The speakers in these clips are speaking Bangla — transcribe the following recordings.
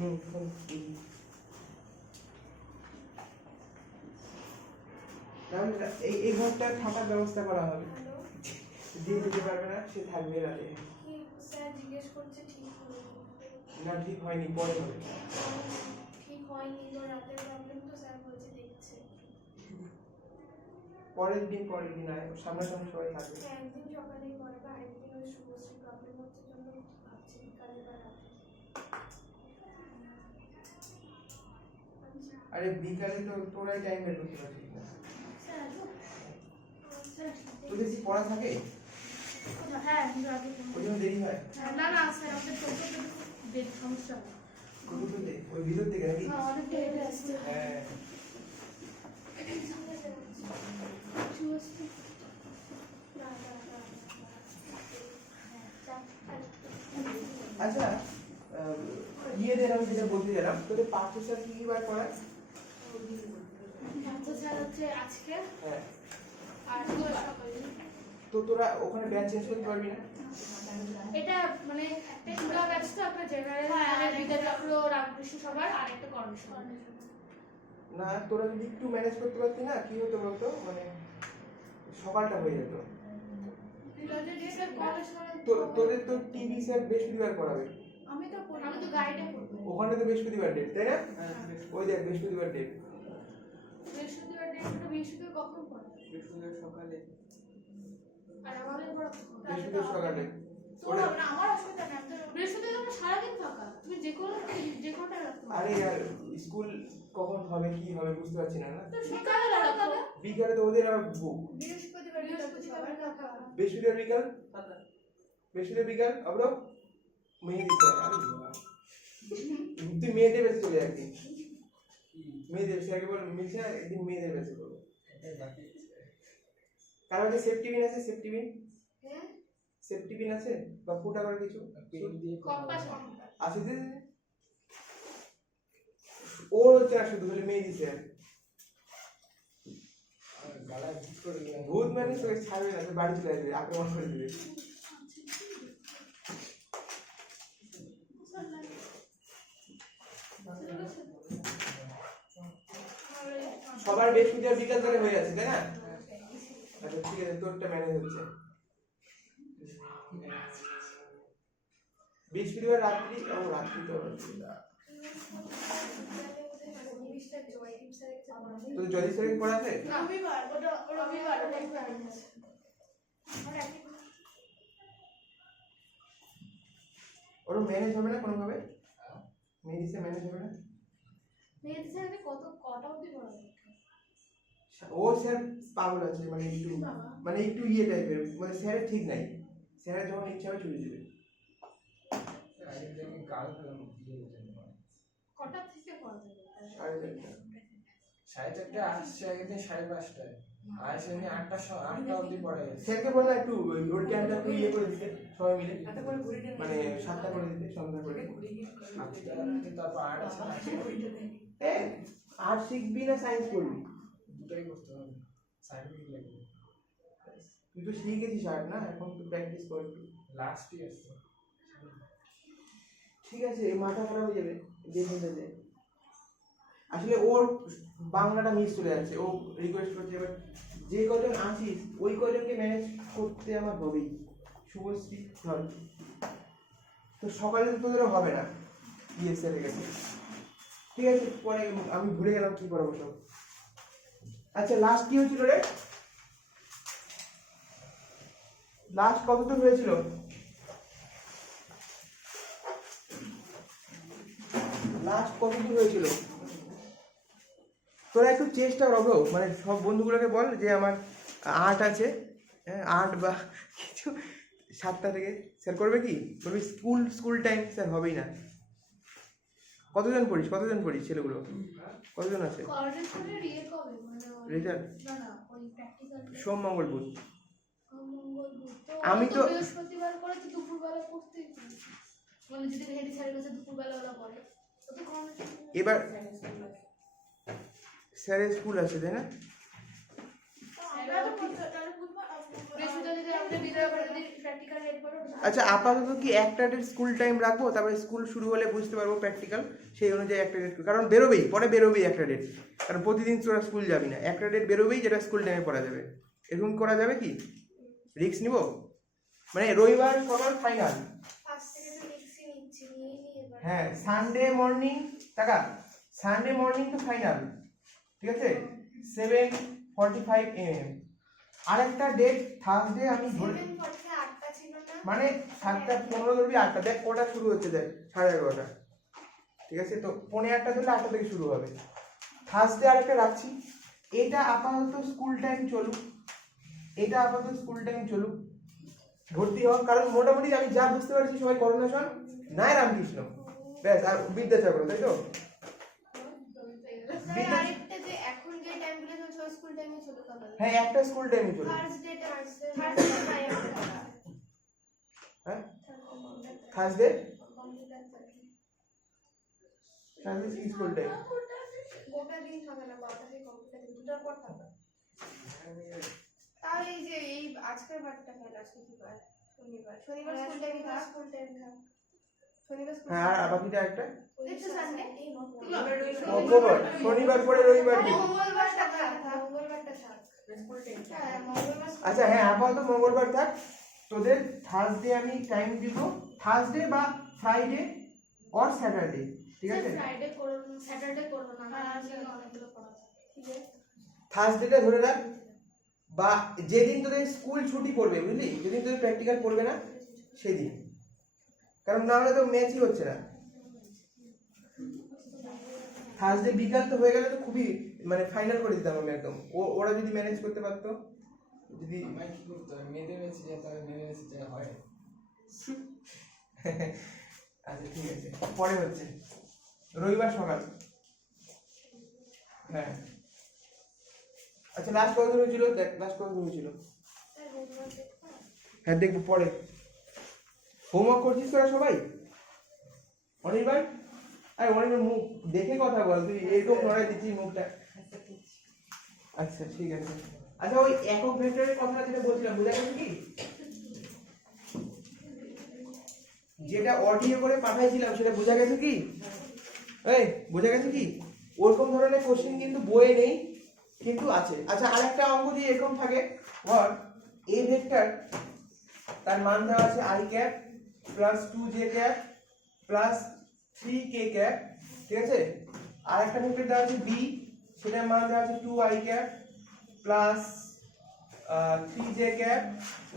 এই ঘরটা থাকার ব্যবস্থা করা হবে। দিয়ে দিতে পারবে না, সে থাকবে রাতে। স্যার জিজ্ঞেস করছে ঠিক না ঠিক হয়নি, পরে হবে। ঠিক হয়নি তো রাতের প্রবলেম, তো স্যার বলছে দেখছে। পরের দিন আয়, সামনাসামনি সবাই থাকবে। একদিন সকালেই পড়াবে, আরেকদিন ওই শুভশ্রী প্রবলেম হচ্ছে জন্য ভাবছি বিকালে বা রাতে। আরে বিকালে তো তোরাই টাইম বের করতে পারছিস না। তোদের কি পড়া থাকে? হ্যাঁ ওই জন্য দেরি হয়। না না স্যার আমাদের টোটো দেরি সমস্যা হয়। কোথাতে? ওই ভিতর থেকে নাকি? হ্যাঁ অনেক লেট আসছে। হ্যাঁ আচ্ছা, ইয়েদের আমি যেটা বলতে গেলাম, তোদের পার্থ স্যার কি বার করায়? পার্থ স্যার হচ্ছে আজকে হ্যাঁ, আর সকালে। তো তোরা ওখানে ব্যাচ চেঞ্জ করতে পারবি না? এটা মানে একটা পুরো ব্যাচ তো একটা জেনারেল বিদ্যাচক্র রামকৃষ্ণ সবার আর একটা কর্মশালা। না, তোরা যদি একটু ম্যানেজ করতে পারতি না, কি হতো বলতো, মানে সকালটা হয়ে যেত। তোদের তো টিভি স্যার বৃহস্পতিবার পড়াবে। আমি তো গাইডে পড়ব। ওখানে তো বৃহস্পতিবার ডেট, তাই না? ওই দেখ বৃহস্পতিবার ডেট। বৃহস্পতিবার ডেটটা বৃহস্পতিবার কখন পড়ে? বৃহস্পতিবার সকালে। আর আমাদের পড়া বৃহস্পতিবার সকালে। ওরা না আমার অসুবিধা নেই। বৃহস্পতিবার আমরা সারাদিন ফাঁকা, তুমি যে কোনোটা রাখতে পারো। আরে यार স্কুল কখন হবে কি হবে বুঝতে পারছি না। না তো সকালে রাখো। বিকালে তো ওদের আবার বুক। বৃহস্পতিবার ফাঁকা। বৃহস্পতিবার বিকাল ফাঁকা। বৃহস্পতিবার বিকাল আমরা মেহেদি স্যার। আরে বাবা, তুই মেয়েদের বেঁচে চলে একদিন। মেয়েদের স্যারকে বল মিলছে না, একদিন মেয়েদের বেঁচে করবো। কারণ যে সেফটি পিন আছে, সেফটি পিন হ্যাঁ সেফটি পিন আছে বা ফুটা করে কিছু পেন দিয়ে কম্পাস আছে যে ও হচ্ছে না, শুধু বলে মেয়ে দিছে গালায় ভূত করে দিলাম। ভূত মানে তোকে ছাড়বে না, তোর বাড়ি চলে আসবে, আক্রমণ করে দিবে। সবার বৃহস্পতিবার বিকাল ধরে হয়ে আছে, তাই না? আচ্ছা ঠিক আছে, তোরটা ম্যানেজ হচ্ছে। বৃহস্পতিবার রাত্রি তো তো জয়দীপ স্যারের পড়া আছে? রবিবার ওটা রবিবার ওর ম্যানেজ হবে না কোনোভাবে? মেডিসে ম্যানেজ হবে না? মেয়েদের সাথে কটা অবধি পড়াবে? ও স্যার পাগল আছে, মানে একটু ইয়ে টাইপের, মানে স্যারের ঠিক নাই। স্যারের যখন ইচ্ছা হবে ছুটি দেবে। কটা থেকে পড়াবে? 4:30। 4:30 আসছে, একদিন 5:30টায় আসে, এমনি 8টা অবধি পড়ে। স্যারকে বললাম একটু ওর টাইমটা একটু ইয়ে করে দিতে সবাই মিলে, মানে 7টা করে দিতে, সন্ধ্যা করে। তারপর 8 আছে, 8 শিখবি না সায়েন্স করবি? দুটাই করতে হবে, সার্টিফিকেট লাগবে। তুই তো শিখে গেছিস 8 না, এখন তো প্র্যাকটিস কর একটু। লাস্ট ইয়ার তো ঠিক আছে, মাথা খারাপ হয়ে যাবে যে আসলে ওর বাংলাটা মিস চলে যাচ্ছে। ও রিকোয়েস্ট করছে, এবার যে কজন আছিস ওই কজনকে ম্যানেজ করতে আমার হবেই। শুভশ্রী ধর, তো সকালে তো তোদেরও হবে না ইএসএল গেছে। ঠিক আছে, পরে আমি ভুলে গেলাম কি করবো সব। আচ্ছা লাস্ট কি হয়েছিল রে? লাস্ট কতদূর হয়েছিল? লাস্ট কতদূর হয়েছিল? তোরা একটু চেষ্টা করো, মানে সব বন্ধুগুলোকে বল যে আমার 8 আছে, 8 বা কিছু 7টা থেকে স্যার করবে কি বলবি, স্কুল টাইম স্যার হবেই না। কতজন পড়িস ছেলেগুলো? কতজন আছে? রেজাল্ট সোম মঙ্গল বুধ। আমি তো বৃহস্পতিবার করে তো দুপুরবেলা পড়তেই মানে যদি হেডি স্যারের কাছে দুপুরবেলা ওরা পড়ে তো এবার স্যারের স্কুল আছে তাই না? বৃহস্পতিবার যদি আমাদের বিদ্যালয়ে প্র্যাকটিক্যাল হেড করো আচ্ছা আপাতত কি একটা ডেট স্কুল টাইম রাখবো, তারপরে স্কুল শুরু হলে বুঝতে পারবো প্র্যাকটিক্যাল, সেই অনুযায়ী একটা ডেট, কারণ বেরোবেই পরে বেরোবেই একটা ডেট, কারণ প্রতিদিন তোরা স্কুল যাবি না, একটা ডেট বেরোবেই যেটা স্কুল টাইমে পড়া যাবে। এরকম করা যাবে কি? রিস্ক নিব, মানে রবিবার সকাল ফাইনাল, হ্যাঁ সানডে মর্নিং টাকা, সানডে মর্নিং তো ফাইনাল, ঠিক আছে 7:45 AM। আরেকটা ডেট থার্সডে আমি ধরে, মানে 7:15 ধরবি, 8টা, দেখ কটা শুরু হচ্ছে, দেখ 11:30, ঠিক আছে, তো 8:45 ধরলে 8টা থেকে শুরু হবে। থার্সডে আরেকটা রাখছি, এটা আপাতত স্কুল টাইম চলুক, এটা আপাতত স্কুল টাইম চলুক, ভর্তি হওয়ার কারণ মোটামুটি আমি যা বুঝতে পারছি সবাই করোনেশন নাই রামকৃষ্ণ ব্যাস, আর বিদ্যাসাগর, তাই তো? হ্যাঁ একটা স্কুল টাইমে চলুক, হ্যাঁ থার্সডে কি স্কুল টাইম? হ্যাঁ আর বাকিটা একটা মঙ্গলবার, শনিবার পরে রবিবার দিন। আচ্ছা হ্যাঁ আপাতত মঙ্গলবার থাক, তোদের থার্সডে আমি টাইম দিব, থার্সডে বা ফ্রাইডে অর স্যাটারডে, ঠিক আছে? ফ্রাইডে করো, স্যাটারডে করো না, অনেকগুলো পড়া আছে, ঠিক আছে? থার্সডেটা ধরে রাখ, বা যেদিন তোদের স্কুল ছুটি পড়বে, বুঝলি, যেদিন তোদের প্র্যাকটিক্যাল পড়বে না সেদিন, কারণ না হলে তো ম্যাচই হচ্ছে না। থার্সডে বিকাল তো হয়ে গেলে তো খুবই, মানে ফাইনাল করে দিতাম আমি একদম, ওরা যদি ম্যানেজ করতে পারতো, যদি আমায় কি করতে হবে, মেয়েদের বেশি যেতে হবে, মেয়েদের বেশি যা হয়। আচ্ছা ঠিক আছে, পরে হচ্ছে রবিবার সকাল, হ্যাঁ আচ্ছা লাস্ট কত দূর হয়েছিল, দেখ লাস্ট কত দূর হয়েছিল, হ্যাঁ দেখবো পরে। হোমওয়ার্ক করছিস তোরা সবাই? অনির্বাণ, আরে অনির্বাণ মুখ দেখে কথা বল, তুই এরকম নড়াই দিচ্ছিস মুখটা। আচ্ছা ঠিক আছে। আচ্ছা ওই একক ভেক্টরের কথাটা যেটা বলছিলাম বুঝা গেছে কি? যেটা অডিও করে পাঠাইছিলাম সেটা বোঝা গেছে কি? এই বোঝা গেছে কি? ওরকম ধরনের কোশ্চেন কিন্তু বইয়ে নেই, কিন্তু আছে। আচ্ছা আরেকটা অঙ্ক যদি এরকম থাকে, ওয়াট এ ভেক্টর, তার মান দেওয়া আছে i cap plus 2j cap plus 3k cap, ঠিক আছে? আরেকটা ভেক্টর দেওয়া আছে b, সেটার মান দেওয়া আছে 2i cap plus 3j cap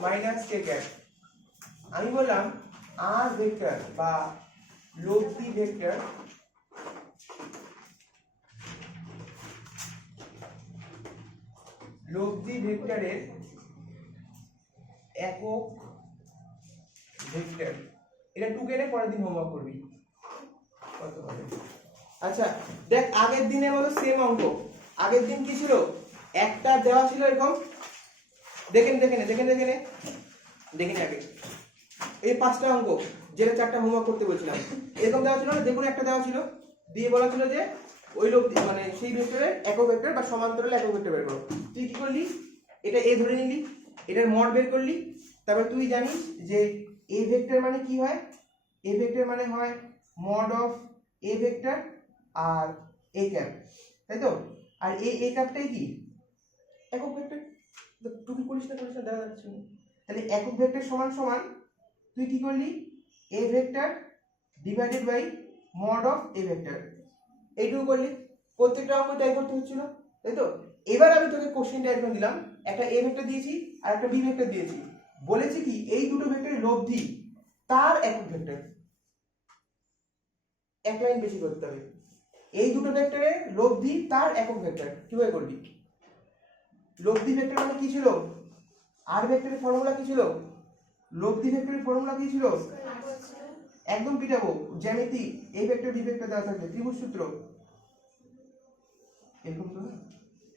minus k cap. আমি বললাম r ভেক্টর বা লব্ধি ভেক্টর ভেক্টরের একক ভেক্টর, এটা 2 কেনে পরের দিন হোমওয়ার্ক করবি, কত হবে? আচ্ছা দেখ আগের দিনের মতো সেম অঙ্ক, আগের দিন কি ছিল, একটা দেওয়া ছিল এরকম, দেখেন আগে এই 5টা অঙ্ক যেটা 4টা হোমওয়ার্ক করতে বলছিলাম, এরকম দেওয়া ছিল না, দেখুন একটা দেওয়া ছিল, দিয়ে বলা ছিল যে ওই লব্ধি মানে সেই ভেক্টরের একক ভেক্টর বা সমান্তরাল একক ভেক্টর বের করো। তুই কি করলি, এটা এ ধরে নিলি, এটার মড বের করলি, তারপর তুই জানিস যে এ ভেক্টর মানে কি হয়, এ ভেক্টর মানে হয় মড অফ এ ভেক্টর আর এ ক্যাপ, তাই তো? আর এ ক্যাপটাই কি একক ভেক্টর, তুই কি করিস না দেখা যাচ্ছে, তাহলে একক ভেক্টর সমান সমান তুই কি করলি, A vector divided by mod of A vector, এইটুকু করলি। প্রত্যেকটা অঙ্ক তাই করতে হচ্ছিল, তাই তো? এবার আমি তোকে কোশ্চেনটা এরকম দিলাম, একটা এ ভেক্টর দিয়েছি আর একটা বি ভেক্টর দিয়েছি, বলেছি কি এই দুটো ভেক্টরের লব্ধি তার একক ভেক্টর, এক লাইন বেশি করতে হবে, এই দুটো ভেক্টরের লব্ধি তার একক ভেক্টর। কিভাবে করবি? লব্ধি ভেক্টর মানে কি ছিল, আর ভেক্টরের ফর্মুলা কি ছিল, লব্ধি ভেক্টরের ফর্মুলা কি ছিল, একদম পিটাবো, জ্যামিতি, এ ভেক্টর বি ভেক্টর দেওয়া থাকবে, ত্রিভুজ সূত্র, এরকম তো না,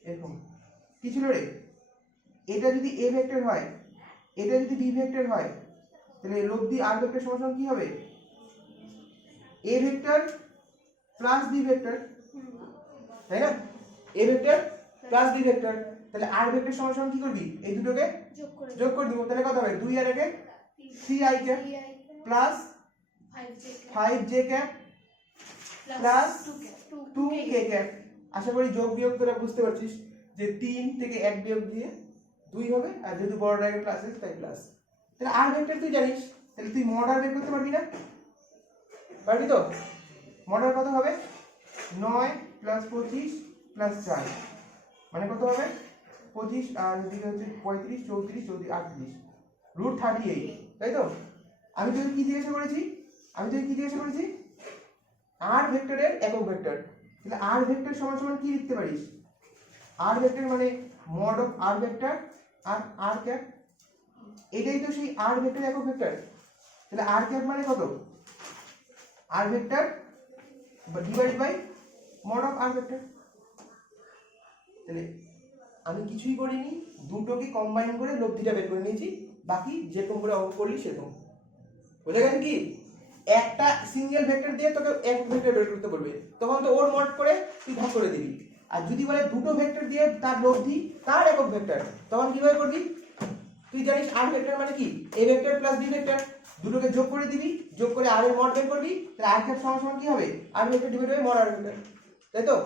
এরকম কি ছিল রে, এটা যদি এ ভেক্টর হয়, এটা যদি বি ভেক্টর হয়, তাহলে লব্ধি আর ভেক্টর সমান কি হবে, A vector plus B vector, তাই না? A vector plus B vector, তাহলে আর ভেক্টর সমান কি করবি, এই দুটোকে যোগ করে দিব, তাহলে কত হবে, 2 আর 1 3i cap plus 5j cap plus 2k cap। আশা করি যোগ বিয়োগ তোরা বুঝতে পারছিস যে 3 থেকে 1 বিয়োগ দিয়ে 2 হবে, আর যেহেতু বড় আগে প্লাস আছে তাই প্লাস। তাহলে আর ভেক্টর তুই জানিস, তাহলে তুই মডার বের করতে পারবি না? পারবি তো? মডার কত হবে? 9 প্লাস 25 প্লাস 4 মানে কত হবে? 25 আর এদিকে হচ্ছে 35 34 34 38 রুট 38, তাই তো? আমি তোকে কি জিজ্ঞাসা করেছি? আর ভেক্টরের একক ভেক্টর। তাহলে আর ভেক্টর সমান সমান কি লিখতে পারিস? আর ভেক্টর মানে মড অফ আর ভেক্টর আর আর ক্যাপ, এটাই তো সেই আর ভেক্টর একক ভেক্টর। তাহলে আর ক্যাপ মানে কত? R vector divide by mod of R vector. তাহলে আমি কিছুই করিনি, দুটোকে কম্বাইন করে লব্ধিটা বের করে নিয়েছি, বাকি যেরকম করে অঙ্ক করলি সেরকম। বুঝে গেছে কি? একটা সিঙ্গেল ভেক্টর দিয়ে তোকে এক ভেক্টর বের করতে বলবে, তখন তো ওর মড করে তুই ভাগ করে দিবি। আর যদি বলে দুটো ভেক্টর দিয়ে তার লব্ধি তার একক ভেক্টর, তখন কিভাবে করবি? তুই জানিস আর ভেক্টর মানে কি? A vector plus B vector, দুটোকে যোগ করে দিবি, যোগ করে আর এর মড বের করবি, তাহলে আর ক্যাপ সমান সমান কি হবে? R vector divide by mod R vector, তাই তো?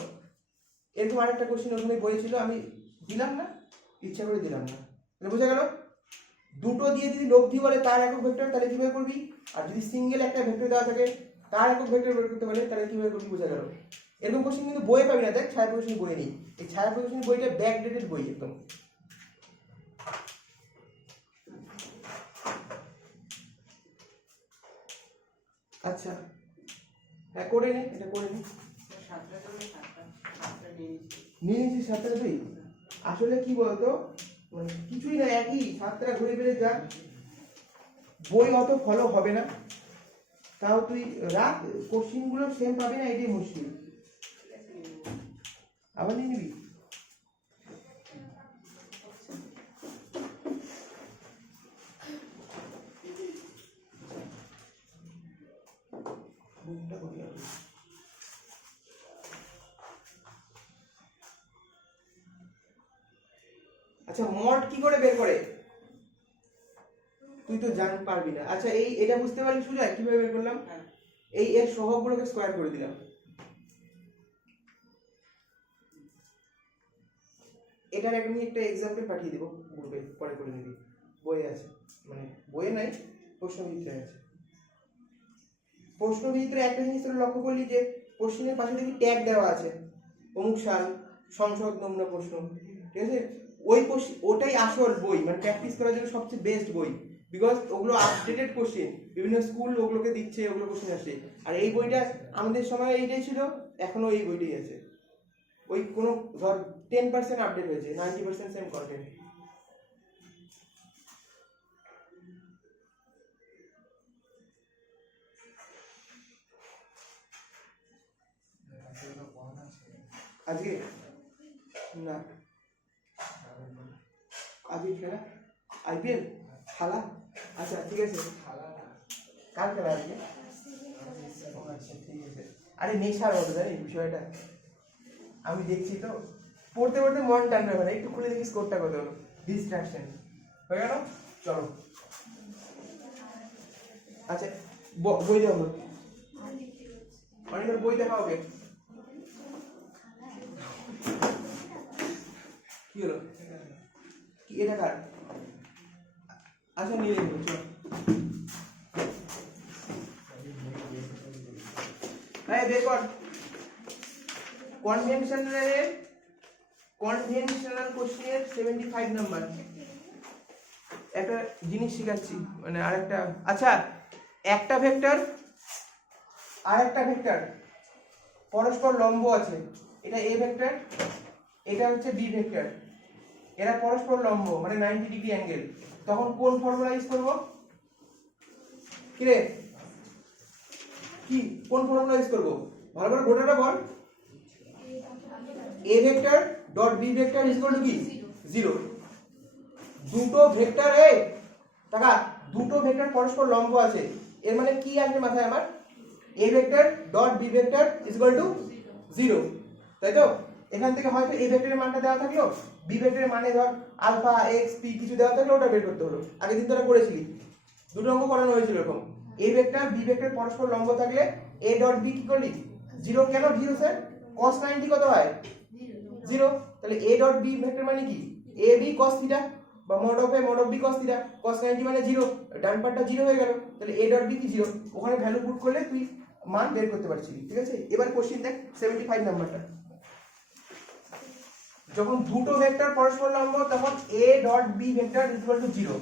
এরকম আরেকটা কোশ্চেন ওখানে বই ছিল, আমি দিলাম না, ইচ্ছা করে দিলাম না। তাহলে বোঝা গেল? দুটো দিয়ে যদি লব্ধি বলে তার একক ভেক্টর, তাহলে কিভাবে করবি? আর যদি সিঙ্গেল একটা ভেক্টর দেওয়া থাকে তার একক ভেক্টর বের করতে বলে, তাহলে কিভাবে করবি? বোঝা গেল? এরকম কোশ্চেন কিন্তু বইয়ে পাবি না। দেখ, ছায়া প্রকাশনী বই নেই, এই ছায়া প্রকাশনী বইটা ব্যাকডেটেড বই একদম। আচ্ছা হ্যাঁ, করে নে, এটা করে নে। নিয়ে নিচ্ছি 7টা তুই? আসলে কি বলতো, মানে কিছুই না, একই 7টা ঘুরে ফিরে যা, বই অত ফলো হবে না, তাও তুই রাখ, কোশ্চিন গুলো সেম পাবি না, এটাই মুশকিল। আবার নিয়ে নিবি? আচ্ছা, মড কি করে বের করে তুই তো জান পারবি না। আচ্ছা, এটা বুঝতে পারলি সুজয় কিভাবে বের করলাম? এই এর সহগগুলোকে স্কয়ার করে দিলাম। এটার আমি একটা এক্সাম্পল পাঠিয়ে দিব গ্রুপে, পরে করে নিবি, বইয়ে আছে, মানে বইয়ে নাই, প্রশ্নবিচিত্রে আছে। প্রশ্নবিচিত্রে একটা জিনিস তোরা লক্ষ্য করলি যে কোশ্চেনের পাশে দেখি ট্যাগ দেওয়া আছে, অমুক সাল, সংসদ নমুনা প্রশ্ন, ঠিক আছে? ওটাই আসল বই, মানে প্র্যাকটিস করার জন্য সবচেয়ে বেস্ট বই, বিকজ ওগুলো আপডেটেড কোশ্চেন, বিভিন্ন স্কুল ওগুলোকে দিচ্ছে, ওগুলো কোশ্চেন আসছে। আর এই বইটা আমাদের সময় এইটাই ছিল, এখনো এই বইটাই আছে। ওই কোনো ধর 10% আপডেট হয়েছে, 90% সেম কন্টেন্ট। আজকে না, আজকে খেলা আইপিএল খেলা। আচ্ছা ঠিক আছে, কাল খেলা আজকে। আচ্ছা ঠিক আছে। আরে নেশার মতো জানিস বিষয়টা, আমি দেখছি তো, পড়তে পড়তে মন টানবে না, একটু খুলে দেখি স্কোরটা কত হলো, ডিস্ট্রাকশন হয়ে গেল। চলো, আচ্ছা বই দেখাবো, অনেকের বই দেখা হবে। কি হলো? কি এটা কার? আচ্ছা নিয়ে নেবো, চলো। এই বের কর কনভেনশনাল কোশ্চেনের 75 নাম্বার। একটা জিনিস শিখাচ্ছি, মানে আরেকটা। আচ্ছা, একটা ভেক্টর আর একটা ভেক্টর পরস্পর লম্ব আছে, এটা এ ভেক্টর, এটা হচ্ছে বি ভেক্টর, এরা পরস্পর লম্ব মানে 90 ডিগ্রি অ্যাঙ্গেল, তখন কোন ফর্মুলা ইউজ করব? কি রে, কি কোন ফর্মুলা ইউজ করব? ভালো করে গোটাটা বল। a vector dot b vector is equal two কি? 0। দুটো ভেক্টর দুটো ভেক্টর পরস্পর লম্ব আছে, এর মানে কি আসবে মাথায় আমার? a vector dot b vector is equal two 0, তাই তো? এখান থেকে হয়তো a ভেক্টরের মানটা দেওয়া থাকলো, b ভেক্টরের মানে ধর আলফা এক্স পি কিছু দেওয়া থাকলো, ওটা বের করতে হলো। আগের দিন তোরা করেছিলি, দুটো অঙ্ক করানো হয়েছিল এরকম, এ ভেক্টর বি ভেক্টর পরস্পর লম্ব থাকলে এ ডট বি কি করলি 0, কেন 0 স্যার? cos 90 কত হয় 0, তাহলে এ ডট বি ভেক্টর মানে কি এ বি cos থিটা বা mod of a mod of b cos theta, cos 90 মানে 0, ডান পাশটা 0 হয়ে গেল, তাহলে a ডট বি কি 0, ওখানে ভ্যালু পুট করলে তুই মান বের করতে পারছিস। ঠিক আছে, এবার কোশ্চেন দেখ 75 নাম্বারটা। যখন দুটো ভেক্টর পরস্পর লম্ব তখন a dot b vector equal to 0,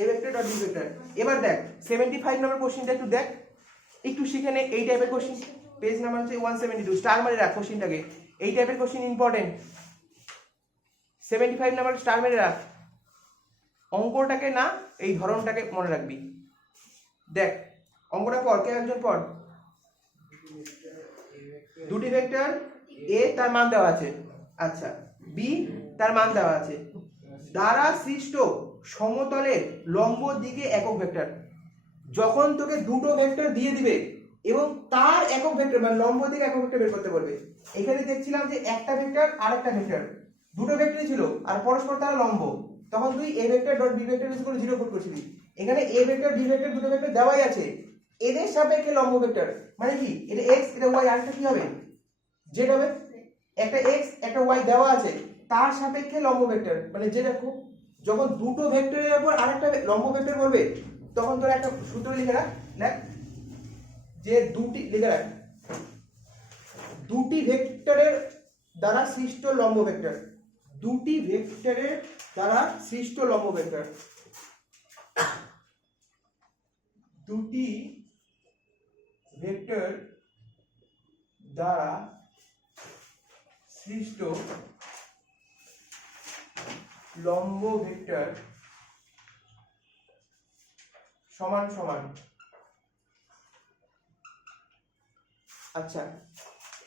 a vector dot b vector. এবার দেখ 75 নম্বর কোশ্চেনটা একটু দেখ, একটু শিখে নে এই টাইপের কোশ্চেন। পেজ নাম্বার হচ্ছে 172, স্টার মারে রাখ কোশ্চেনটাকে, এই টাইপের কোশ্চেন ইম্পর্টেন্ট। 75 নাম্বার স্টার মেরে রাখ, অঙ্কটাকে না এই ধরনটাকে মনে রাখবি। দেখ অঙ্কটা পড়, কে একজন পড়। দুটি ভেক্টর a তার মান দেওয়া আছে, আচ্ছা b তার মান দেওয়া আছে, দ্বারা সৃষ্ট সমতলের লম্ব দিকে একক ভেক্টর। যখন তোকে দুটো ভেক্টর দিয়ে দিবে এবং তার একক ভেক্টর মানে লম্ব দিকে একক ভেক্টর বের করতে বলবে, এখানে দেখছিলাম যে একটা ভেক্টর আর একটা ভেক্টর, দুটো ভেক্টরই ছিল আর পরস্পর তারা লম্ব, তখন তুই a vector dot b vector equal 0 put করছিলি। এখানে a ভেক্টর b ভেক্টর দুটো ভেক্টর দেওয়াই আছে, এদের সাপেক্ষে লম্ব ভেক্টর মানে কি এটা x এটা y, আরেকটা কি হবে z হবে, একটা x একটা y দেওয়া আছে তার সাপেক্ষে লম্ব ভেক্টর মানে z। দেখো যখন দুটো ভেক্টরের উপর আরেকটা লম্ব ভেক্টর বলবে তখন তোরা একটা সূত্র লিখে রাখ, দেখ যে লিখে রাখ দুটি ভেক্টরের দ্বারা সৃষ্ট লম্ব ভেক্টর, দুটি ভেক্টরের দ্বারা সৃষ্ট লম্ব ভেক্টর, দুটি ভেক্টর দ্বারা সৃষ্ট লম্ব ভেক্টর সমান সমান। আচ্ছা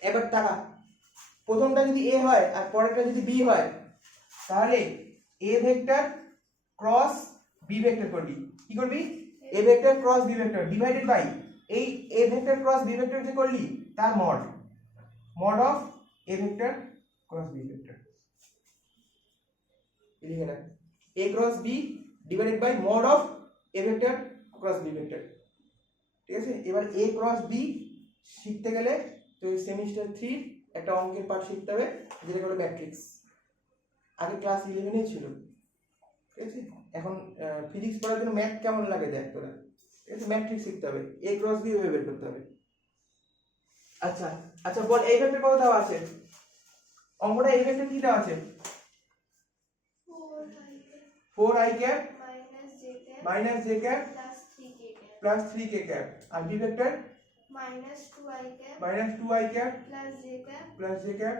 এবার টাকা, প্রথমটা যদি a হয় আর পরেরটা যদি b হয় তাহলে a vector cross b vector করবি, কি করবি a vector cross b vector divided by এই a vector cross b vector যে করলি তার mod of a vector cross b vector. লিখে রাখ a cross b divided by mod of a vector cross b vector. ঠিক আছে, এবার a ক্রস b শিখতে গেলে তো সেমিস্টার 3 একটা অঙ্কের পার্ট শিখতে হবে যেটা হলো ম্যাট্রিক্স, আগে ক্লাস 11 এ ছিল। ঠিক আছে, এখন ফিজিক্স পড়ার জন্য ম্যাথ কেমন লাগে দেখ তোরা, ঠিক আছে ম্যাট্রিক্স শিখতে হবে, a ক্রস b এভাবে বের করতে হবে। আচ্ছা আচ্ছা বল এই ভেক্টর কত দেওয়া আছে, অঙ্কটা এই ভেক্টর কি দেওয়া আছে 4i cap minus j cap plus 3k cap, আর b vector -2i cap plus j cap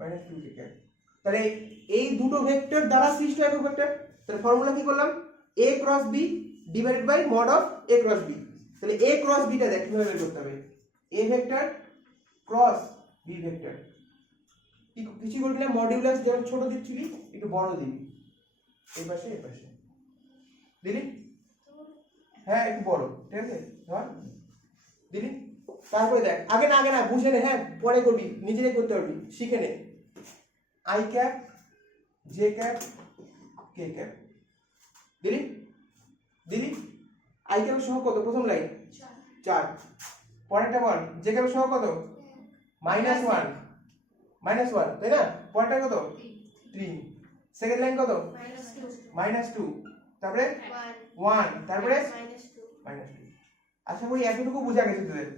-2k cap. তাহলে এই দুটো ভেক্টর দ্বারা সৃষ্ট একক ভেক্টর, তাহলে ফর্মুলা কি করলাম a cross b divided by mod of a cross b। তাহলে a ক্রস b টা দেখ কিভাবে বের করতে হবে, a vector cross b vector কিছু করবি না, মডিউলাস যেমন ছোট দিচ্ছিলি একটু বড় দিবি, এই পাশে দিলি, হ্যাঁ একটু বড়, ঠিক আছে ধর দিলি। তারপরে দেখ আগে না বুঝে নে, হ্যাঁ পরে করবি, নিজেরাই করতে পারবি, শিখে নে। i cap j cap k cap দিলি i ক্যাপের সহগ কত, প্রথম লাইন 4, পরেরটা বল j ক্যাপের সহগ কত -1 তাই না, পরেরটা কত 3, সেকেন্ড লাইন কত -2, তারপরে 1, তারপরে -2। আশা করি এতটুকু বোঝা গেছে তোদের,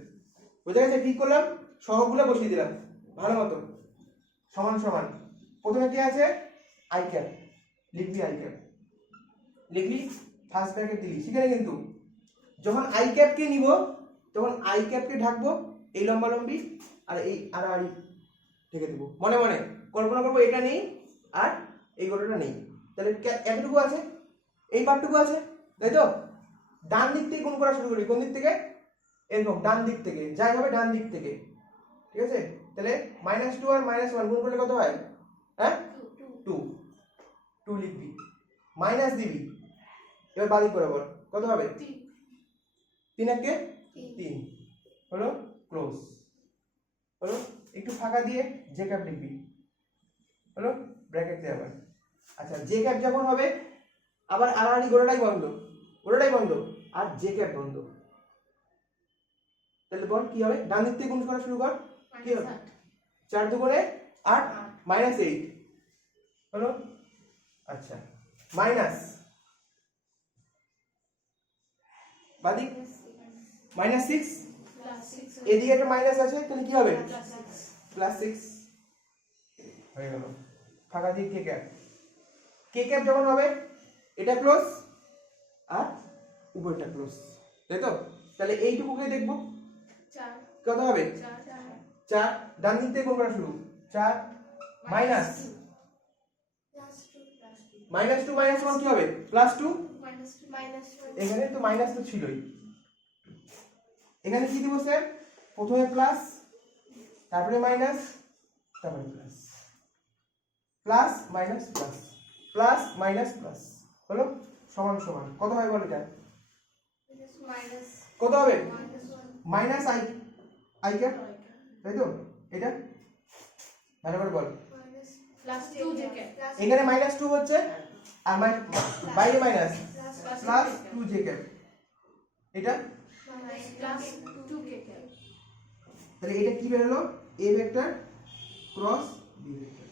বোঝা গেছে? ঠিক করলাম, সহগগুলো বসিয়ে দিলাম ভালো মতো, সমান সমান। প্রথমে কি আছে i ক্যাপ, লিখবি i ক্যাপ, লিখলি ফার্স্ট ব্র্যাকেট দিলি, সেখানে কিন্তু যখন i ক্যাপ কে নিব তখন i ক্যাপ কে ঢাকবো এই লম্বা লম্বি আর এই আর ঢেকে দেবো, মনে মনে কল্পনা করবো এটা নেই আর এই গোটাটা নেই, তাহলে এতটুকু আছে, এই পার্টটুকু আছে, তাই তো? ডান দিক থেকে গুণ করা শুরু করি, কোন দিক থেকে, এরকম ডান দিক থেকে, যাই হবে ডান দিক থেকে, ঠিক আছে? তাহলে -2 আর -1 গুণ করলে কত হয়, হ্যাঁ 2 লিখবি, মাইনাস দিবি, এবার বাদিক বরাবর কত হবে 3 একে 3 হলো ক্লোজ, হলো একটু ফাঁকা দিয়ে জে ক্যাপ লিখবি, হলো ব্র্যাকেট দিয়ে আবার। আচ্ছা জে ক্যাপ যখন হবে আবার আড়াআড়ি গোটাটাই বন্ধ, ওটাই বন্ধ, আর জে ক্যাপ বন্ধ। তাহলে বল কি হবে? ডান দিক থেকে গুণ করা শুরু কর। কি হবে? 4 দুগুণে 8 মাইনাস 8 হলো। আচ্ছা, মাইনাস বাদিক মাইনাস 6, এদিকে একটা মাইনাস আছে, তাহলে কি হবে? প্লাস 6 হয়ে গেল। ফাঁকা দিক কে ক্যাপ, কে ক্যাপ যখন হবে এটা ক্লোজ আর উপরটা ক্লোজ, তাই তো? তাহলে এইটুকুকে দেখবো কত হবে? 4, ডান দিক থেকে গুণ করা শুরু। 4 মাইনাস -2 -1 কি হবে? +2। এখানে তো মাইনাস তো ছিলই, এখানে কি দিব স্যার? প্রথমে প্লাস, তারপরে মাইনাস, তারপরে plus, plus minus plus, plus minus plus হলো সমান সমান কত হয় বল? এটা কত হবে? মাইনাস আই ক্যাপ, তাই তো? এটা ভালো করে বল। এখানে -2 হচ্ছে আর বাইরে মাইনাস, প্লাস 2 জে ক্যাপ। এটা তাহলে এটা কি বের হলো? A vector cross B vector.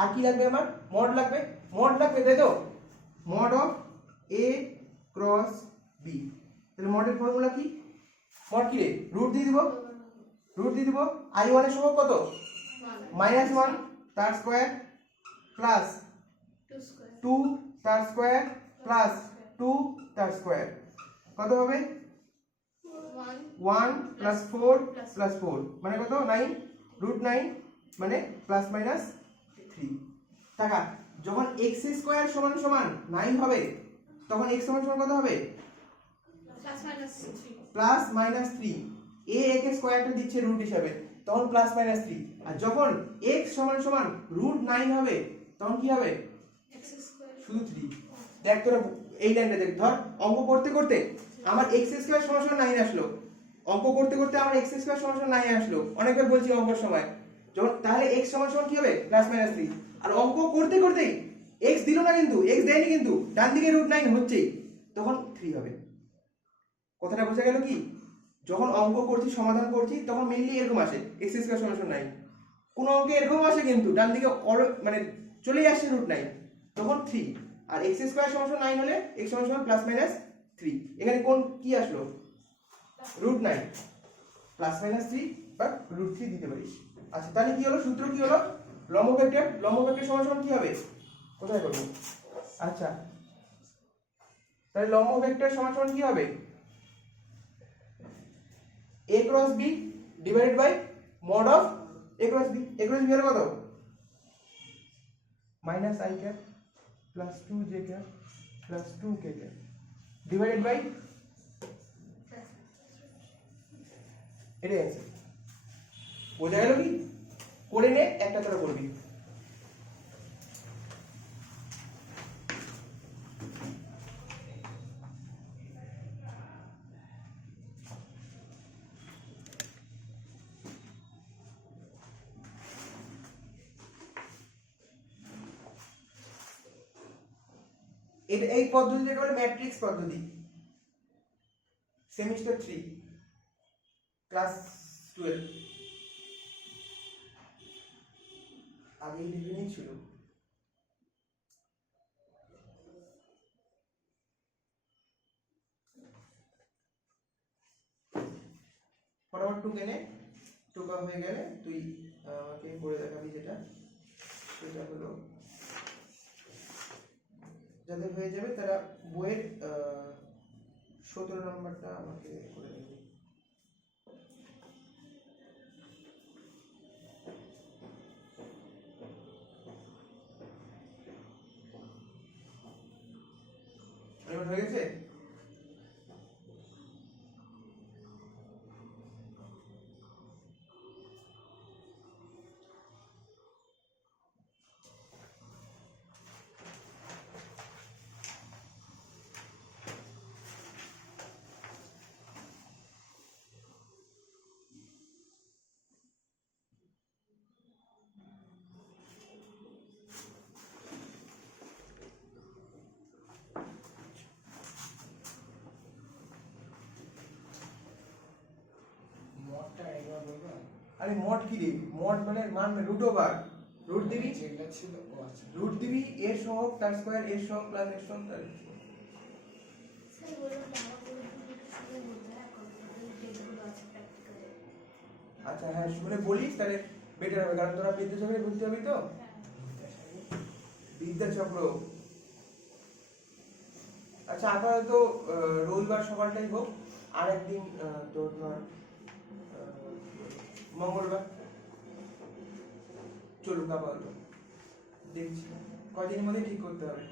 আর কি লাগবে আমার? মড লাগবে, মড লাগবে, তাই তো? Mod of A cross b. তাহলে মডের ফর্মুলা কি? মড কি রে? রুট দিয়ে দিব, রুট দিয়ে দিব। i1 এর সহগ কত? -1 তার স্কয়ার প্লাস 2 তার স্কয়ার প্লাস 2 তার স্কয়ার কত হবে? 1 প্লাস 4 প্লাস 4 মানে কত? 9, √9 মানে প্লাস মাইনাস 3 টাকা। যখন x স্কয়ার সমান সমান 9 হবে তখন x সমান সমান কত হবে? Plus minus 3। a এর স্কয়ারটা দিচ্ছে রুট হিসাবে, তখন প্লাস মাইনাস 3। আর যখন x সমান সমান √9 হবে তখন কি হবে? শুধু 3। দেখ তোরা এই লাইনটা দেখ, ধর অঙ্ক করতে করতে আমার x স্কয়ার সমান সমান 9 আসলো, অঙ্ক করতে করতে আমার x স্কয়ার সমান সমান 9 আসলো, অনেকবার বলছি অঙ্কের সময়। যখন তাহলে x সমান সমান কি হবে? Plus minus 3। আর অঙ্ক করতে করতেই x দিল না, কিন্তু x দেয়নি, কিন্তু ডান দিকে √9 হচ্ছেই, তখন 3 হবে। কথাটা বোঝা গেল কি? যখন অঙ্ক করছি, সমাধান করছি, তখন মেইনলি এরকম আসে x স্কয়ার সমান সমান 9। কোন অঙ্কে এরকম আসে কিন্তু ডান দিকে মানে চলেই আসছে √9, তখন 3। আর x স্কয়ার সমান সমান 9 হলে x সমান সমান প্লাস মাইনাস 3। এখানে কোন কি আসলো? √9 প্লাস মাইনাস 3 বা √3 দিতে পারিস। আচ্ছা, তাহলে কি হলো? সূত্র কি হলো? লম্ব ভেক্টর, লম্ব ভেক্টর সমান সমান কি হবে? কোথায় করব? আচ্ছা, তাহলে লম্ব ভেক্টর সমান সমান কি হবে? a cross b divided by mod of a cross b। a cross b এর কত? Minus i cap plus 2 j cap plus 2 k cap divided by, এটাই আছে। বোঝা গেল কি? করে নে, একটা করে করবি। এটা এই পদ্ধতিটাকে বলে ম্যাট্রিক্স পদ্ধতি। সেমিস্টার 3 ক্লাস 12 আগে ডিগ্রি ছিল। ফটাফট টু কেনে, টু কাপ হয়ে গেলে তুই আমাকে করে দেখাবি। যেটা সেটা হলো, যাদের হয়ে যাবে তারা বইয়ের 17 নম্বরটা আমাকে করে দেবে। এবার হয়ে গেছে? আরে মড কি দিবি? মড মানে মান √/, রুট দিবি, যেটা ছিল ও আচ্ছা রুট দিবি এর সহগ তার স্কয়ার এর সহগ প্লাস এর সহগ তার স্যার বলুন না আমার পুরো শুনে বলতে হয় যেগুলো আছে প্র্যাকটিক্যালে। আচ্ছা হ্যাঁ শুনে বলিস তাহলে বেটার হবে, কারণ তোরা বিদ্যাচক্রে বুঝতে হবে তো। বিদ্যাচক্র আচ্ছা আপাতত রবিবার সকালটাই হোক, আর একদিন তোর ধর মঙ্গলবার চলুক আপাতত, দেখছি কদিনের মধ্যে ঠিক করতে হবে।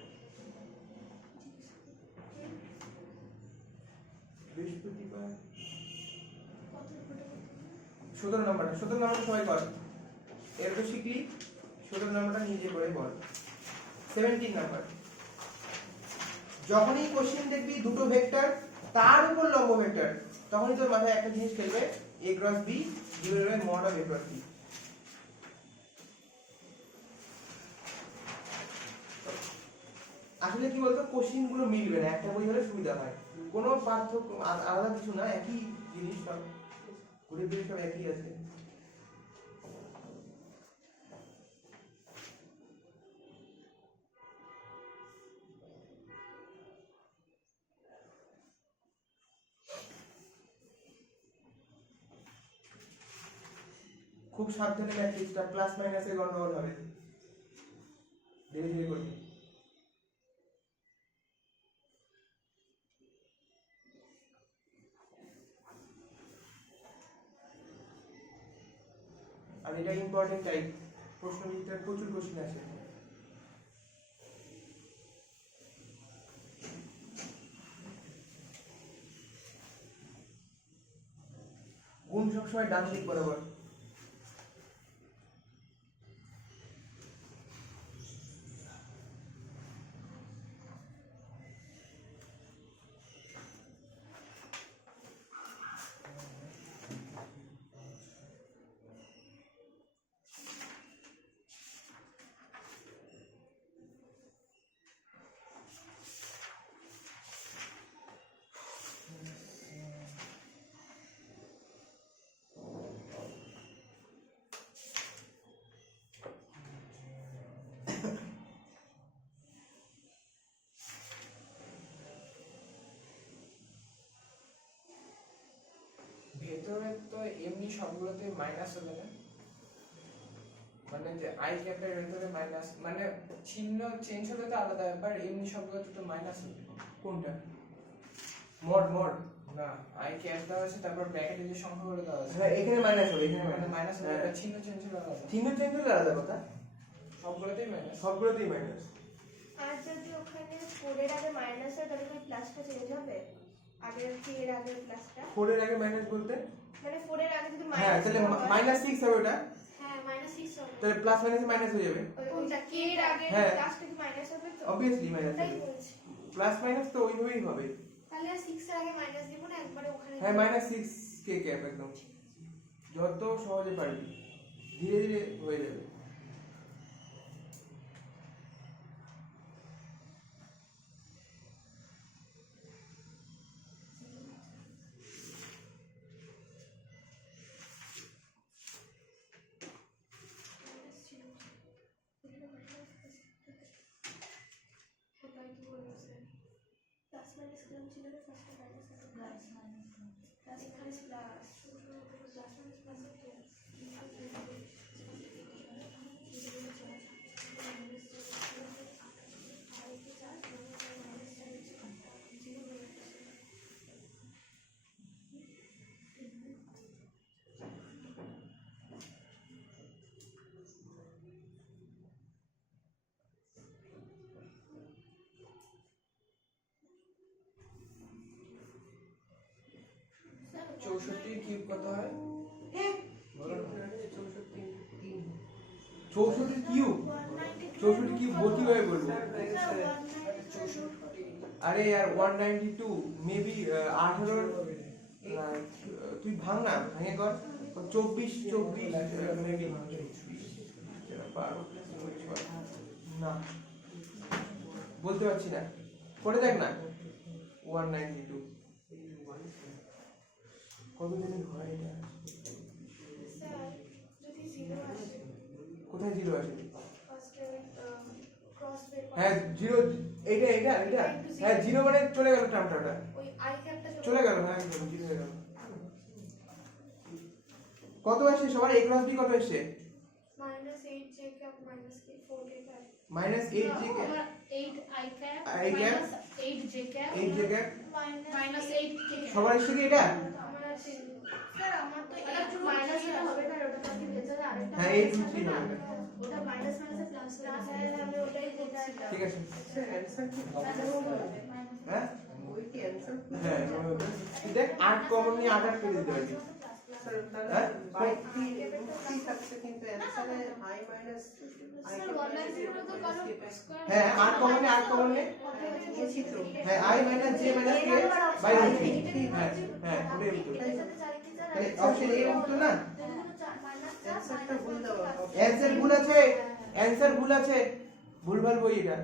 বৃহস্পতিবার 17 নম্বরটা সবাই কর, এর তো শিখলি, 17 নম্বরটা নিজে করে বল। 17 নাম্বার, যখনই কোশ্চেন দেখবি দুটো ভেক্টর তার উপর লম্ব ভেক্টর, তখনই তোর মাথায় একটা জিনিস খেলবে, a cross b divided by mod of a cross b। আসলে কি বলতো, কোশ্চেন গুলো মিলবে না, একটা বই হলে সুবিধা হয়, কোনো পার্থক্য আলাদা কিছু না, একই জিনিস সব ঘুরে ফিরে সব একই আছে। খুব সাবধানে ম্যাট্রিক্সটা, প্লাস মাইনাসের গন্ডগোল হবে, ধীরে ধীরে করবি। আর এটা ইম্পর্টেন্ট টাইপ, প্রশ্ন বিদ্যার প্রচুর কোশ্চেন আছে। গুণ সবসময় ডান দিক বরাবর। ভেতরে তো এমনি সবগুলোতে মাইনাস হবে না, মানে যে আই ক্যাপের ভেতরে মাইনাস, মানে চিহ্ন চেঞ্জ হলে তো আলাদা ব্যাপার, এমনি সবগুলোতে তো মাইনাস হবে। কোনটা? মড মড না, আই ক্যাপ দেওয়া আছে, তারপর ব্র্যাকেটে যে সংখ্যাগুলো দেওয়া আছে হ্যাঁ এখানে মাইনাস হবে, এখানে মানে মাইনাস হবে, হ্যাঁ। চিহ্ন চেঞ্জ হলে আলাদা, চিহ্ন চেঞ্জ হলে আলাদা কথা, সবগুলোতেই মাইনাস। সবগুলোতেই মাইনাস। আর যদি ওখানে 4 এর আগে মাইনাস হয় তাহলে কি প্লাসটা চেঞ্জ হবে? আগের কি এর আগে প্লাসটা 4 এর আগে মাইনাস বলতে মানে 4 এর আগে যদি হ্যাঁ, তাহলে -6 হবে ওটা, হ্যাঁ -6 হবে, তাহলে প্লাস মাইনাসে মাইনাস হয়ে যাবে। ওইটা কি এর আগে হ্যাঁ। প্লাসটা কি মাইনাস হবে তো? অবভিয়াসলি মাইনাস তাই হবে, বলছি। প্লাস মাইনাস তো ওইভাবেই হবে। তাহলে 6 এর আগে মাইনাস দিব না, একবারে ওখানে হ্যাঁ -6 কে ক্যাপ একদম, যত সহজে পারবি, ধীরে ধীরে হয়ে যাবে। প্লাস মাইনাস কিরকম ছিল রে? ফার্স্টে মাইনাস আর প্লাস মাইনাস প্লাস এখানে প্লাস প্লাস মাইনাস প্লাস হচ্ছে চৌষট্টির কিউব কত হয় বলো না। 64 কিউব, 64 কিউব কিভাবে বলবো? আরে यार 192 মেবি 18 তুই ভাঙ না, ভেঙে কর 24 মেবি না বলতে পারছি না, করে দেখ না 192 কত দিন হয় এটা? স্যার কোথায় জিরো আছে? ফার্স্ট ক্রস বের হ্যাঁ জিরো, এইটা হ্যাঁ জিরো মানে চলে গেল টার্মটা, ওই আই ক্যাপটা চলে গেল, হ্যাঁ একদম জিরো হয়ে গেল। কত আসছে সবার? a ক্রস b কত আসছে? -8 j cap -4 k cap -8 j cap, আমার 8 i cap I cap, minus 8 j cap 8 j cap, minus 8 k cap সবার আসছে কি এটা? আমার আছে স্যার আমার তো মাইনাস এটা হবে না, ওটা তো কি ভেতরে আরেকটা হ্যাঁ 8 √3 হবে। ওটা মাইনাস মাইনাসে প্লাস হয়ে যাবে, আমি ওটাই করছি। ঠিক আছে স্যার অ্যানসার কি হ্যাঁ ওই কি অ্যানসার হ্যাঁ দেখ 8 কমন নিয়ে 8 কেটে দিতে পারি। স্যার তাহলে হ্যাঁ? বাই 3 থাকছে কিন্তু অ্যানসারে i মাইনাস i স্যার 190 তো কারো স্কয়ার হ্যাঁ 8 কমন নিয়ে 8 কমন নিয়ে নিয়েছি তো হ্যাঁ i - j - k বাই √3 হ্যাঁ হ্যাঁ ওটাই উত্তর। তাহলে অপশন এ উত্তর না? অ্যানসারটা ভুল দেওয়া অ্যানসার ভুল আছে, অ্যানসার ভুল আছে, ভুলভাল বই এটা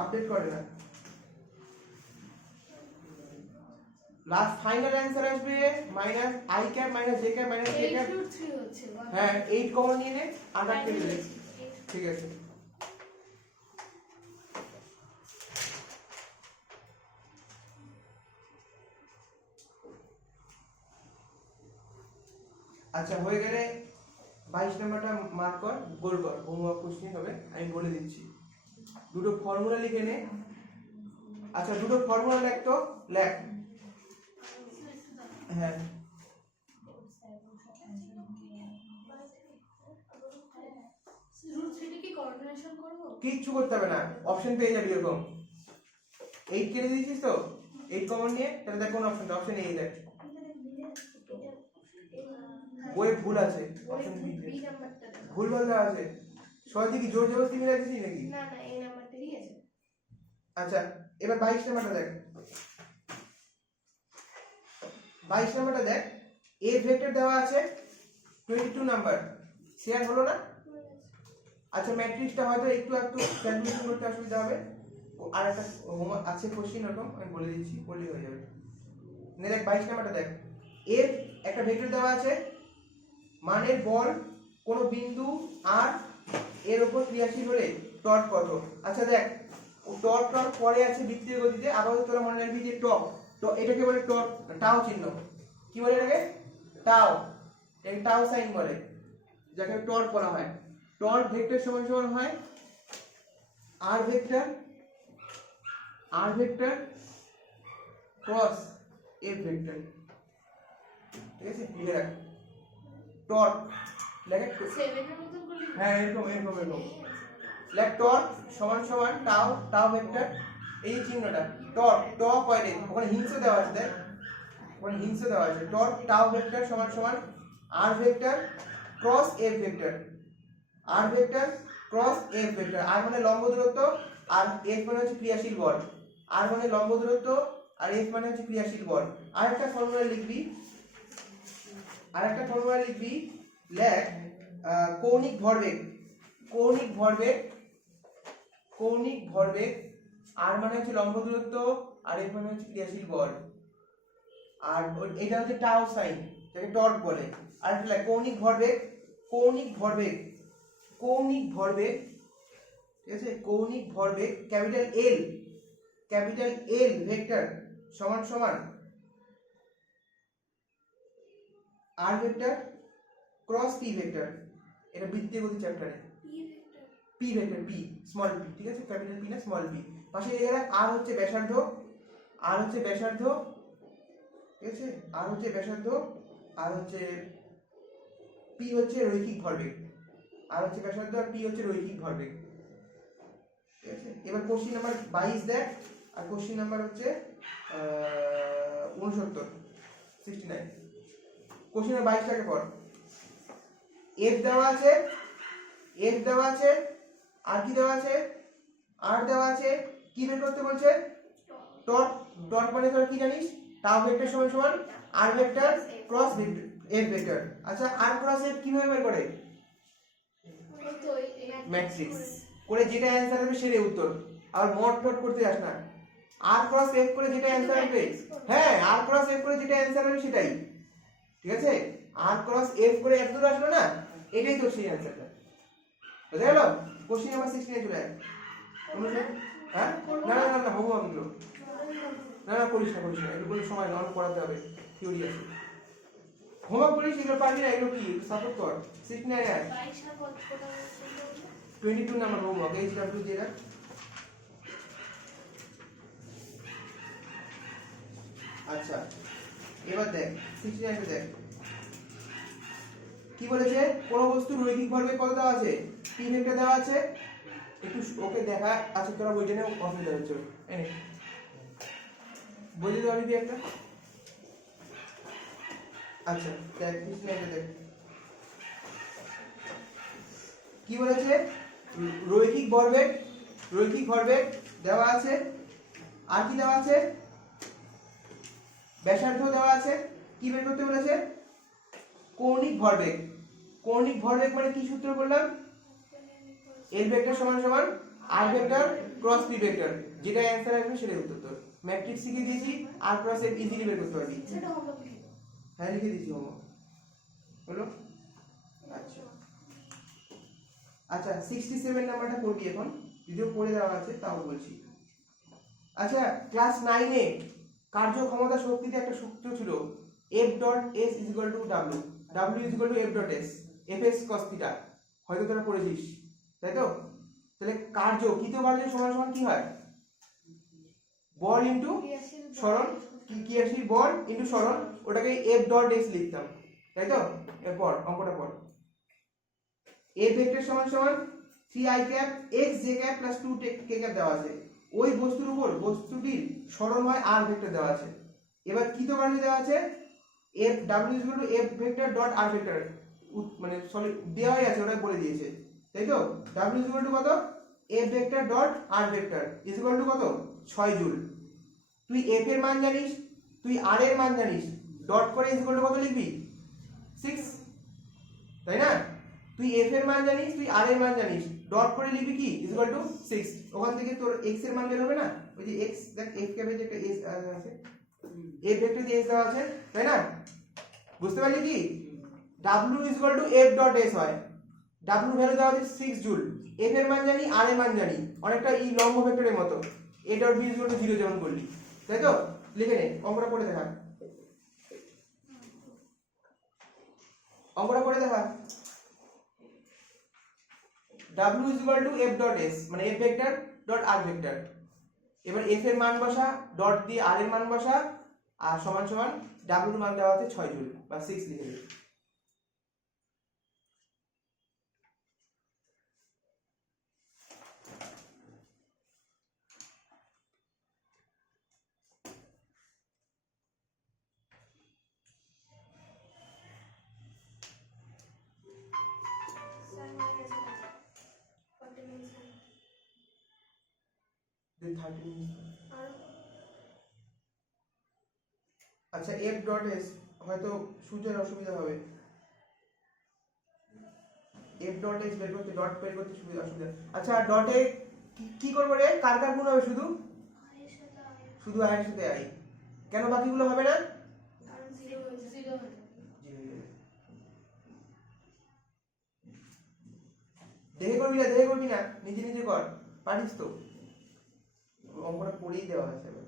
আপডেট করে না। লাস্ট ফাইনাল অ্যানসার আসবে -i cap - j cap - k 8 cap, root 3 হচ্ছে হ্যাঁ 8 কমন নিয়ে নে, 8 কেটে দে। ঠিক আছে আচ্ছা হয়ে গেলে 22 নম্বরটা মার্ক কর, গোল কর, হোমওয়ার্ক কোশ্চেন হবে, আমি বলে দিচ্ছি। দুটো ফর্মুলা লিখে নে। আচ্ছা দুটো ফর্মুলা লেখ তো, লেখ। হ্যাঁ রুট 3 কি কোঅর্ডিনেশন করব? কিচ্ছু করতে হবে না, অপশন পেয়ে যাবি এরকম। 8 কেটে দিয়েছিস তো, 8 কমন নিয়ে, তাহলে দেখ কোন অপশনটা, অপশন এই দেখ, বইয়ে ভুল আছে, অপশন বি বি নাম্বারটা ভুল ভাল দেওয়া আছে। সবাই কি জোর জবরদস্তি মিলাইছিস নাকি? না না এই নাম্বারটাই আছে। আচ্ছা এবার 22 নাম্বারটা দেখ, 22 নাম্বারটা দেখ, এ ভেক্টর দেওয়া আছে 22 নাম্বার, শেয়ার হলো না? আচ্ছা ম্যাট্রিক্সটা হয়তো একটু ক্যালকুলেশন করতে অসুবিধা হবে, আর একটা হোমওয়ার্ক আছে কোশ্চেন এরকম, আমি বলে দিচ্ছি, বললেই হয়ে যাবে। নে দেখ 22 নাম্বারটা দেখ, এর একটা ভেক্টর দেওয়া আছে, মানের বল কোন বিন্দু আর এর উপর ক্রিয়াশীল হলে টর্ক কত। আচ্ছা দেখ টর্ক পরে আছে বৃত্তীয় গতিতে, আপাতত তোরা মনে রাখবি যে টর্ক, তো এটাকে বলে টর্ক, টাও চিহ্ন, কি বলে এটাকে? টাও, এটাকে টাও সাইন বলে, যাকে টর্ক বলা হয়। টর্ক ভেক্টর সমান সমান হয় আর ভেক্টর ক্রস এফ ভেক্টর। ঠিক আছে লিখে রাখ, টর্ক লেখে 7 এর মতন করে হ্যাঁ এরকম লেখ, টর্ক সমান সমান টাও ভেক্টর, এই চিহ্নটা টর্ক ট কয়রে ওখানে হিংস দেওয়া আছে, দেখ ওখানে হিংস দেওয়া আছে, টর্ক টাও ভেক্টর সমান সমান আর ভেক্টর ক্রস এফ ভেক্টর, আর ভেক্টর ক্রস এফ ভেক্টর। আর মানে লম্ব দূরত্ব, আর এফ মানে হচ্ছে ক্রিয়াশীল বল, আর মানে লম্ব দূরত্ব, আর এফ মানে হচ্ছে ক্রিয়াশীল বল। আরেকটা ফর্মুলা লিখবি, লেখ কৌণিক ভরবেগ, আর মানে হচ্ছে লম্ব দূরত্ব, আর এফ মানে হচ্ছে ক্রিয়াশীল বল, আর এটা হচ্ছে টাও সাইন, যাকে টর্ক বলে। আর একটা লেখ কৌণিক ভরবেগ, ঠিক আছে, কৌণিক ভরবেগ ক্যাপিটাল এল ভেক্টর সমান সমান আর ভেক্টর ক্রস পি ভেক্টর। এটা বৃত্তীয় গতি চ্যাপ্টারে, P vector, P small P, ঠিক আছে, ক্যাপিটাল পি না স্মল পি। পাশে লিখে রাখ আর হচ্ছে ব্যাসার্ধ, ঠিক আছে, আর হচ্ছে পি হচ্ছে রৈখিক ভরবেগ, আর হচ্ছে ব্যাসার্ধ, আর পি হচ্ছে রৈখিক ভরবেগ। ঠিক আছে, এবার কোশ্চেন নাম্বার 22 দেখ, আর কোশ্চেন নাম্বার হচ্ছে 69। কোশ্চেন নাম্বার 22 টাকে পড়। এফ দেওয়া আছে, আর কি দেওয়া আছে, আর দেওয়া আছে, কি বের করতে বলছে? টর্ক মানে তোরা কি জানিস? টাও ভেক্টর সমান সমান আর ভেক্টর ক্রস এফ ভেক্টর। আচ্ছা আর ক্রস এফ কিভাবে বের করে? তো ম্যাট্রিক্স করে যেটা অ্যানসার হবে সেটাই উত্তর, আর মড টট করতে যাস না। আর ক্রস এফ করে যেটা অ্যানসার হবে, হ্যাঁ আর ক্রস এফ করে যেটা অ্যানসার হবে সেটাই, ঠিক আছে। আর ক্রস এফ করে এত দূর আসলো না, এটাই তো সেই অ্যানসারটা। বুঝে গেল? কোশ্চেন নাম্বার 16 চলে আয়। হ্যাঁ না না না না হোমওয়ার্ক গুলো না না করিস না এগুলো সময় না অনেক পড়াতে হবে থিওরি আছে হোমওয়ার্ক করিস এগুলো পারবি না এগুলো কি সাপোর্ট কর 69 আয় 22 নাম্বার হোমওয়ার্ক HW দিয়ে রাখ আচ্ছা এবার দেখ 69 দেখ কি বলেছে কোন বস্তু রৈখিক ভরবেগ কত দেওয়া আছে p ভেক্টর দেওয়া আছে একটু ওকে দেখা আচ্ছা তোরা বইটা নিয়ে অসুবিধা হচ্ছে এনে বই দিতে পারবি একটা আচ্ছা দেখ 69 দেখ কি বলেছে রৈখিক ভরবেগ দেওয়া আছে আর কি দেওয়া আছে ব্যাসার্ধ দেওয়া আছে কি বের করতে বলেছে কৌণিক ভরবেগ মানে কি সূত্র বললাম L ভেক্টর সমান সমান R vector cross P vector যেটা অ্যানসার আসবে সেটাই উত্তর তোর ম্যাট্রিক্স শিখে দিয়েছি R ক্রস F ইজিলি বের করতে পারবি সেটা হবে কি? হ্যাঁ লিখে দিয়েছি হোমওয়ার্ক হলো আচ্ছা আচ্ছা 67 নাম্বারটা করবি এখন যদিও পড়ে দেওয়া আছে তাও বলছি আচ্ছা ক্লাস 9 এ কার্যক্ষমতা শক্তিতে একটা সূত্র ছিল F dot S W W F dot S Fs cos θ হয়তো তোরা পড়েছিস তাই তো তাহলে কৃত কার্য সমান সমান কি হয় বল ইনটু সরণ ক্রিয়াশীল বল ইনটু সরণ ওটাকে F ডট S লিখতাম তাই তো এরপর অঙ্কটা পড় F ভেক্টর সমান সমান 3i cap x j cap plus 2 k cap দেওয়া আছে ওই বস্তুর উপর বস্তুটির সরণ হয় r ভেক্টর দেওয়া আছে এবার কৃত কার্য দেওয়া আছে F W F vector dot r vector মানে সরি দেওয়াই আছে ওটা বলে দিয়েছে তাই তো W কত F vector dot r vector কত 6 জুল তুই F এর মান জানিস তুই r এর মান জানিস ডট করে কত লিখবি 6 তাই না তুই f এর মান জানিস তুই r এর মান জানিস ডট করে লিখবি কি 6 ওখান থেকে তোর x এর মান বের হবে না ওই যে x দেখ f ক্যাপে যে একটা s আছে f ভেক্টর দিয়ে s দেওয়া আছে তাই না বুঝতে পারলি কি w f ডট s হয় w ভ্যালু দেওয়া আছে 6 জুল f এর মান জানি r এর মান জানি অনেকটা এই লম্ব ভেক্টরের মতো a ডট b 0 যেমন বললি তাই তো লিখে নে অঙ্কটা করে দেখা w f ডট s মানে f vector dot r vector এবার f এর মান বসা ডট দিয়ে r এর মান বসা আর সমান সমান w এর মান দেওয়া আছে 6 জুল বা 6 লিখে দে then 30 আচ্ছা f ডট s হয়তো সূর্যের অসুবিধা হবে f ডট s বের করতে সুবিধা অসুবিধা আচ্ছা ডটে কি করব রে কার কার গুণ হবে শুধু i এর সাথে i কেন বাকিগুলো হবে না দেখে করবি না নিজে কর পারিস তো অঙ্কটা করেই দেওয়া আছে এবার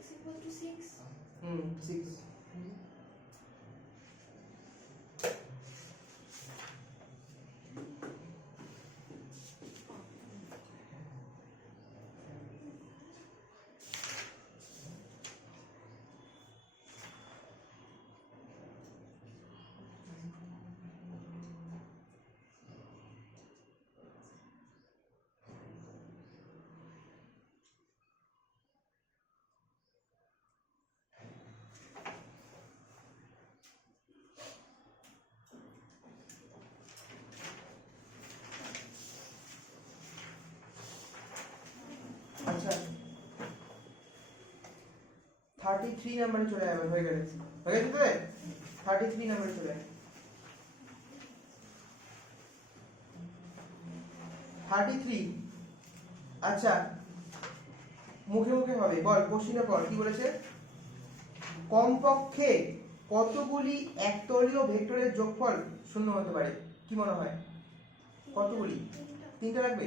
x equal to 6 6 6 33 নম্বরে চলে যাবে, হয়ে গেছে তো 33 নম্বরে চলে যাবে। 33 আচ্ছা মুখে মুখে হবে, বল কোশ্চেনে পড় কি বলেছে, কমপক্ষে কতগুলি একতলীয় ভেক্টরের যোগফল শূন্য হতে পারে, কি মনে হয় কতগুলি? তিনটা লাগবে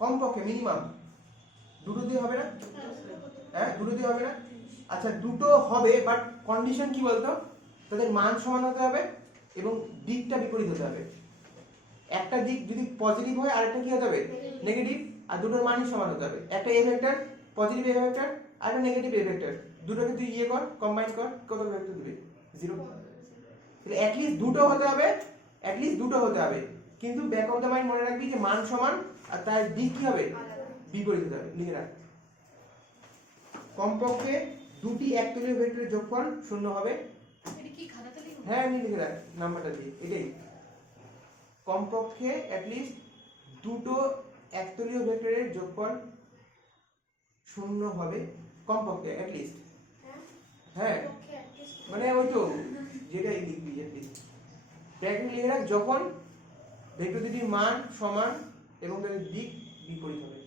কমপক্ষে, মিনিমাম দুটো দিয়ে হবে না? হ্যাঁ দুটো দিয়ে হবে না? আচ্ছা দুটো হবে, বাট কন্ডিশন কি বলতো, তাদের মান সমান হতে হবে এবং দিকটা বিপরীত হতে হবে। একটা দিক যদি পজিটিভ হয় আরেকটা কি হতে হবে নেগেটিভ, আর দুটোর মানই সমান হতে হবে। একটা a vector positive a vector আর একটা নেগেটিভ এ ভেক্টর, দুটোকে তুই ইয়ে কর, কম্বাইন কর, কত ভেক্টর দিবে? 0। তাহলে অ্যাটলিস্ট দুটো হতে হবে, অ্যাটলিস্ট দুটো হতে হবে, কিন্তু ব্যাক অফ দ্য মাইন্ড মনে রাখবি যে মান সমান আর তার দিক কি হবে বিপরীত হতে হবে, লিখে রাখ। কমপক্ষে দুটি একতলীয় ভেক্টরের যোগফল শূন্য হবে। এটা কি খাতাতে লিখব? হ্যাঁ আমি লিখে রাখ নাম্বারটা দিয়ে, এটাই কমপক্ষে অ্যাটলিস্ট দুটো একতলীয় ভেক্টরের যোগফল শূন্য হবে, কমপক্ষে অ্যাটলিস্ট। হ্যাঁ মানে ওই তো যেটাই লিখবি অ্যাটলিস্ট ব্র্যাকেট লিখে রাখ, যখন ভেক্টর দুটির মান সমান এবং তাদের দিক বিপরীত হবে।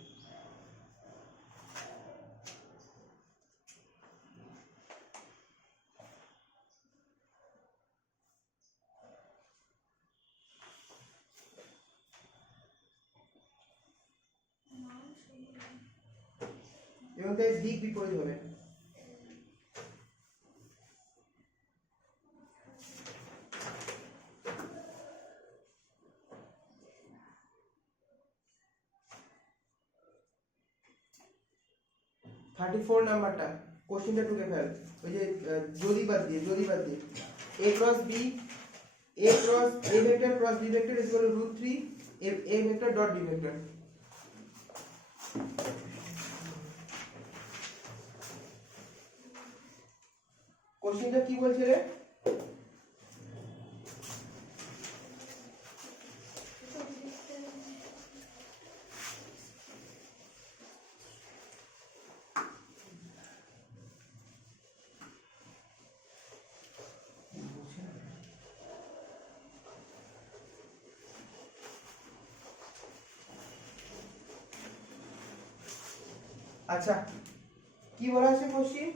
এবং তাদের দিক বিপরীত হবে। $34 নাম্বারটা কোশ্চেনটা টুকে ফেল, ওই যে যদি বাদ দিয়ে a cross b a cross a vector cross b vector is equal two √3 a vector dot b vector. কোশ্চেনটা কি বলছে রে? আচ্ছা কি বলা আছে কোশ্চেন,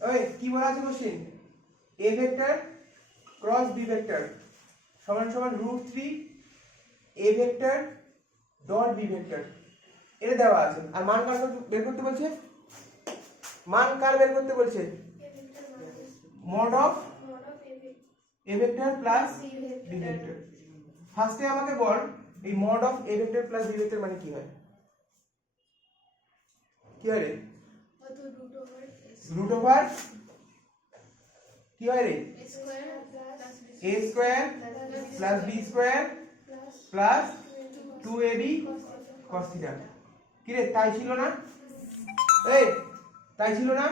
ওই কি বলা আছে question, a vector cross b vector সমান সমান √3 a vector dot b vector, এটা দেওয়া আছে। আর মান কার বের করতে বলছে, মান কার বের করতে বলছে, mod of a vector plus b vector. ফার্স্টে আমাকে বল এই mod of a vector plus b vector মানে কি হয়, কি হয় রে? রুট ওভার কি হয় রে, a square plus b square plus 2ab cos theta. কি রে তাই ছিল না? এই তাই ছিল না?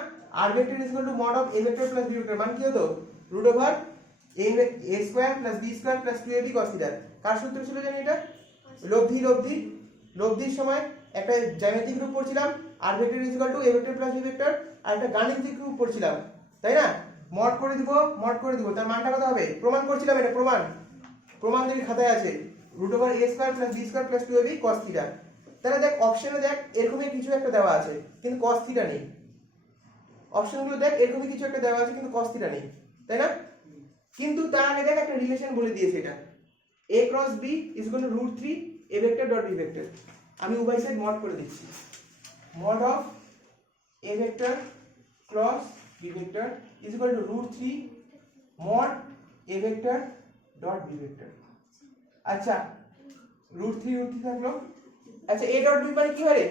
r vector is equal to mod of a vector plus b vector মান কি হতো, root over a square plus b square plus 2ab cos theta. কার সূত্র ছিল জানি এটা, লব্ধির সময় একটা জ্যামিতিক রূপ পড়ছিলাম, r vector is equal to a vector plus b vector, আর একটা গাণিতিক রূপ পড়ছিলাম, তাই না? মড করে দিব, তার মানটা কত হবে, প্রমাণ করছিলাম, এটা প্রমাণ দেখি খাতায় আছে, root over a square plus b square plus 2ab cos theta. তাহলে দেখ অপশনে দেখ এরকমই কিছু একটা দেওয়া আছে কিন্তু cos থিটা নেই, অপশনগুলো দেখ এরকমই কিছু একটা দেওয়া আছে কিন্তু cos থিটা নেই, তাই না? কিন্তু তার আগে দেখ একটা রিলেশন বলে দিয়েছে, এটা a cross b is equal two √3 a vector dot b vector. আমি উভয় সাইড মড করে দিচ্ছি, mod of a vector cross b vector is equal two √3 mod a vector dot b vector. আচ্ছা √3 থাকলো। আচ্ছা a ডট b মানে কি হয় রে?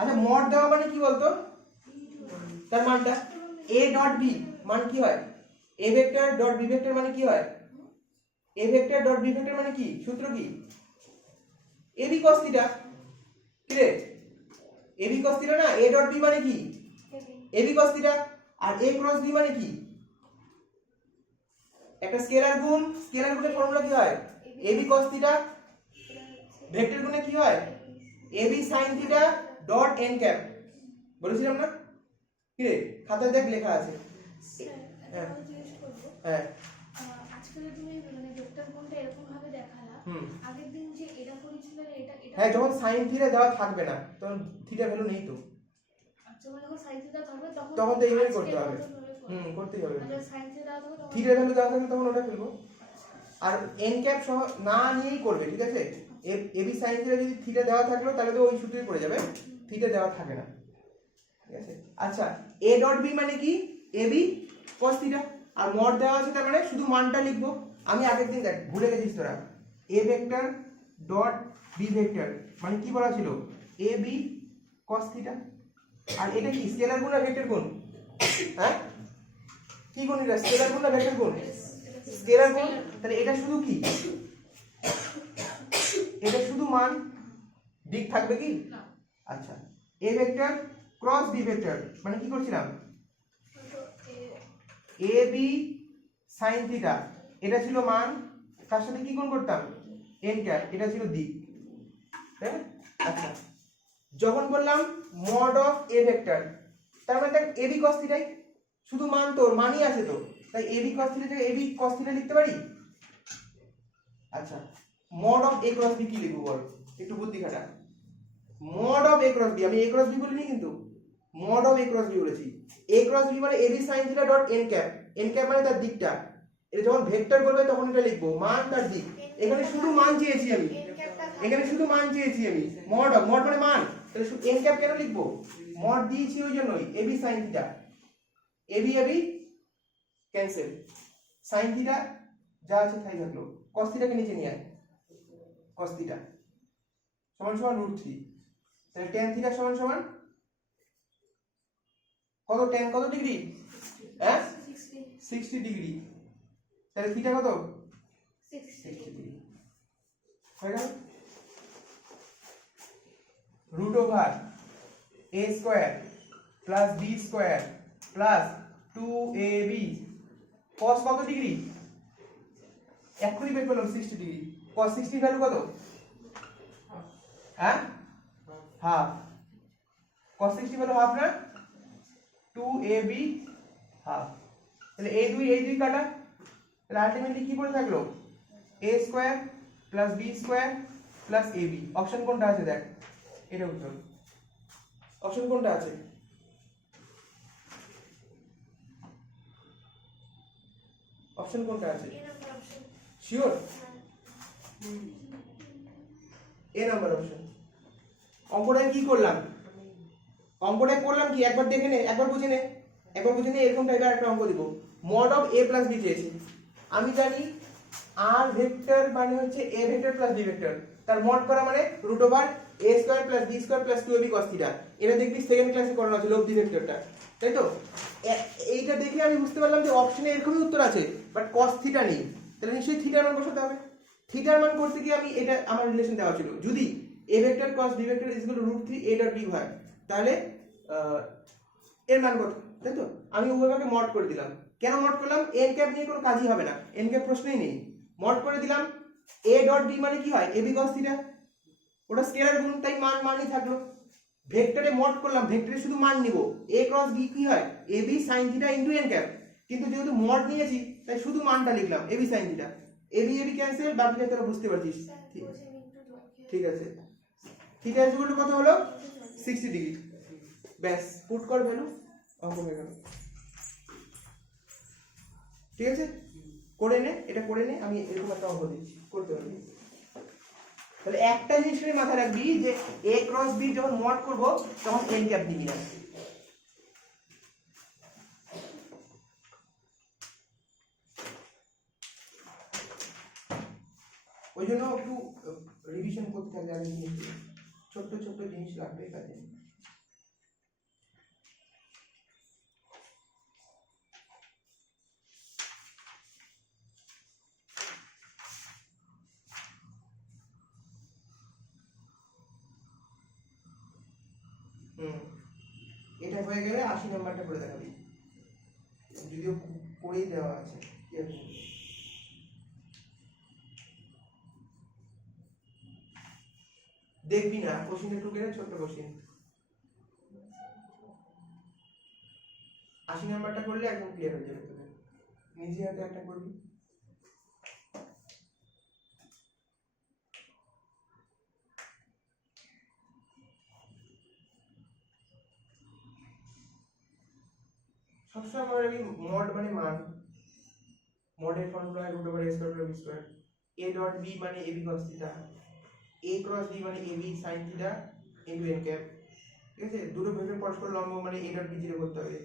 আচ্ছা মড দেওয়া মানে কি বলতো, তার মানটা a ডট b মান কি হয়, a vector dot b vector মানে কি হয়, a vector dot b vector মানে কি, সূত্র কি, ab cos থিটা। কি রে ab cos থিটা না, a ডট b মানে কি ab cos থিটা, আর a ক্রস b মানে কি, একটা স্কেলার গুণের ফর্মুলা কি হয়, ab cos থিটা, ভেক্টর গুণে কি হয় ab sin theta dot n cap, বলেছিলাম না? কি রে খাতায় দেখ লেখা আছে। স্যার হ্যাঁ। একটা জিজ্ঞেস করবো হ্যাঁ আজকে যে তুমি মানে ভেক্টর কোণটা এরকম ভাবে দেখালা হুম আগের দিন যে এটা করেছিল এটা এটা হ্যাঁ, যখন সাইন থিটা দেওয়া থাকবে না তখন থিটা ভ্যালু নেই তো, যখন সাইন থিটা থাকবে তখন তখন তো এইভাবে আজকের করতে হবে। মতো করে করবে। করতেই হবে। আর সাইন থিটা থাকবে তখন থিটা ভ্যালু দেওয়া থাকলে তখন ওটা ফেলবো। আর এন ক্যাপ সহ না নিয়েই করবে, ঠিক আছে? এবি সাইন থিটা যদি থিটা দেওয়া থাকলো তাহলে তো ওই সূত্রই পড়ে যাবে, থিটা দেওয়া থাকে না, ঠিক আছে? আচ্ছা, এ ডট বি মানে কি? এবি cos থিটা, আর মড দেওয়া আছে তার মানে শুধু মানটা লিখবো। আমি আগের দিন দেখ ভুলে গেছিস তোরা, A vector dot B vector মানে কি বলা ছিল? A B cos theta. আর এটা কি স্কেলার গুণ না ভেক্টর গুণ? হ্যাঁ, কি গুণ এটা? স্কেলার গুণ না ভেক্টর গুণ? স্কেলার গুণ। তাহলে এটা শুধু কি? এটা শুধু মান, দিক থাকবে কি? না। আচ্ছা, A vector cross B vector মানে কি করছিলাম? এ বি সাইন থিটা, এটা ছিল মান, তার সাথে কি গুণ করতাম? এন ক্যাপ, এটা ছিল দিক, তাই না? আচ্ছা, যখন বললাম মড অফ এ ভেক্টর, তার মানে দেখ এবি cos থিটাই, শুধু মান, তোর মানই আছে তো, তাই এবি cos থিটা থেকে এবি cos থিটা লিখতে পারি। আচ্ছা, mod of A cross B কি লিখবো বল, একটু বুদ্ধি খাটা। Mod of A cross B, আমি এ ক্রস বি বলিনি কিন্তু, mod of A cross B বলেছি। এ ক্রস বি মানে AB sine theta dot N cap, N cap মানে তার দিকটা, এটা যখন ভেক্টর করবে তখন এটা লিখবো মান তার দিক। এখানে শুধু মান চেয়েছি আমি, এখানে শুধু মান চেয়েছি আমি, মড অফ, মড মানে মান, তাহলে শুধু এন ক্যাপ কেন লিখবো? মড দিয়েছি ওই জন্যই, AB sine theta, AB AB cancel, sine theta যা আছে তাই থাকলো, cos থিটাকে নিচে নিয়ে আয়, cos থিটা সমান সমান √3, তাহলে tan থিটা সমান সমান কত? tan কত ডিগ্রি? হ্যাঁ 60 ডিগ্রি, তাহলে থিটা কত? 60 ডিগ্রি হয়ে গেল। Root over a square plus b square plus 2ab cos কত ডিগ্রি? এক্ষুনি বের করলাম 60 ডিগ্রি, cos 60 ভ্যালু কত? হ্যাঁ হাফ, cos 60 ভ্যালু হাফ না? 2ab হাফ, তাহলে এই দুই কাটা, তাহলে আলটিমেটলি কি পড়ে থাকলো? a square plus b square plus ab। Option কোনটা আছে দেখ, এটা উত্তর। অপশন কোনটা আছে? অপশন কোনটা আছে? শিওর? এ নাম্বার অপশন। অঙ্কটা কি করলাম? অঙ্কটা করলাম কি একবার দেখে নে, একবার বুঝে নে, এরকম টাইপের একটা অঙ্ক দিব। Mod of a plus b চেয়েছি, আমি জানি আর ভেক্টর মানে হচ্ছে a vector plus b vector, তার মড করা মানে root over a square plus b square plus 2ab cos theta. এটা দেখবি সেকেন্ড ক্লাসে করানো আছে লব্ধি ভেক্টরটা, তাই তো? এইটা দেখে আমি বুঝতে পারলাম যে অপশনে এরকমই উত্তর আছে, বাট cos থিটা নেই, তাহলে নিশ্চয়ই থিটার মান বসাতে হবে। থিটার মান করতে গিয়ে আমি এটা আমার রিলেশন দেওয়া ছিল, যদি a vector cos b vector is equal two √3 a dot b হয়, তাহলে এর মান কত, তাই তো? আমি উভয়কে মড করে দিলাম। কেন মড করলাম? এন ক্যাপ নিয়ে কোনো কাজই হবে না, এন ক্যাপ প্রশ্নই নেই, মড করে দিলাম। a ডট b মানে কি হয়? ab cos থিটা, ওটা স্কেলার গুণ, তাই মান মানই থাকলো। ভেক্টরে মড করলাম, ভেক্টরে শুধু মান নিব, a ক্রস b কি হয়? ab sin theta into n cap, কিন্তু যেহেতু মড নিয়েছি তাই শুধু মানটা লিখলাম ab sin theta, ab cancel, বাকিটা তোরা বুঝতে পারছিস। ঠিক আছে, থিটা ইজ ইকুয়াল টু কত হলো? 60 ডিগ্রি। ব্যাস, পুট কর ভ্যালু, অঙ্ক হয়ে গেল। ঠিক আছে, করে নে, এটা করে নে, আমি এরকম একটা অঙ্ক দিচ্ছি, করতে পারবি। তাহলে একটা জিনিসের মাথায় রাখবি যে a ক্রস b যখন মড করব তখন n ক্যাপ নিবি না। ওই জন্য একটু রিভিশন করতে থাকলে আমি ছোট্ট ছোট্ট জিনিস লাগবে কাজে। এটা হয়ে গেলে 80 নাম্বারটা করে দেখাবি, যদিও করেই দেওয়া আছে। দেখবি না, কোশ্চেন একটু কেটে ছোট্ট কোশ্চেন। 80 নাম্বারটা করলে একদম ক্লিয়ার হয়ে যাবে তোদের। নিজে হাতে একটা করবি। সবসময় মনে রাখবি মড মানে মান, মডের formula root over a square plus b square. A dot b মানে a B cos theta, a cross B মানে a b sin theta into n cap. ঠিক আছে, দুটো ভেক্টর পরস্পর লম্ব মানে এ ডট বি জিরো করতে হবে,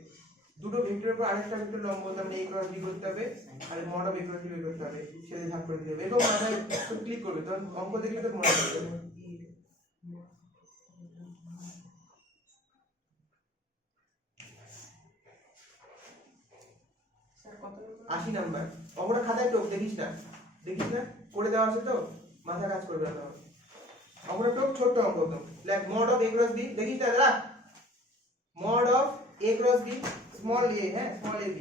দুটো ভেক্টরের উপর আরেকটা ভেক্টর লম্ব তার মানে এ ক্রস বি করতে হবে, আর mod of A cross b বের করতে হবে, সেটা ভাগ করে দিতে হবে। এরকম মাথায় ক্লিক করবে, তখন অঙ্ক দেখলে তো মনে রাখবে। স্যার কত নম্বর? 80 নাম্বার অঙ্কটা খাতায় টোক, দেখিস না করে দেওয়া আছে তো, মাথা কাজ করবে না। অঙ্কটা টোক, ছোট অঙ্ক একদম। Like mod of a cross b, দেখিস না দাদা, mod of a cross b small a, হ্যাঁ small a b,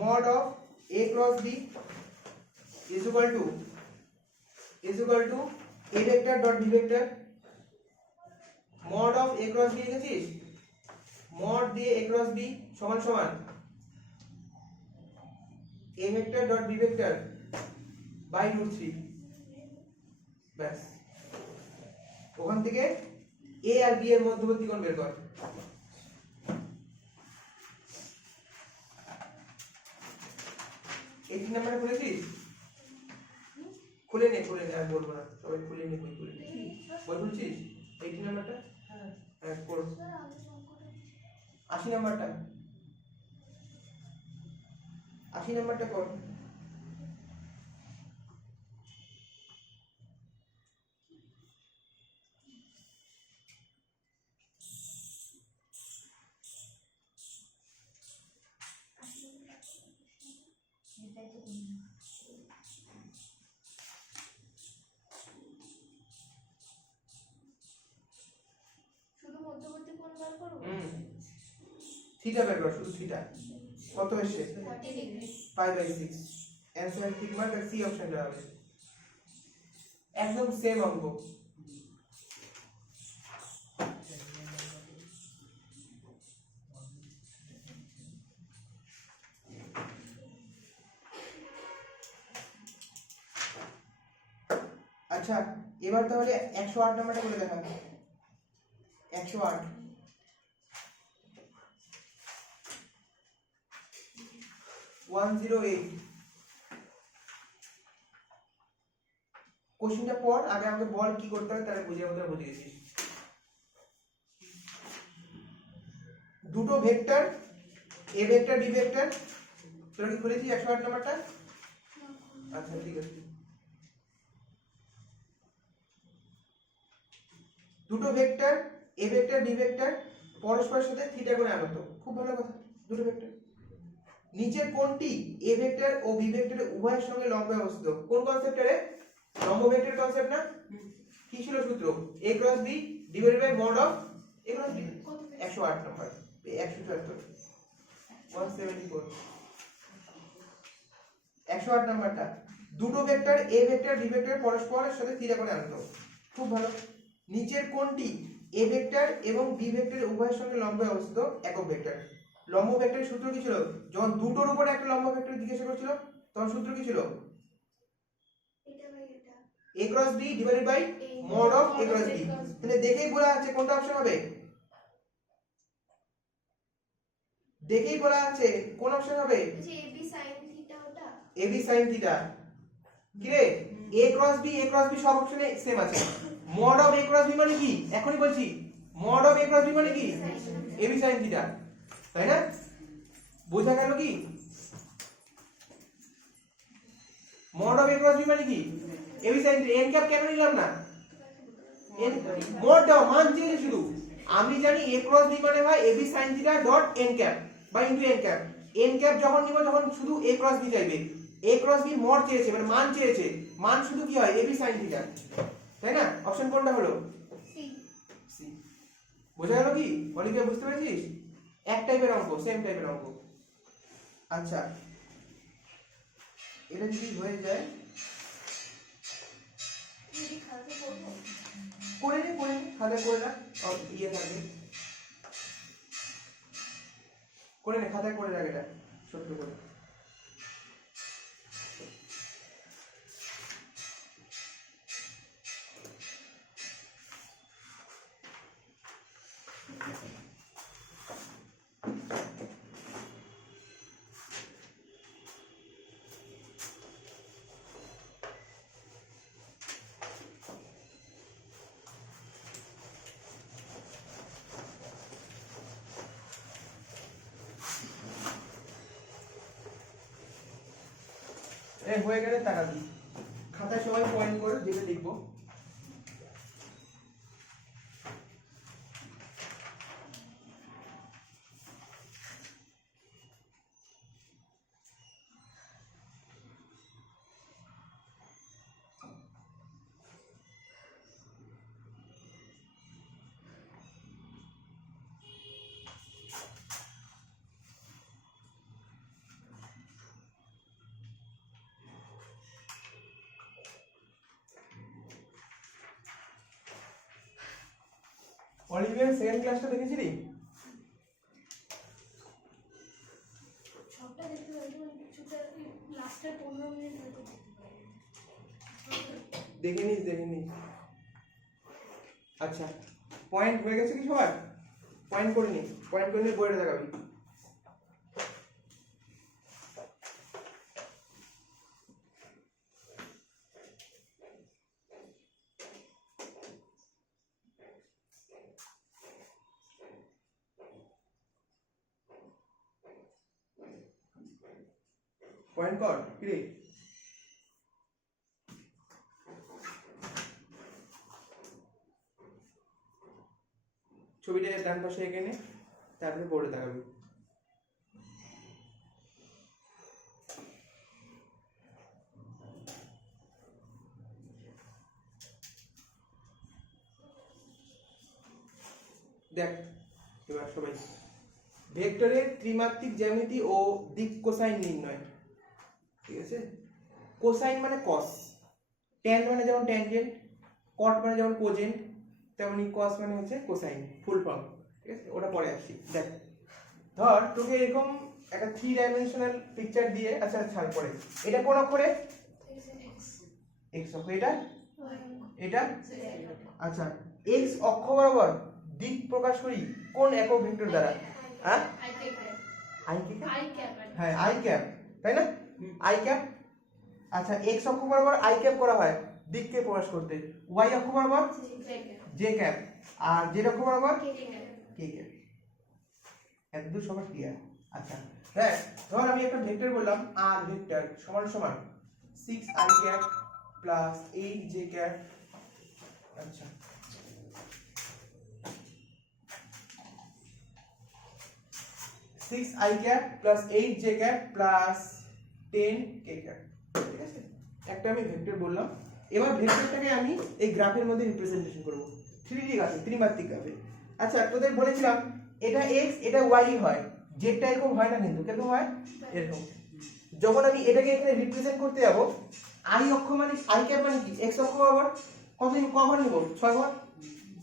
mod of a cross b is equal to a vector dot b vector, mod of a cross b লিখেছিস, মড দিয়ে a ক্রস b সমান সমান a vector dot b vector by root 3, ব্যাস। ওখান থেকে a আর b এর মধ্যবর্তী কোণ বের কর। এই তিন নাম্বারে খুলেছিস? খুলে নে আর বলবো না, সবাই খুলে নে, বই খুলে নে। বই খুলছিস? 18 নাম্বারটা? হ্যাঁ পড়। 80 নাম্বারটা, 80 নাম্বারটা কর। শুধু মধ্যবর্তী কোণ বার করব। থিটা বের কর, শুধু থিটা কত এসছে? 30 ডিগ্রি। π/6। অ্যান্সার ঠিক মার্ক আর সি অপশনটা হবে একদম সেম অঙ্ক। আচ্ছা এবার তাহলে 108 নাম্বারটা করে দেখা। 108 108 কোশ্চেনটা পর, আগে আমাকে বল কি করতে হবে, তাহলে বুঝে মতো বুঝে গেছিস। দুটো vector A vector B vector, তোরা কি খুলেছিস 108 নাম্বারটা? আচ্ছা ঠিক আছে। দুটো vector A vector B vector পরস্পরের সাথে থিটা কোণে আনত, খুব ভালো কথা। দুটো ভেক্টর, নিচের কোণটি এ ভেক্টর ও বি ভেক্টরের উভয়ের সঙ্গে লম্বে অবস্থিত। কোন কনসেপ্টে? লম্ব ভেক্টর কনসেপ্ট না? কি ছিল সূত্র? a cross b divided by mod of a cross b। 108 number, 174 174 108 নাম্বারটা। দুটো vector a vector b vector পরস্পরের সাথে থিটা কোণে আনত, খুব ভালো। নিচের কোণটি a ভেক্টর এবং b ভেক্টরের উভয়ের সঙ্গে লম্বে অবস্থিত একক ভেক্টর। লম্ব ভেক্টরের সূত্র কি ছিল? যখন দুটোর উপরে একটা লম্ব ভেক্টর জিজ্ঞাসা করছিল তখন সূত্র কি ছিল? এটা বাই এটা। a cross b divided by mod of a cross b। তাহলে দেখেই বলা আছে কোনটা অপশন হবে, দেখেই বলা আছে কোন অপশন হবে। যে ab sin থিটা ওটা। ab sin theta. কি রে, a ক্রস b সব অপশনে সেম আছে। Mod of a cross b মানে কি? এখনই বলছি, mod of a cross b মানে কি? ab sin থিটা, তাই না? বোঝা গেল কি? Mod of a cross b মানে কি? ab sin theta. n cap কেন নিলাম না? n মড দাও, মান চেঞ্জ শুধু। আমি জানি a ক্রস b মানে হয় ab sin theta dot n cap বা into n cap. n cap যখন নিব তখন শুধু a ক্রস b চাইবে। a ক্রস b মড চেয়েছে মানে মান চেয়েছে, মান শুধু কি হয়? ab sin থিটা, তাই না? অপশন কোনটা হলো? সি। সি। বোঝা গেল কি? অলিভিয়া বুঝতে পেরেছিস? এক টাইপের অঙ্ক, সেম টাইপের অঙ্ক। আচ্ছা এটা যদি হয়ে যায় যদি খাতা করব। করে নে খাতা করে না, ইয়ে থাকবে। করে নে, খাতায় করে রাখ এটা ছোট্ট করে। হয়ে গেলে টাকা দিই। খাতায় সবাই পয়েন্ট করো যেটা লিখবো। অলিভিয়ার সেকেন্ড ক্লাসটা দেখেছিলি? সবটা দেখতে পারি না, কিছুটা লাস্টের 15 মিনিট হয়তো দেখতে পারি। দেখে নিস। আচ্ছা, পয়েন্ট হয়ে গেছে কি সবার? পয়েন্ট করে নি, পয়েন্ট করে নিয়ে বইটা দেখাবি। পয়েন্ট কর কি রে? ছবিটা ডান পাশে এঁকে নে, তারপরে বোর্ডে দেখাবি। দেখ এবার সবাই ভেক্টরের ত্রিমাত্রিক জ্যামিতি ও দিক কোসাইন নির্ণয়। ঠিক আছে, কোসাইন মানে কস, ট্যান মানে যেমন ট্যানজেন্ট, কট মানে যেমন কোজেন্ট, তেমনি কস মানে হচ্ছে কোসাইন, ফুল ফর্ম। ঠিক আছে, ওটা পরে আসছি। দেখ ধর তোকে এরকম একটা 3 ডাইমেনশনাল পিকচার দিয়ে, আচ্ছা ছাড় পরে, এটা কোন অক্ষরে? x অক্ষ। এটা আচ্ছা, x অক্ষ বরাবর দিক প্রকাশ করি কোন একক ভেক্টর দ্বারা? হ্যাঁ হ্যাঁ আই ক্যাপ, তাই না? I cap. আচ্ছা, x অক্ষ বরাবর আই ক্যাপ করা হয় দিককে প্রকাশ করতে, y অক্ষ বরাবর জে ক্যাপ, আর z অক্ষ বরাবর কে ক্যাপ। এতদূর সবার ক্লিয়ার? আচ্ছা দেখ, ধর আমি একটা ভেক্টর বললাম r ভেক্টর সমান সমান 6i cap plus 8j cap. আচ্ছা, i cap plus 8j cap plus 10k cap. ঠিক আছে, একটা আমি ভেক্টর বললাম। এবার ভেক্টরটাকে আমি এই গ্রাফের মধ্যে রিপ্রেজেন্টেশন করব 3D গ্রাফে, ত্রিমাত্রিক গ্রাফে। আচ্ছা, তোদের বলেছিলাম এটা x এটা y হয়, জেডটা এরকম হয় না, কিন্তু কিরকম হয়? এরকম। যখন আমি এটাকে এখানে রিপ্রেজেন্ট করতে যাব, i অক্ষ মানে i ক্যাপ মানে কি? x অক্ষ বরাবর কবার নিব? 6 বার।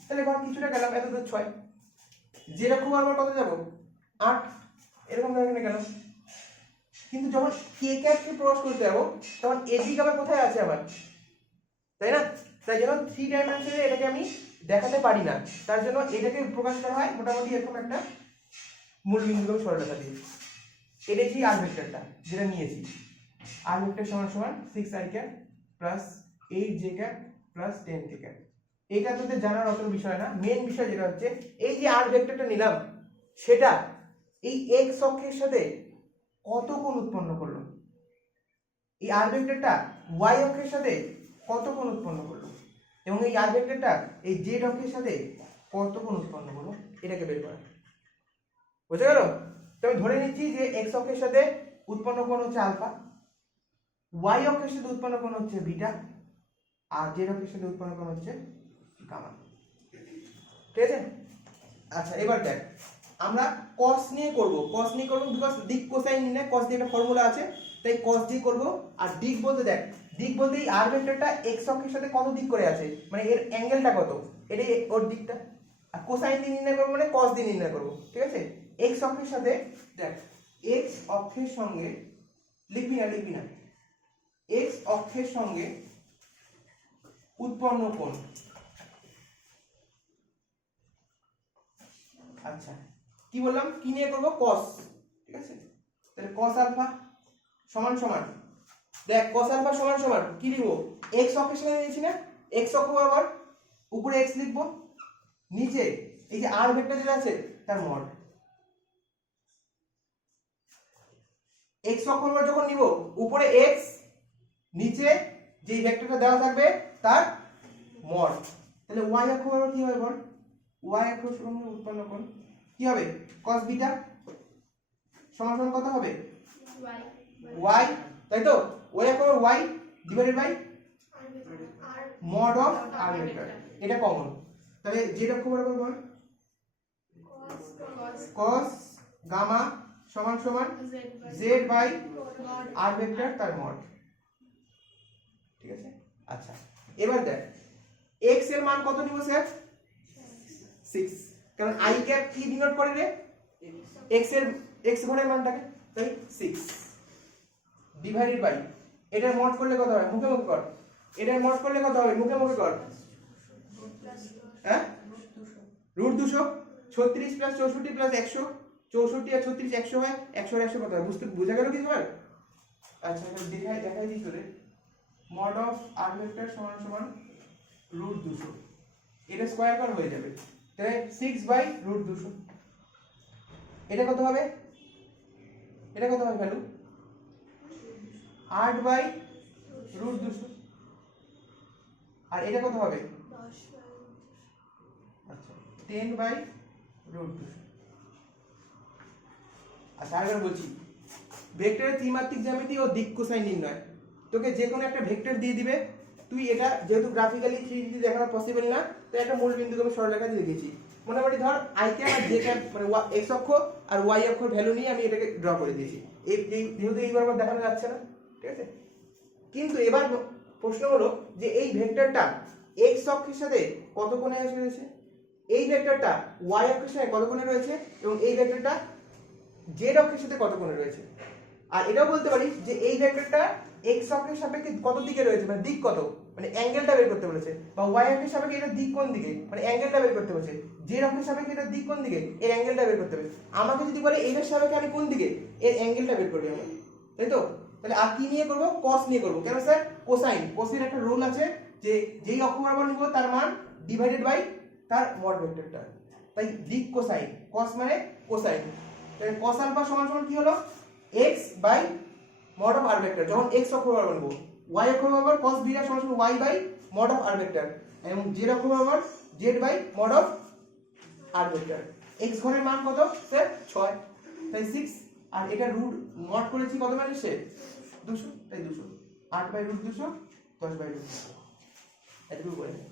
তাহলে ঘর কিছুটা গেলাম, এত তো 6। z অক্ষ বরাবর কত যাব? 8। এরকম এখানে গেল। কিন্তু যখন কে ক্যাপকে প্রকাশ করতে যাব, তখন এদিক আবার কোথায় আছে আবার, তাই না? তাই জন্য 3 ডাইমেনশনে এটাকে আমি দেখাতে পারি না, তার জন্য এটাকে প্রকাশ করা হয় মোটামুটি এরকম একটা মূল বিন্দু সরলরেখা দিয়ে। এটা কি আর ভেক্টরটা যেটা নিয়েছি, আর ভেক্টর সমান সমান 6i cap plus 8j cap plus 10k cap. এটা তোদের জানার অত বিষয় না, মেন বিষয় যেটা হচ্ছে এই যে আর ভেক্টরটা নিলাম, সেটা এই x অক্ষের সাথে কত কোণ উৎপন্ন করলো, এই আর ভেক্টরটা y অক্ষের সাথে কত কোণ উৎপন্ন করলো, এবং এই আর ভেক্টরটা এই z অক্ষের সাথে কত কোণ উৎপন্ন করলো, এটাকে বের করা। বুঝে গেল? তো আমি ধরে নিচ্ছি যে x অক্ষের সাথে উৎপন্ন কোণ হচ্ছে আলফা, y অক্ষের সাথে উৎপন্ন কোণ হচ্ছে বিটা, আর z অক্ষের সাথে উৎপন্ন কোণ হচ্ছে গামা। ঠিক আছে? আচ্ছা, এবার দেখ আমরা cos নিয়ে করব বিকজ দিক কোসাইন নিয়ে cos দিয়ে একটা ফর্মুলা আছে, তাই cos দিয়ে করব। আর দিক বলতে দেখ, দিক বলতে এই আর ভেক্টরটা x অক্ষের সাথে কত দিক করে আছে, মানে এর অ্যাঙ্গেলটা কত, এটাই ওর দিকটা। আর কোসাইন দিয়ে নির্ণয় করব মানে cos দিয়ে নির্ণয় করব। ঠিক আছে, x অক্ষের সাথে দেখ এক্স অক্ষের সঙ্গে লিখবি না এক্স অক্ষের সঙ্গে উৎপন্ন কোণ। আচ্ছা কি বললাম, কি নিয়ে করবো, কস, ঠিক আছে। তাহলে কস আলফা সমান সমান, দেখ কস আলফা সমান সমান কি লিখবো, এক্স অক্ষের সঙ্গে নিয়েছি না, এক্স অক্ষ বরাবর উপরে এক্স লিখবো, নিচে এই যে আর ভেক্টর যেটা আছে তার মড। এক্স অক্ষ বরাবর যখন নিব উপরে এক্স, নিচে যে ভেক্টরটা দেওয়া থাকবে তার মড। তাহলে ওয়াই অক্ষ বরাবর কি হবে বল, ওয়াই অক্ষ সঙ্গে উৎপন্ন কোণ কি হবে, cos বিটা সমান সমান কত হবে, y, তাই তো, ওই অক্ষ y divided by mod of r vector, এটা কমন। তাহলে z অক্ষ বরাবর বল cos গামা সমান সমান z বাই r ভেক্টর তার মড, ঠিক আছে। আচ্ছা এবার দেখ x এর মান কত নিব স্যার, 6, কারণ i ক্যাপ কি ডিনোট করে রে, x এর x ঘরের মানটাকে, তাই 6 ডিভাইডেড বাই, এটার মড করলে কত হয়, মুখে মুখে কর, এটার মড করলে কত হবে, মুখে মুখে কর, হ্যাঁ রুট 200, 36 প্লাস 64 প্লাস 100, 64 আর 36 100 হয়, 100 আর 100 কত হয়, বুঝা গেল কি সবার। আচ্ছা এটা দেখাই দিই তোরে, মড অফ r ভেক্টর সমান সমান রুট 200, এটা স্কয়ার কর হয়ে যাবে, তাহলে 6 বাই রুট 200, এটা কত হবে, এটা কত হবে ভ্যালু 8 বাই রুট 200, আর এটা কত হবে, আচ্ছা 10 বাই রুট 200। আচ্ছা আরেকবার বলছি, ভেক্টরের ত্রিমাত্রিক জ্যামিতি ও দিক কোসাইন নির্ণয়, তোকে যে কোনো একটা ভেক্টর দিয়ে দিবে, তুই এটা যেহেতু গ্রাফিক্যালি 3D দেখানো পসিবল না, তো একটা মূল বিন্দুকে আমি সরলরেখা দিয়ে দিয়েছি, মোটামুটি ধর আই ক্যাপ আর জে ক্যাপ মানে এক্স অক্ষ আর ওয়াই অক্ষর ভ্যালু নিয়ে আমি এটাকে ড্র করে দিয়েছি, এই যেহেতু এইবার দেখানো যাচ্ছে না, ঠিক আছে। কিন্তু এবার প্রশ্ন হলো যে এই ভেক্টরটা এক্স অক্ষের সাথে কত কোণে রয়েছে, এই ভেক্টরটা ওয়াই অক্ষের সাথে কত কোণে রয়েছে, এবং এই ভেক্টরটা জেড অক্ষের সাথে কত কোণে রয়েছে। আর এটাও বলতে পারিস যে এই ভেক্টরটা এক্স অক্ষের সাপেক্ষে কত দিকে রয়েছে, মানে দিক কত, মানে অ্যাঙ্গেলটা বের করতে বলেছে, বা ওয়াই অক্ষের সাপেক্ষে এটা দিক কোন দিকে, মানে অ্যাঙ্গেলটা বের করতে বলেছে, জেড অক্ষের সাপেক্ষে এটা দিক কোন দিকে, এর অ্যাঙ্গেলটা বের করতে হবে। আমাকে যদি বলে এইটার সাপেক্ষে আমি কোন দিকে, এর অ্যাঙ্গেলটা বের করবে আমার, তাই তো। তাহলে আর কি নিয়ে করব, cos নিয়ে করব, কেন স্যার, কোসাইন, কোসের একটা রুল আছে যে যেই অক্ষ বরাবর নিব তার মান ডিভাইডেড বাই তার মড ভেক্টরটা, তাই দিক কোসাইন, cos মানে কোসাইন। তাহলে cos আলফা সমান সমান কি হলো, x by mod of r vector, যখন x অক্ষ বরাবর নেব, y অক্ষ বরাবর cos বিটা সমান সমান y by mod of r vector, এবং z অক্ষ বরাবর z by mod of r vector. x ঘরের মান কত স্যার, 6, তাই 6, আর এটা রুট মড করেছি কত মানে সে 200, তাই 200, 8 বাই রুট 200, 10 বাই রুট 200, এটুকু করে নে।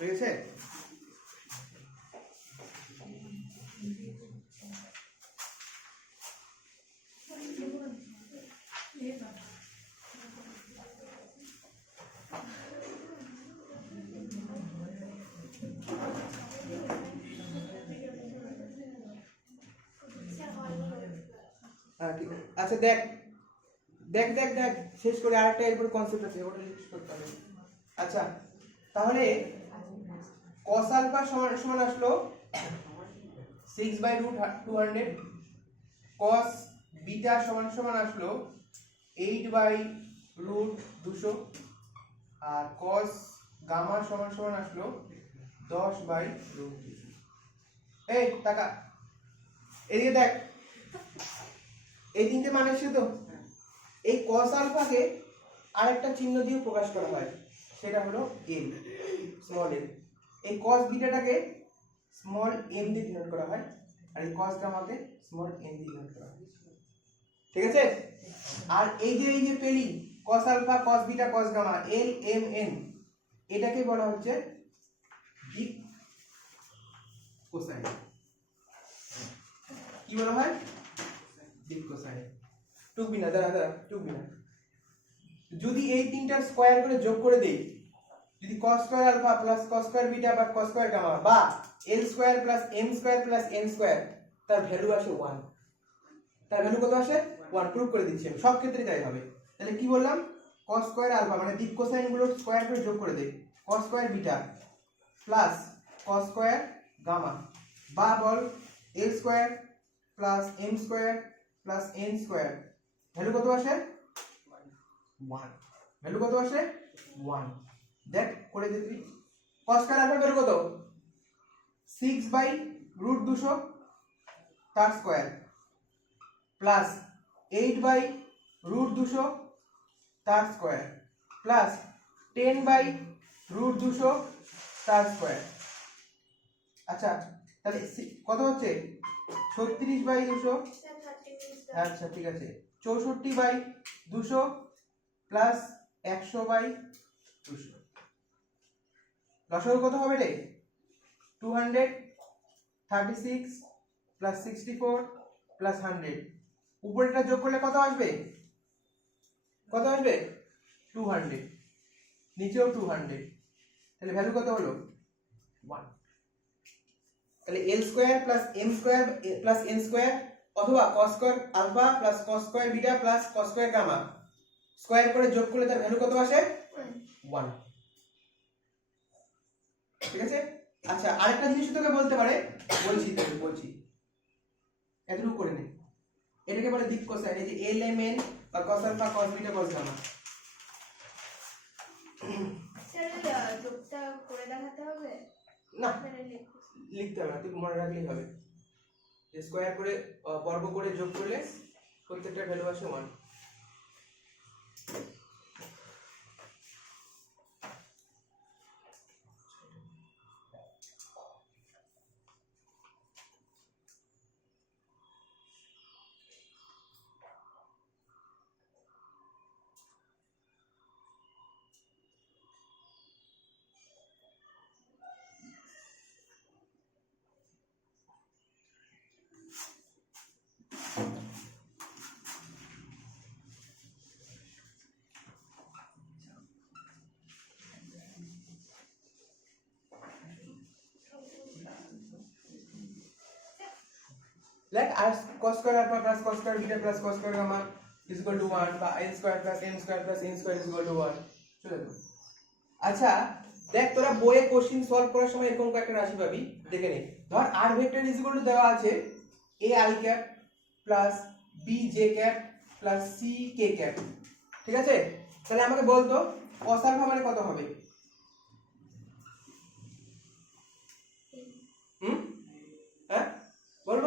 হয়ে গেছে? হ্যাঁ ঠিক আছে। আচ্ছা দেখ দেখ দেখ দেখ শেষ করে আরেকটা এরপর কনসেপ্ট আছে ওটা শেষ করতে হবে। আচ্ছা তাহলে cos আলফা সমান সমান আসলো 6/√200, cos বিটা সমান সমান আসলো 8/√200 আর cos গামা সমান সমান আসলো 10/√200। এই টাকা এদিকে দেখ, এই তিনটে মান এসে তো এই cos আলফাকে আরেকটা চিহ্ন দিয়ে প্রকাশ করা হয়, সেটা হলো m, স্মল m। এই cos বিটাটাকে স্মল m দিয়ে ডিনোট করা হয় আর এই cos গামাকে স্মল n দিয়ে ডিনোট করা হয়। ঠিক আছে? আর এই যে পেলি cos alpha cos beta cos gamma l m n, এটাকে বলা হচ্ছে দিক কোসাইন। কি বলা হয়? দিক কোসাইন। টুকবি না, দাঁড়া টুকবি না। যদি এই তিনটার স্কয়ার করে যোগ করে দেই, যদি cos square alpha plus cos square beta বা cos স্কয়ার গামা বা l square plus m square plus n square, তার ভ্যালু আসে 1। তার ভ্যালু কত আসে? 1। প্রুফ করে দিচ্ছি আমি, সব ক্ষেত্রে তাই হবে। তাহলে কি বললাম? cos স্কয়ার আলফা মানে দিক কোসাইন গুলো স্কয়ার করে যোগ করে দেই, cos square beta plus cos square gamma বা বল l square plus m square plus n square, value কত আসে? 1। ভ্যালু কত আসে? 1। দেখ করে দে তুই। cos স্কয়ার আলফা ভ্যালু কত? 6/√200 তার স্কয়ার প্লাস 8/√200 তার স্কয়ার প্লাস 10/√200 তার স্কয়ার। আচ্ছা তাহলে কত হচ্ছে? 36/200। আচ্ছা ঠিক আছে, 64/200 প্লাস 100/200। লসাগু কত হবে রে? 236 প্লাস 64 প্লাস 100, উপরেটা যোগ করলে কত আসবে? কত আসবে? 200, নিচেও 200, তাহলে ভ্যালু কত হলো? 1। তাহলে l square plus m square plus n square অথবা cos square alpha plus cos square beta plus cos square gamma square করে যোগ করলে তার ভ্যালু কত আসে? 1। ঠিক আছে? আচ্ছা আরেকটা জিনিস তোকে বলতে পারে, বলছি এতটুকু করে নে। এটাকে বলে দিক কোসাইন। এই যে l m n বা cos alpha cos beta cos gamma, sir যোগটা করে দেখাতে হবে না মানে লিখতে হবে না, তুই মনে রাখলেই হবে যে স্কয়ার করে বর্গ করে যোগ করলে প্রত্যেকটা ভ্যালু আসে 1। Let r cos square alpha plus cos square beta plus cos square gamma is equal to 1 বা n square plus m square plus n square is equal to 1 চলে গেল। আচ্ছা দেখ তোরা বইয়ে কোশ্চেন সলভ করার সময় এরকম একটা রাশি পাবি, দেখে নে। ধর r vector is equal two দেওয়া আছে a I cap plus b j cap plus c k cap. ঠিক আছে? তাহলে আমাকে বল তো cos আলফা মানে কত হবে? হ্যাঁ বল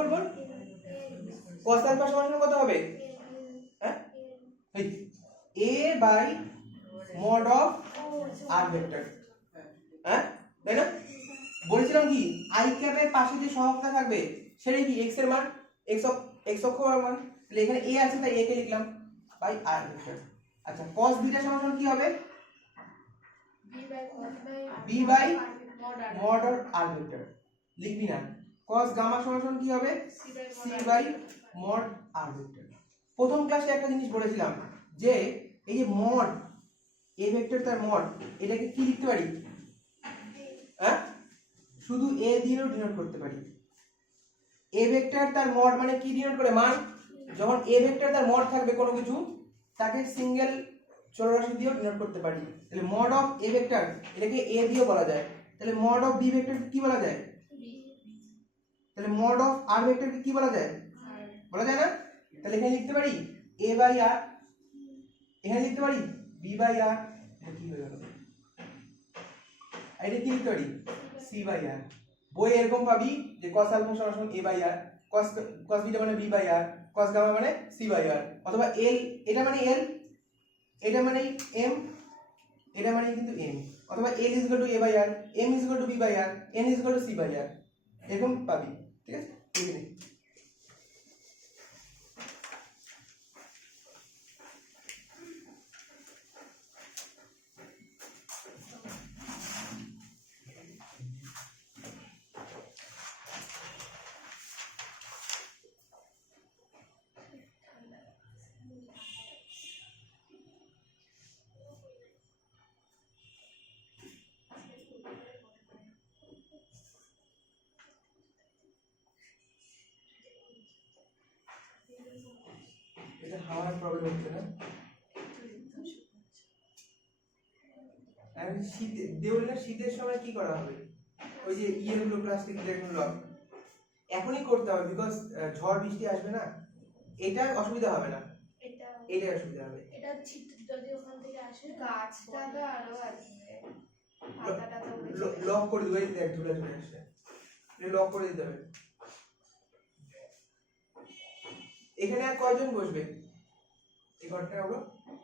cos আলফা সমান কত হবে? হ্যাঁ এই a by mod of r vector. হ্যাঁ তাই না? বলেছিলাম কি i ক্যাপের পাশে যে সহগটা থাকবে সেটাই কি x এর মান, x অক্ষর মান। তাহলে এখানে a আছে তাই a কে লিখলাম বাই r ভেক্টর। আচ্ছা cos বিটা সমান কি হবে? b by mod of R vector লিখবি না cos গামা সমান কি হবে c by mod R vector প্রথম ক্লাসে একটা জিনিস বলেছিলাম যে এই যে মড a ভেক্টর তার মড এটাকে কি লিখতে পারি হ্যাঁ শুধু a দিয়েও ডিনোট করতে পারি a ভেক্টর তার মড মানে কি ডিনোট করে মান যখন a ভেক্টর তার মড থাকবে কোনো কিছু তাকে সিঙ্গেল চলরাশি দিয়েও ডিনোট করতে পারি তাহলে মড অফ a ভেক্টর এটাকে a দিয়েও বলা যায় তাহলে মড অফ b ভেক্টর কি বলা যায় তাহলে মড অফ r ভেক্টর কি বলা যায় বলা যায় না তাহলে এখানে লিখতে পারি a বাই r এখানে লিখতে পারি b বাই r এটা কি হয়ে গেল এটা কি লিখতে পারি c বাই r বই এরকম পাবি যে cos আলফা সমান a by r cos beta মানে b by r cos gamma মানে c বাই r অথবা l এটা মানে l এটা মানে m এটা মানে কিন্তু m অথবা l a by r m b by r n c by r এরকম পাবি ঠিক আছে লিখে নে এটা হাওয়ার প্রবলেম হচ্ছে না আমি শীত দেওয়ালের শীতের সময় কি করা হবে ওই যে ইয়েগুলো প্লাস্টিক ব্যাগগুলো এখনই করতে হবে বিকজ ঝড় বৃষ্টি আসবে না এটা অসুবিধা হবে না এটাই অসুবিধা হবে এটা ছিট যদি ওখান থেকে আসে গাছটা তো আরো আসবে পাতাটা তো উড়ে চলে যাবে। লক করে দিবে এই দেখ ঝুলে চলে আসছে এটা লক করে দিতে হবে এখানে আর কয়জন বসবে এই ঘরটা হলো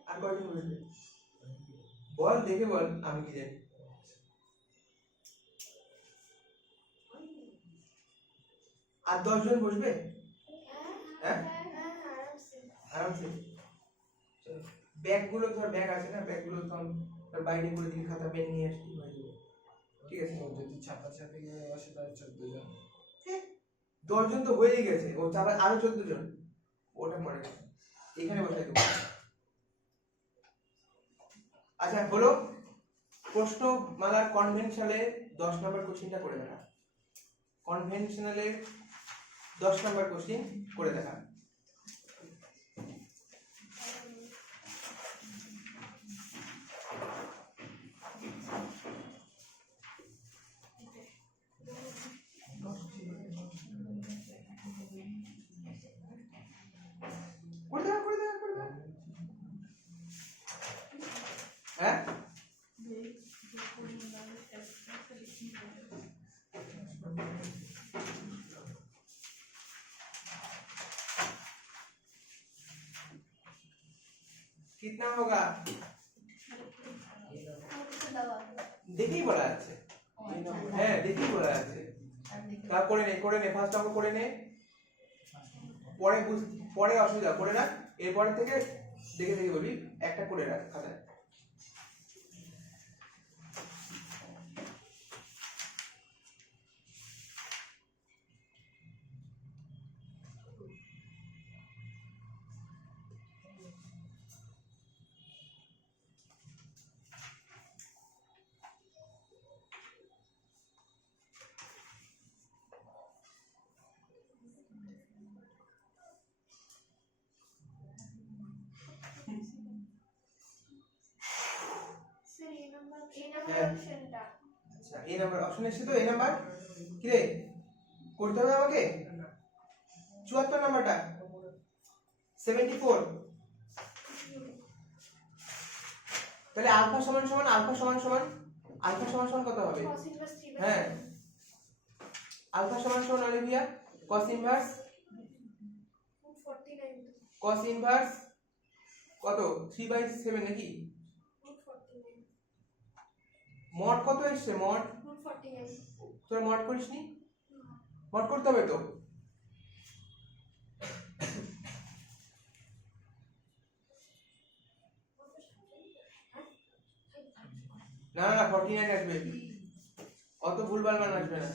আর কয়জন বসবে বল দেখে বল আমি কি জানি আর 10 জন বসবে হ্যাঁ আরামসে ব্যাগগুলো ধর ব্যাগ আছে না ব্যাগগুলো তোর বাইরে করে দিন খাতা পেন নিয়ে আসতে হয়ে যাবে ঠিক আছে যদি ছাপাছাপি বসে তাহলে 14 জন 10 জন তো হয়েই গেছে ও চাপা আরো 14 জন ওটা পড়ে গেছে এখানে বসাই দেবো আচ্ছা বলো প্রশ্নমালার কনভেনশনালে 10 নম্বর কোশ্চেনটা করে দেখা কনভেনশনালে 10 নম্বর কোশ্চেন করে দেখা করে দেখা হ্যাঁ कितना होगा দেখেই বলা আছে হ্যাঁ দেখেই বলা আছে তা করে নে ফার্স্ট অঙ্ক করে নে পরে অসুবিধা করে না এরপর থেকে দেখে দেখে বলবি একটা করে রাখ খাতায় আচ্ছা এই নাম্বার অপশন এসে তো এই নাম্বার কি রে করতে হবে আমাকে 74 নাম্বারটা 74 তাহলে আলফা সমান সমান কত হবে হ্যাঁ আলফা সমান সমান অলিভিয়া cos ইনভার্স কত 3/7 নাকি মড কত এসছে মড তোরা মড করিসনি মড করতে হবে তো না 49 আসবে অত ভুলভাল মান আসবে না।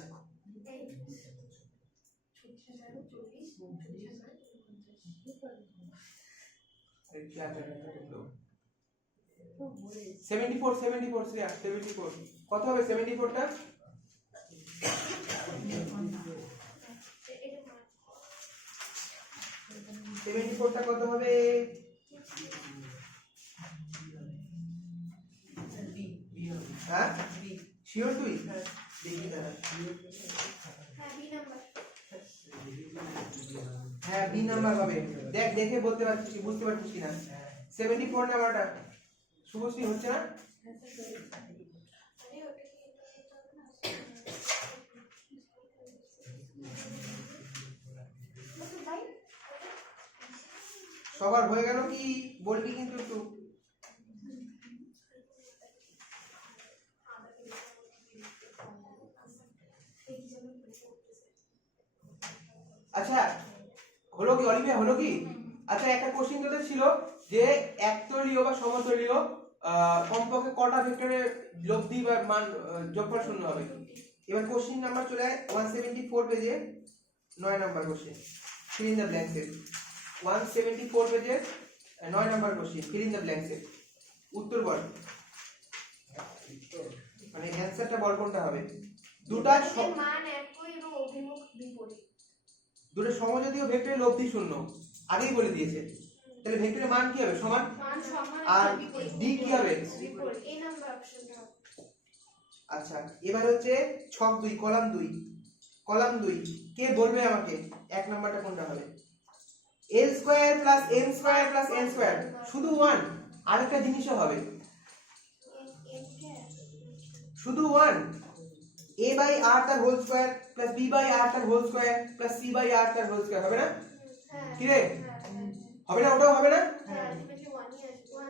সেভেন্টি ফোর কত হবে 74টা? কত হবে? হ্যাঁ শিওর তুই? দেখি দাঁড়া। হ্যাঁ বি নাম্বার হবে। দেখ দেখে বলতে পারছিস বুঝতে পারছিস কিনা। 74 নাম্বারটা শুভশ্রী হচ্ছে না? সবার হয়ে গেল কি বলবি কিন্তু একটু। আচ্ছা হলো কি অলিভিয়া, হলো কি? আচ্ছা একটা কোশ্চেন তোদের ছিল যে একতলীয় বা সমতলীয় কমপক্ষে কটা ভেক্টরের লব্ধি বা মান যোগফল শূন্য হবে। এবার কোশ্চেন নাম্বার চলে যায় 174 পেজে 9 number question, fill in the blanks. 174 পেজে 9 number question, fill in the blanks. উত্তর বল, মানে অ্যানসারটা বল কোনটা হবে। দুটো সমজাতীয় ভেক্টরের লব্ধি শূন্য, আগেই বলে দিয়েছে। তাহলে ভেক্টরের মান কি হবে? সমান। আর ডি কি হবে? আচ্ছা এবার হচ্ছে ছক 2 কলাম 2 কে বলবে আমাকে 1 নাম্বারটা কোনটা হবে? l square plus m square plus n square, শুধু 1। আরেকটা জিনিসও হবে, শুধু 1। a বাই r তার whole square plus b by r তার whole square plus c by r তার হোল স্কয়ার হবে না? কি রে হবে না? ওটাও হবে না?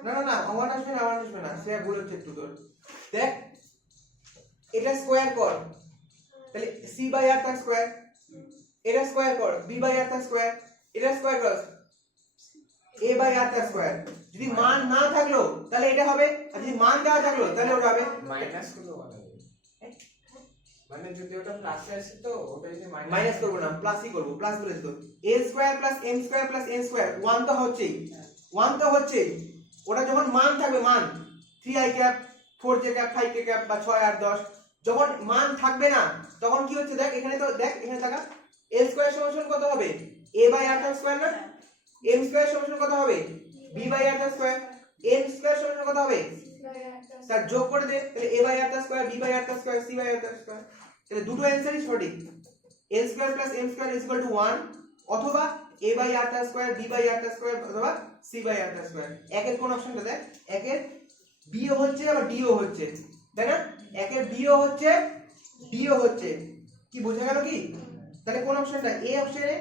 না না না ওয়ান আসবে না, সে ভুল হচ্ছে একটু তোর। দেখ এটা স্কয়ার কর, তাহলে c বাই r তার স্কয়ার, এটা স্কয়ার কর b বাই r তার স্কয়ার, এটা স্কয়ার কর a বাই r তার স্কয়ার। যদি মান না থাকলো তাহলে এটা হবে, আর যদি মান দেওয়া থাকলো তাহলে ওটা হবে। মাইনাস করলে বলা যাবে, মানে যদি ওটা প্লাসে আসে তো ওটা যদি মাইনাস করব না, প্লাসই করব। প্লাস বলেছ তো a square plus m square plus n square 1 তো হচ্ছেই, 1 তো হচ্ছেই। ওটা যখন মান থাকবে, মান 3i cap 4j cap 5k cap বা 6 8 10, যখন মান থাকবে না তখন কি হচ্ছে দেখ এখানে, তো দেখ এখানে থাকা l স্কয়ার সমান কত হবে? a বাই r তার স্কয়ার না? m স্কয়ার সমান কত হবে? b বাই r তার স্কয়ার। n স্কয়ার সমান কত হবে? তার যোগ করে দে, তাহলে a বাই r তার স্কয়ার, b বাই r তার স্কয়ার, c বাই r তার স্কয়ার। তাহলে দুটো অ্যানসারই সঠিক। l square plus m square is equal to 1, অথবা a বাই r তার স্কয়ার, b বাই r তার স্কয়ার, অথবা c বাই r তার স্কয়ার। একের কোন অপশনটা দেখ, একের b ও হচ্ছে আবার d ও হচ্ছে, তাই না? একের b ও হচ্ছে d ও হচ্ছে, কি বোঝা গেল কি? তাহলে কোন অপশনটা? a অপশনে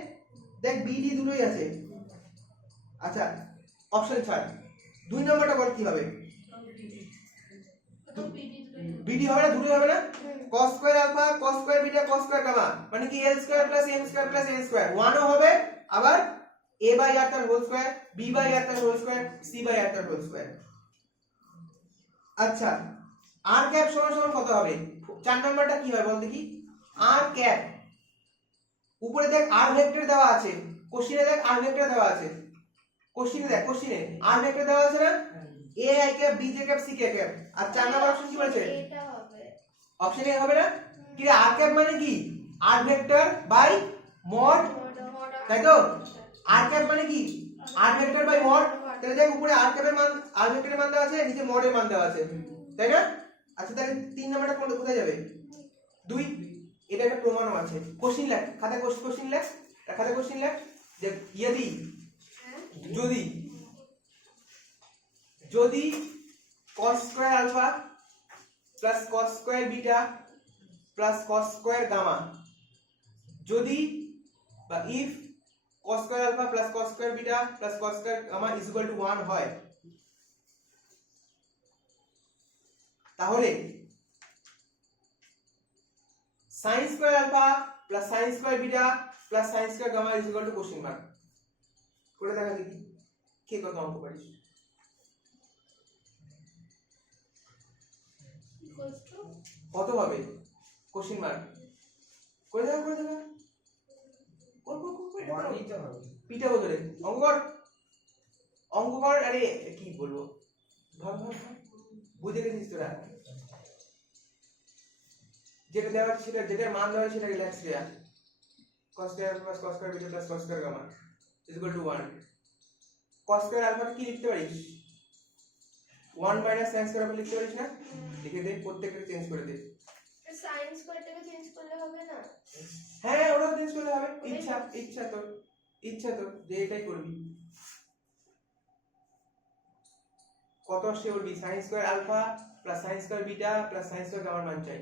দেখ b d দুটোই আছে। আচ্ছা অপশন ছাড়, 2 নম্বরটা বল কি হবে? বিডি হবে না? দুটোই হবে না? cos square alpha cos square beta cos square gamma, মানে কি l square plus m square plus n square 1 ও হবে, আবার a বাই r তার whole square, b by r তার whole square, c by r তার হোল স্কয়ার। আচ্ছা r ক্যাপ সমান সমান কত হবে? 4 নাম্বারটা কি হয় বল দেখি। r ক্যাপ, উপরে দেখ r ভেক্টর দেওয়া আছে, কোশ্চেনে দেখ r ভেক্টর দেওয়া আছে, কোশ্চেনে দেখ, কোশ্চেনে r ভেক্টর দেওয়া আছে না? a i cap b j cap c k cap. আর 4 নাম্বার অপশন কি বলেছে? এটা হবে, অপশন এ হবে না? কি r ক্যাপ মানে কি? r ভেক্টর বাই মড, তাই তো? r ক্যাপ মানে কি? r vector by mod. তাহলে দেখ উপরে r ক্যাপের মান, r ভেক্টরের মান দেওয়া আছে, নিচে মডের মান দেওয়া আছে, তাই না? আচ্ছা তাহলে 3 নাম্বারটা কোথায় যাবে? 2। এটা একটা প্রমাণও আছে। কোশ্চেন লেখ, খাতা কোশ্চেন লেখ, খাতা কোশ্চেন লেখ যে যদি যদি cos square alpha plus cos square beta plus cos square gamma, যদি বা if cos square alpha plus cos square beta plus cos square gamma is equal to 1 হয়, তাহলে sin square alpha plus sin square beta plus sin square gamma is equal to question mark. করে দেখা দেখি কে কত অঙ্ক পারিস। কত হবে? কোশ্চেন মার্ক করে দেবে কর ওয়ান নিতে হবে পিটা বদলে অঙ্ক কর আরে কি বলবো ভাব বুঝে গেছিস তোরা যেটা দেওয়া আছে সেটা যেটার মান দেওয়া আছে সেটাকে লেখ দেয়া cos square plus cos square beta plus cos square gamma is equal to 1 cos square alpha কি লিখতে পারিস 1 মাইনাস sin স্কয়ার আলফা লিখতে পারিস না লিখে দে প্রত্যেকটা চেঞ্জ করে দে সায়েন্স কোয়াটাকে চেঞ্জ করলে হবে না হ্যাঁ ওটা চেঞ্জ করলে হবে ইচ্ছা তোর যে এটাই করবি কত আসছে বলবি sin square alpha plus sin square beta plus sin square গামার মান চাই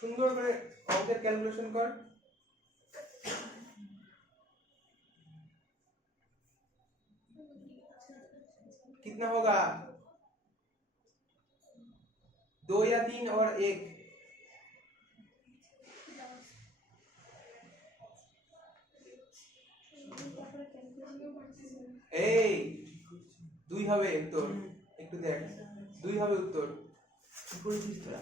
সুন্দর করে অঙ্কের ক্যালকুলেশন কর कितना होगा 2 या 3 और 1 এই 2 হবে উত্তর একটু দেখ 2 হবে উত্তর কি করেছিস তোরা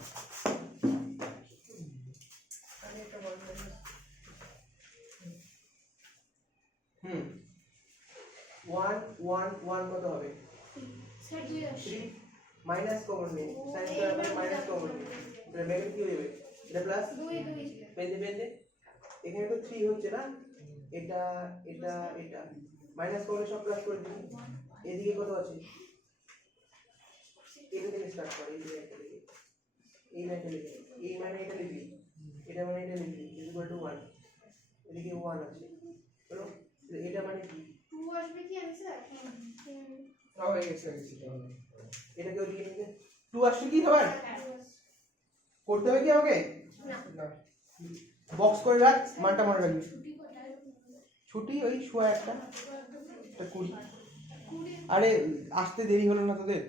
আমি এটা বলতে 1 কত হবে সেট দুই আসছে 3 মাইনাস কমন নেই sin square alpha minus common নেই এটা ব্র্যাকেট কি হবে এটা প্লাস দুই পেন্দে এখানে তো 3 হচ্ছে না এটা মাইনাস করলে সব প্লাস করে দিবি এদিকে কত আছে এটা থেকে স্টার্ট করে এই লাইনটা লিখে এই মানে এটা লিখবি এটা মানে এটা লিখবি ইজ ইকুয়াল টু 1 এদিকে 1 আছে চলো এটা মানে কি 2 আসবে কি आंसर হয়ে গেছে এটাকে ওদিকে নিয়ে 2 আসছে কি সবার করতে হবে কি আমাকে না বক্স করে রাখ মানটা মনে রাখবি ছুটি কোটায় ছুটি ওই শোয়া একটা 20 আরে আসতে দেরি হলো না তোদের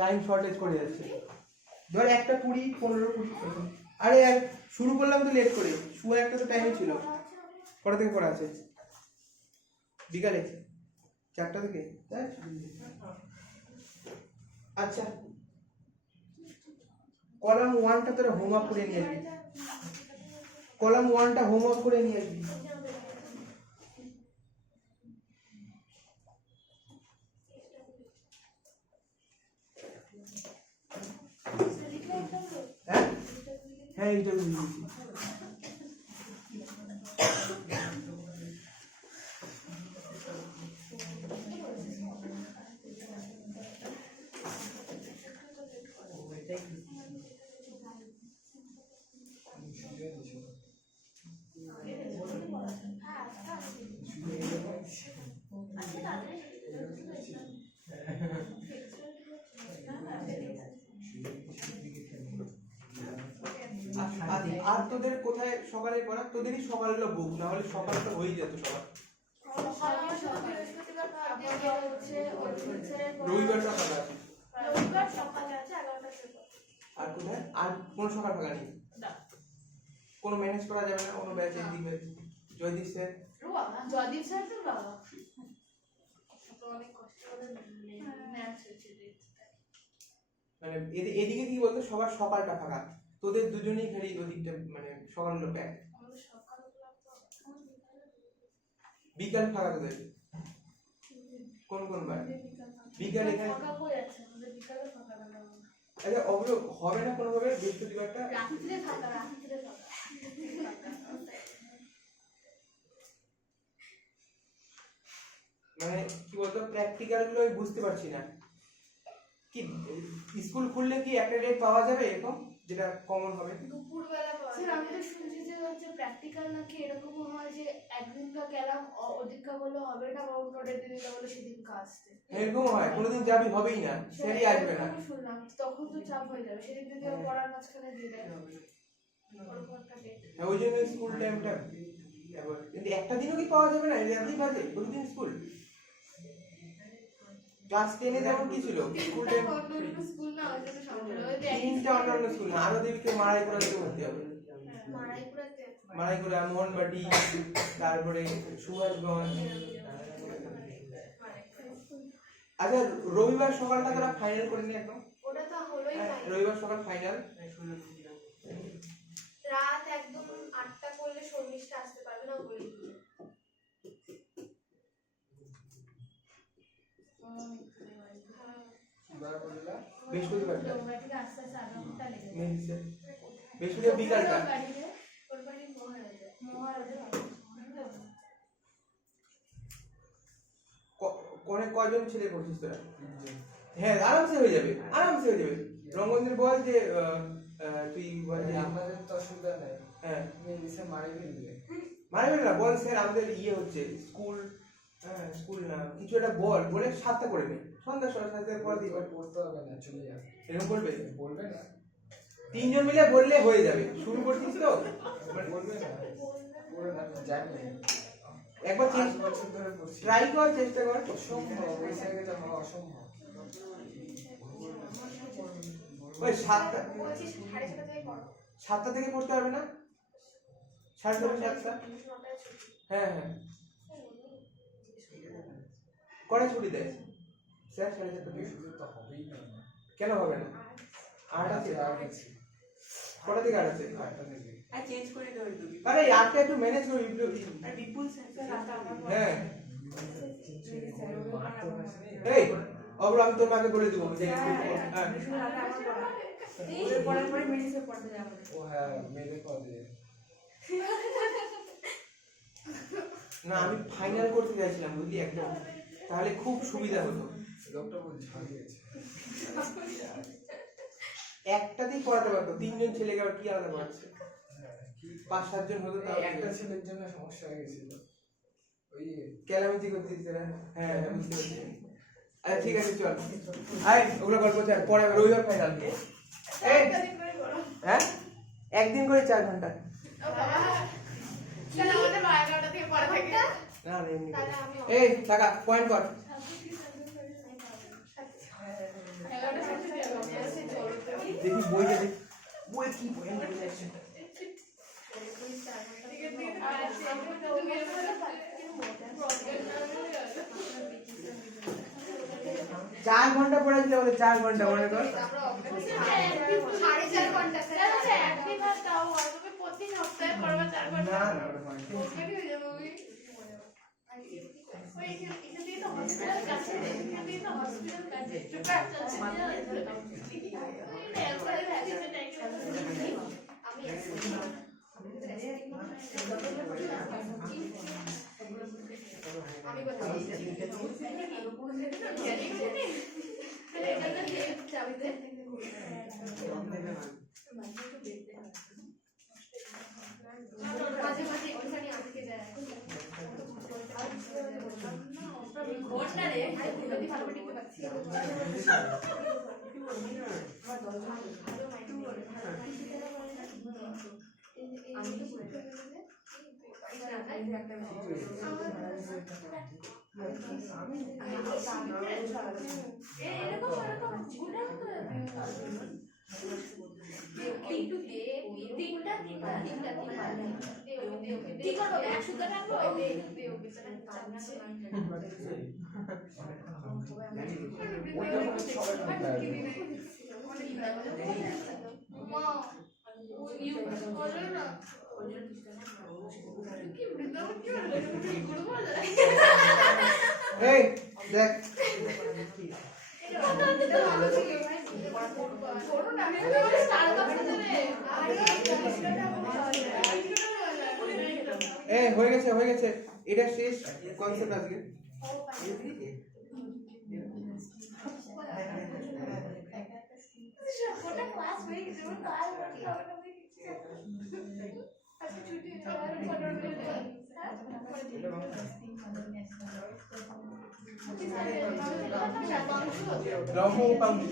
টাইম শর্টেজ করে যাচ্ছে ধর একটা 20 15 20 আরে আর শুরু করলাম তো লেট করে শোয়া একটা তো টাইমই ছিল কটা থেকে পড়া আছে বিকালে 4টা থেকে তাই আচ্ছা কলাম 1টা তোরা হোমওয়ার্ক করে নিয়ে আসবি কলাম 1টা হোমওয়ার্ক করে নিয়ে আসবি হ্যাঁ এইটা বুঝেছি আর তোদের কোথায় সকালে পড়া তোদেরই সকালগুলো বুক না হলে সকালটা হয়ে যেত সবার রবিবারটা ফাঁকা আছে আর কোথায় আর কোনো সকাল ফাঁকা নেই কোনো ম্যানেজ করা যাবে না কোনো ব্যাচ দিবে জয়দীপ স্যার জয়দীপ স্যার তো বাবা অনেক কষ্ট করে ম্যাথ হয়েছে মানে এদিকে কি বলতো সবার সকালটা ফাঁকা তোদের দুজনেই খালি ওদিকটা মানে সকালগুলো প্যাক বিকাল ফাঁকা তোদের কোন বার বিকাল এখানে ফাঁকা হয়ে যাচ্ছে আমাদের বিকালে ফাঁকা না আচ্ছা ওগুলো হবে না কোনোভাবে বৃহস্পতিবারটা রাত্রিরে ফাঁকা মানে কি বলতো প্র্যাকটিক্যাল গুলো আমি বুঝতে পারছি না কি স্কুল খুললে কি একটা ডেট পাওয়া যাবে এরকম যেটা কমন হবে দুপুরবেলা স্যার আমি তো শুনছি যে হচ্ছে প্র্যাকটিক্যাল নাকি এরকম হয় যে একদিনকা গেলাম ওদিনকা বলে হবে না বা অন্য দিনকা বলে সেদিনকা আসতে এরকম হয় কোনোদিন যাবি হবেই না সেটাই আসবে না আমি শুনলাম তখন তো চাপ হয়ে যাবে সেদিন যদি আমি পড়ার মাঝখানে দিয়ে দেয় ওরকম একটা ডেট হ্যাঁ ওই জন্য স্কুল টাইমটা কিন্তু একটা দিনও কি পাওয়া যাবে না এতই বাজে প্রতিদিন স্কুল ক্লাস 10 এ যেমন কি ছিল স্কুল টাইম স্কুল না ওই জন্য সমস্যা তিনটা অন্যান্য স্কুল না আরো দেবীকে মারাই করে ভর্তি হবে মারাই মারাইকুড়া, মোহনবাটি, তারপরে সুভাষগঞ্জ। আচ্ছা রবিবার সকালটা তোরা ফাইনাল করে নি একদম। ওটা তো হলোই হ্যাঁ, final। রবিবার সকাল ফাইনাল। রাত একদম 8টা করলে শর্মিষ্ঠা আসতে পারবে না বলে দিচ্ছে। এবার বললা বৃহস্পতিবারটা তোমরা থেকে আস্তে আস্তে আধা ঘন্টা লেগে যাবে। মেনসে বৃহস্পতিবার বিকালটা। ওর বাড়ি মহারাজা। মহারাজা কোনে কয়জন ছেলে করছিস তোরা? 3 জন। হ্যাঁ আরামসে হয়ে যাবে, আরামসে হয়ে যাবে। রঙ্গনের বল যে তুই বল যে আমাদের তো অসুবিধা নাই, হ্যাঁ মেডিসে মারি ফেলবে। মারবে না, বল স্যার আমাদের ইয়ে হচ্ছে স্কুল, হ্যাঁ স্কুল না কিছু একটা বল বলে 7টা করে নে, সন্ধ্যা 7টার পর দিই পড়তে হবে না, চলে যাবে। এরকম বলবে। বলবে না, 3 জন মিলে বললে হয়ে যাবে, শুরু করছিস তো বলবে না, বলবে না, আমি জানি। একবার 5 বছর ধরে পড়ছি। ট্রাই কর, চেষ্টা কর। অসম্ভব, ওই জায়গাটা হওয়া অসম্ভব। ওই 7টা বলছিস 6:30 থেকে পড়ো। 7টা থেকে পড়তে পারবে না? 7:30 7টা, 9টায় ছুটি। হ্যাঁ হ্যাঁ কটা ছুটি দেয় স্যার? 7:30 থেকে। শুধু তো হবেই না। কেন হবে না? 8টা থেকে কটা থেকে 8 আছে? 8টা থেকে। আর চেঞ্জ করে দেবে তো। আরে 8টা একটু ম্যানেজ করে আর বিপুল স্যার রাতে আমার হ্যাঁ এই অবর আমি তোমাকে বলে দেবো যে হ্যাঁ ওদের পড়ার পরে মেডিসে পড়তে যাবে। ও হ্যাঁ, মেরে পদে। না আমি ফাইনাল করতে চাইছিলাম বুঝলি একদম, তাহলে খুব সুবিধা হতো। লোকটা বল ঝাড়িয়েছে। একটাতেই পড়াতে পারতো, 3 জন ছেলেকে আবার কি আলাদা পড়াচ্ছে? 5-7 জন হতো তাও একটা ছেলের জন্য সমস্যা হয়ে গেছিল। ওই ক্যালামিটি করছিস তোরা। হ্যাঁ বুঝতে পারছি। আচ্ছা ঠিক আছে চল, আয় ওগুলো গল্প চার পরে রবিবার ফাইনাল। এই হ্যাঁ একদিন করে 4 ঘন্টা। তাহলে আমাদের 11টা থেকে পড়া থাকে। না না এমনি করে। তাহলে আমি এই টাকা পয়েন্ট কর। 11টা থেকে যাবো। দেখি বইটা দেখ, বই কি পয়েন্ট করে আছে। চার ঘন্টা পড়াইছিল আমাদের, 4 ঘন্টা মনে কর। 4.5 ঘন্টা স্যার। একদিন আর তাও অথবা প্রতি সপ্তাহে পড়বা 4 ঘন্টা। না না ওটা পয়েন্ট। হয়ে যাবে ওই। ওই এখান থেকে তো হসপিটাল কাছে, এখান থেকে তো হসপিটাল কাছে। চুপচাপ চলছে। আমি বলছি চাবিতে মাঝে মাঝে একটুখানি আটকে যায়। ঘন্টা রে যদি ভালো করে লিখতে পারছি। একটু দে, তিনটা কি করবো? এক সুতা টানবো? দে ওকে ওইটা মনে হয় সবাই করতে পারবে। এই দেখ এই হয়ে গেছে হয়ে গেছে, এটা শেষ কনসেপ্ট আজকে। ক্লাস হয়ে গেছে আর আজকে ছুটি আর 15 মিনিট রম্য পাঙ্গি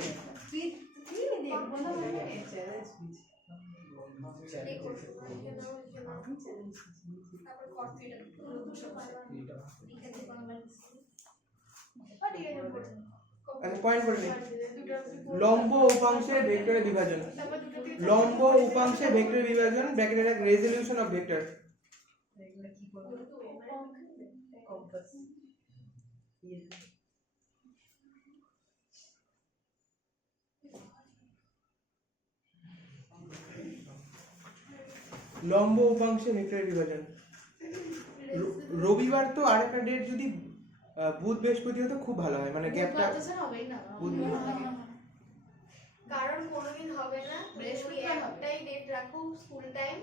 আচ্ছা পয়েন্ট করে নে। লম্ব উপাংশে ভেক্টরের বিভাজন, লম্ব উপাংশে ভেক্টরের বিভাজন ব্র্যাকেটে রাখ রেজোলিউশন অফ ভেক্টর। এগুলো কি করবে? কম্পাস। লম্ব উপাংশে ভেক্টরের বিভাজন। রবিবার তো আরেকটা ডেট যদি বুধ বৃহস্পতি হতো খুব ভালো হয়, মানে গ্যাপটা হবেই না কারণ কোনোদিন হবে না, তুমি বৃহস্পতিবার হবে। একটাই ডেট রাখো স্কুল টাইম,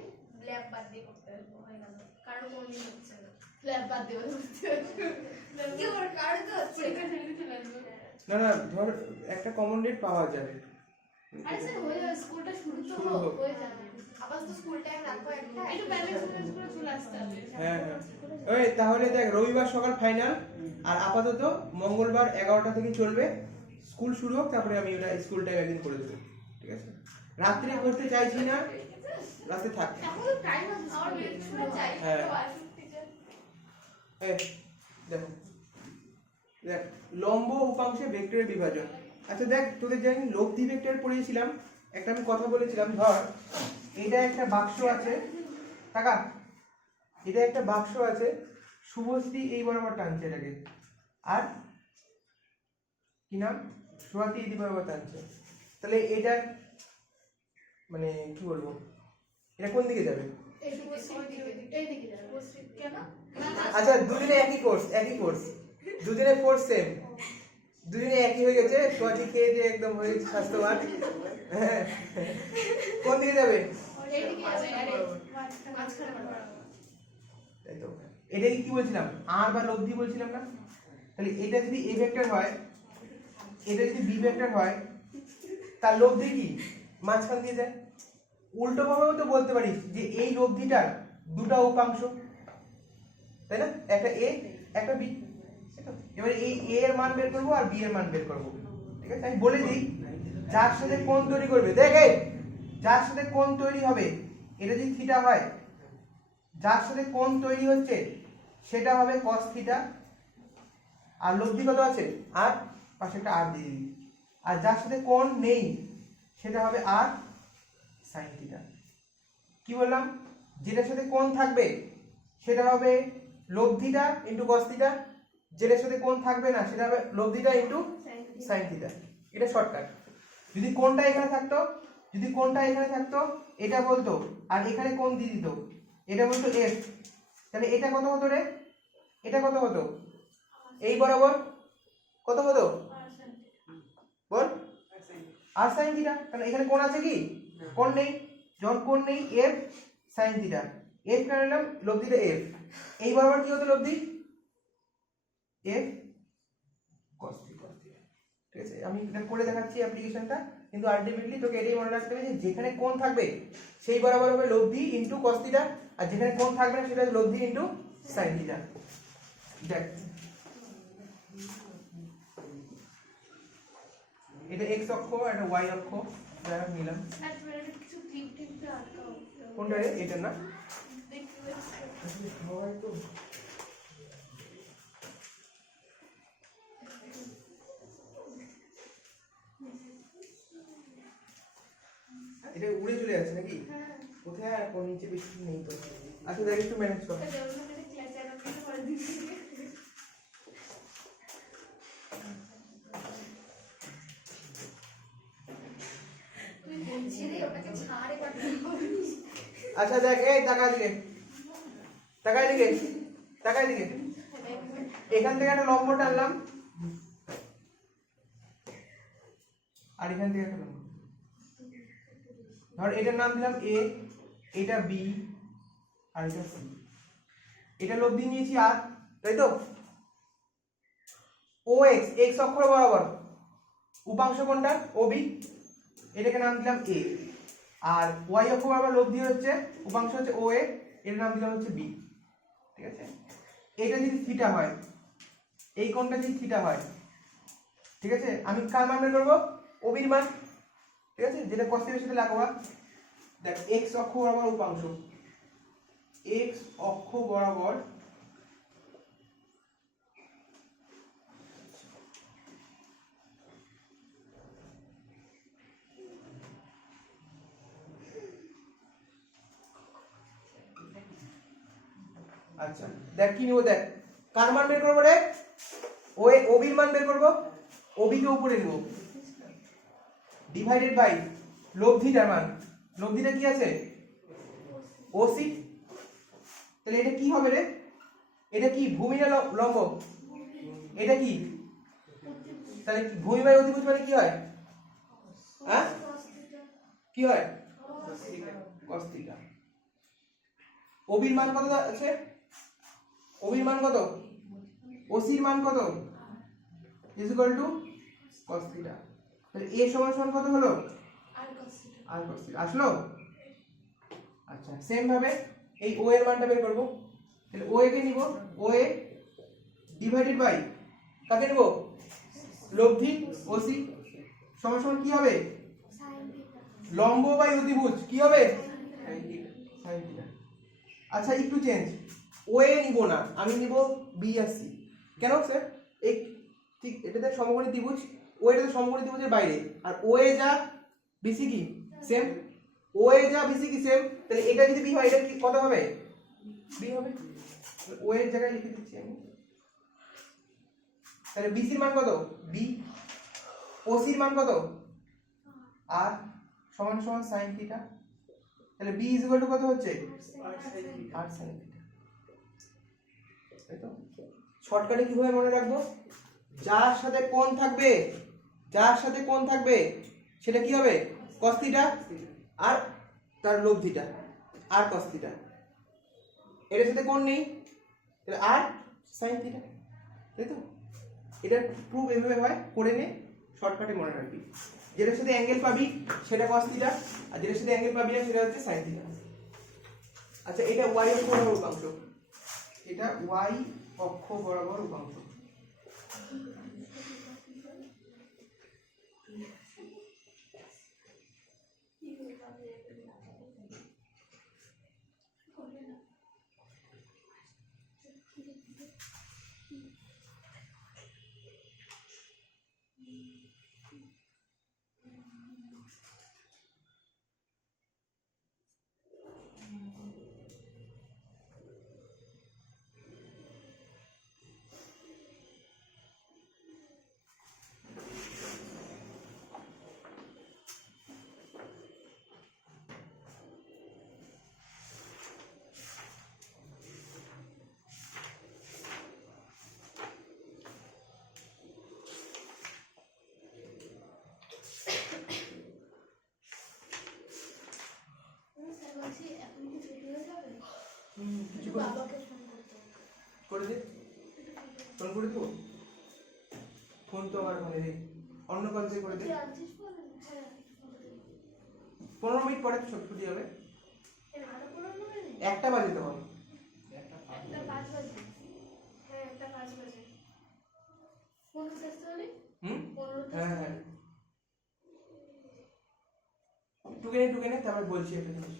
ল্যাব বাদ দিয়ে করতে হয়ে গেল, কারণ কোনোদিন হচ্ছে না। ল্যাব বাদ দিয়ে কি করে কারণ তো হচ্ছে না। না না ধর একটা কমন ডেট পাওয়া যাবে। আরে স্যার হয়ে যাবে, স্কুলটা শুরু তো শুরু হোক। হয়ে যাবে। আবার তো স্কুল টাইম রাখো একটা। একটু ব্যালেন্স করে চলে আসতে হবে। হ্যাঁ হ্যাঁ ওই তাহলে দেখ রবিবার সকাল ফাইনাল, আর আপাতত মঙ্গলবার 11টা থেকে চলবে, স্কুল শুরু হোক, তারপরে আমি ওটা স্কুল টাইম একদিন করে দেবো, ঠিক আছে? রাত্রে করতে চাইছি না, রাতে থাক। এখন তো টাইম আছে, আমার স্কুলে বেশিরভাগ চাই হ্যাঁ। তো আসুক টিচার। এই দেখো দেখ লম্ব উপাংশে ভেক্টরের বিভাজন। আচ্ছা দেখ তোদের জানি লব্ধি ভেক্টর পড়িয়েছিলাম, একটা আমি কথা বলেছিলাম, ধর এটা একটা বাক্স আছে, টাকা এটা একটা বাক্স আছে, শুভশ্রী এই বরাবর টানছে এটাকে, আর কি নাম সোহাতি এই বরাবর টানছে, তাহলে এটার মানে কি বলবো, এটা কোন দিকে যাবে? এইদিকে যাবে। কেন? আচ্ছা দুজনে একই কোর্স, দুজনে কোর্স সেম, দুজনে একই হয়ে গেছে, সোহাতি খেয়ে দিয়ে একদম হয়ে গেছে স্বাস্থ্যবান। হ্যাঁ। কোন দিকে যাবে? এইদিকে যাবে, আরে মাঝখানে বরাবর। তাই তো, এটাকে কি বলছিলাম, আর বা লব্ধি বলছিলাম না? তাহলে এটা যদি এ ভেক্টর হয়, এটা যদি বি ভেক্টর হয়, তার লব্ধি কি মাঝখান দিয়ে যায়। উল্টো ভাবেও তো বলতে পারিস যে এই লব্ধিটার দুটো উপাংশ, তাই না? একটা এ একটা বি। এবারে এই এ এর মান বের করবো আর বি এর মান বের করবো, ঠিক আছে? আমি বলে দিই যার সাথে কোণ তৈরি করবে, দেখ এই যার সাথে কোণ তৈরি হবে, এটা যদি থিটা হয়, যার সাথে কোণ তৈরি হচ্ছে সেটা হবে cos থিটা, আর লব্ধি কত আছে আর, পাশে একটা আর দিয়ে দিবি, আর যার সাথে কোণ নেই সেটা হবে আর sin থিটা। কি বললাম, যেটার সাথে কোণ থাকবে সেটা হবে লব্ধিটা ইনটু cos থিটা, যেটার সাথে কোণ থাকবে না সেটা হবে লব্ধিটা ইনটু sin থিটা। এটা শর্টকাট। যদি কোণটা এখানে থাকতো এটা বলতো, আর এখানে কোণ দিয়ে দিত, এটা বলতো f, তাহলে এটা কত হতো রে, এটা কত হতো, এই বরাবর কত হতো বল, আর sin থিটা, কারণ এখানে কোণ আছে কি, কোণ নেই, যখন কোণ নেই f sin থিটা, f কেন নিলাম, লব্ধিটা f, এই বরাবর কি হতো লব্ধি f cos থিটা, ঠিক আছে? আমি এটা করে দেখাচ্ছি অ্যাপ্লিকেশনটা, কিন্তু আলটিমেটলি তোকে এটাই মনে রাখতে হবে যে যেখানে কোণ থাকবে সেই বরাবর হবে লব্ধি ইনটু cos থিটা, আর যেখানে কোণ থাকবে না সেটা হবে লব্ধি ইনটু sin থিটা। দেখ এটা x অক্ষ আর এটা y অক্ষ, যাই হোক নিলাম। স্যার মেরে কিছু ক্লিপ টিপ দিয়ে আটকাও। কোনটা রে, এটা না? দেখতে পাচ্ছি। হয় তো এটা উড়ে চলে যাচ্ছে নাকি? কোথায় আর কোন নিচে বেশি নেই তো। আচ্ছা দেখ একটু ম্যানেজ কর। আচ্ছা দেখ এই তাকায় দিকে, এখান থেকে একটা লম্ব টানলাম, আর এখান থেকে একটা লম্ব, ধর এটার নাম দিলাম এ, এটা বি, আর এটা সি, এটা লব্ধি নিয়েছি আর, তাই তো? ও এক্স, এক্স অক্ষর বরাবর উপাংশ কোনটা, ও বি, এটাকে নাম দিলাম এ, আর ওয়াই অক্ষ বরাবর লব্ধি হচ্ছে উপাংশ হচ্ছে ও এ, এর নাম দিলাম হচ্ছে বি, ঠিক আছে? এটা যদি থিটা হয়, এই কোণটা যদি থিটা হয়, ঠিক আছে, আমি কার মান বের করবো, ও বির মান, ঠিক আছে? যেটা cos থিটার সাথে লাগাবো, দেখ এক্স অক্ষ বরাবর উপাংশ, এক্স অক্ষ বরাবর আচ্ছা দেখ কি নিব, দেখ কার মান বের করবো রে, ওবির মান বের করবো, ওবিকে উপরে নিব ডিভাইডেড বাই লব্ধিটার মান, লব্ধিটা কি আছে ওসি, তাহলে এটা কি হবে রে, এটা কি ভূমি না লম্ব, এটা কি, তাহলে ভূমি বাই অতিভুজ মানে কি হয়, হ্যাঁ কি হয় cos থিটা। ওবির মান কত আছে, ওবির মান কত, ওসির মান কত, is equal two cos theta. তাহলে a সমান সমান কত হলো, আর cos থিটা আসলো। আচ্ছা সেম ভাবে এই ও এর মানটা বের করব, তাহলে ও এ কে নিব, ও এ ডিভাইডেড বাই কাকে নিব, লব্ধি ওসি সমান সমান কি হবে, লম্ব বাই অতিভুজ কি হবে sin থিটা। আচ্ছা একটু চেঞ্জ, ও এ নিব না, আমি নিব বি আর সি। কেন স্যার, এই ঠিক এটাতে সমকোণী ত্রিভুজ, ও এটাতে সমকোণী ত্রিভুজের বাইরে, আর ও এ যা বিসি কি সেম, ও এ যা বিসি কি সেম, তাহলে এটা যদি বি হয় এটা কি কত হবে, বি হবে। ও এর জায়গায় লিখে দিচ্ছি আমি, তাহলে বিসির মান কত বি, ওসির মান কত আর সমান সমান sin থিটা, তাহলে b ইজ ইকুয়াল টু কত হচ্ছে r sin থিটা, তাই তো। শর্টকাটে কিভাবে মনে রাখবো, যার সাথে কোণ থাকবে, যার সাথে কোণ থাকবে সেটা কি হবে cos থিটা, আর তার লব থিটা আর cos থিটা, এর সাথে কোণ নেই তাহলে r sin থিটা, তাই তো। এটা প্রুফ এভাবে হয়, করে নে শর্টকাটে মনে রাখবি, যেটার সাথে অ্যাঙ্গেল পাবি সেটা cos থিটা, আর যেটার সাথে অ্যাঙ্গেল পাবি না সেটা হচ্ছে sin থিটা। আচ্ছা এটা y অক্ষ বরাবর উপাংশ, এটা y অক্ষ বরাবর উপাংশ। কিছু করে দে, ফোন করে দেবো, ফোন তো আমার মানে অন্য কলেজে করে দে, 15 মিনিট পরে ছুটি হবে, 1টা বাজে তখন, হ্যাঁ হ্যাঁ টুকে নে তারপরে বলছি একটা জিনিস,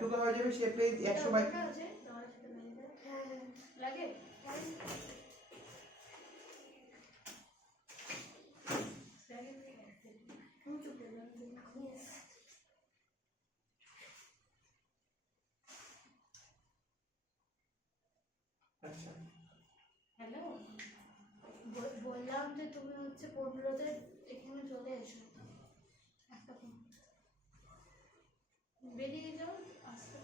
টুকে হয়ে যাবে সে পেজ 122 লাগে আচ্ছা হ্যালো, বললাম যে তুমি হচ্ছে 15তে এখানে চলে এসো, একটা বেরিয়ে যাও, আসতে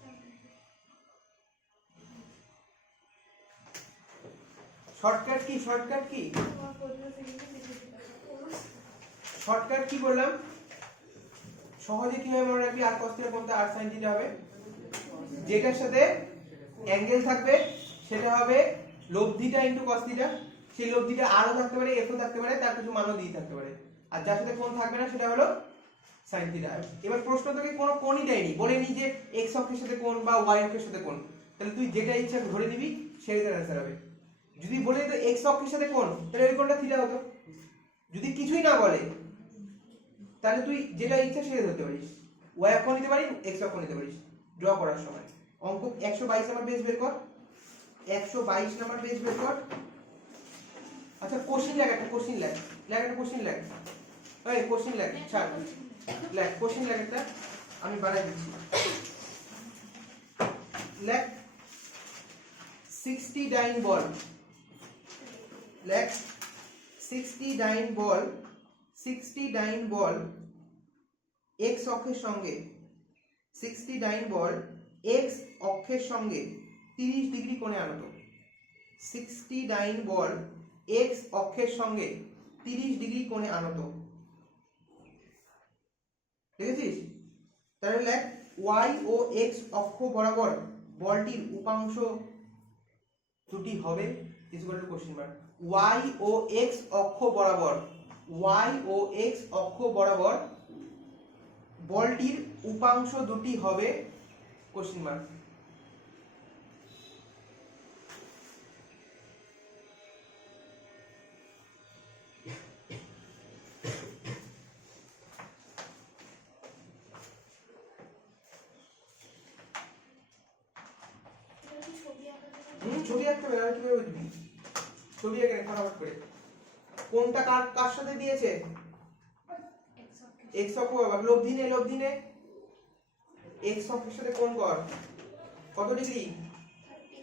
শর্টকাট কি, শর্টকাট কি, তোমার 15 সেকেন্ডে বেরিয়ে যাবে। শর্টকাট কি বললাম, সহজে কিভাবে মনে রাখবি, আর cos থিটা কোনটা, আর sin থিটা হবে, যেটার সাথে অ্যাঙ্গেল থাকবে সেটা হবে লব্ধিটা ইনটু cos থিটা, সেই লব্ধিটা আরও থাকতে পারে, এফও থাকতে পারে, তার কিছু মানও দিয়ে থাকতে পারে, আর যার সাথে কোণ থাকবে না সেটা হলো sin থিটা। এবার প্রশ্ন তোকে কোনো কোণই দেয়নি, বলেনি যে x অক্ষের সাথে কোণ বা y অক্ষের সাথে কোণ, তাহলে তুই যেটা ইচ্ছা ধরে নিবি সেটার অ্যান্সার হবে। যদি বলে তো x অক্ষের সাথে কোণ, তাহলে ওই কোণটা থিটা হতো, যদি কিছুই না বলে তাহলে তুই যেটা ইচ্ছা সেটা ধরতে পারিস, y অক্ষ নিতে পারিস, x অক্ষ নিতে পারিস ড্র করার সময়। অঙ্ক 122 নাম্বার পেজ বের কর, 122 নাম্বার পেজ বের কর। আচ্ছা কোশ্চেন লেখ, একটা কোশ্চেন লেখ, একটা কোশ্চেন লেখ, এই কোশ্চেন লেখ, ছাড় লেখ, কোশ্চেন লেখ একটা, আমি বানাই দিচ্ছি, লেখ 60 ডাইন বল, লেখ 60 ডাইন বল x অক্ষের সঙ্গে 60 ডাইন বল x অক্ষের সঙ্গে 30 ডিগ্রি কোণে আনত। 60 ডাইন বল x অক্ষের সঙ্গে 30 ডিগ্রি কোণে আনত। দেখেছিস? তাহলে লেখ y ও x অক্ষ বরাবর বলটির উপাংশ দুটি হবে is equal to question mark. y ও x অক্ষ বরাবর বলটির উপাংশ দুটি হবে কোশ্চেন মার্ক। এটা কি ছবি আঁকাতে হবে? ছবি আঁকতে হবে, আর কিভাবে বুঝবি? ছবি এঁকে নে ফটাফট করে। কোনটা কার কার সাথে দিয়েছে? x অক্ষ বরাবর। লব্ধি নে x অক্ষের সাথে কোণ কর। কত ডিগ্রি?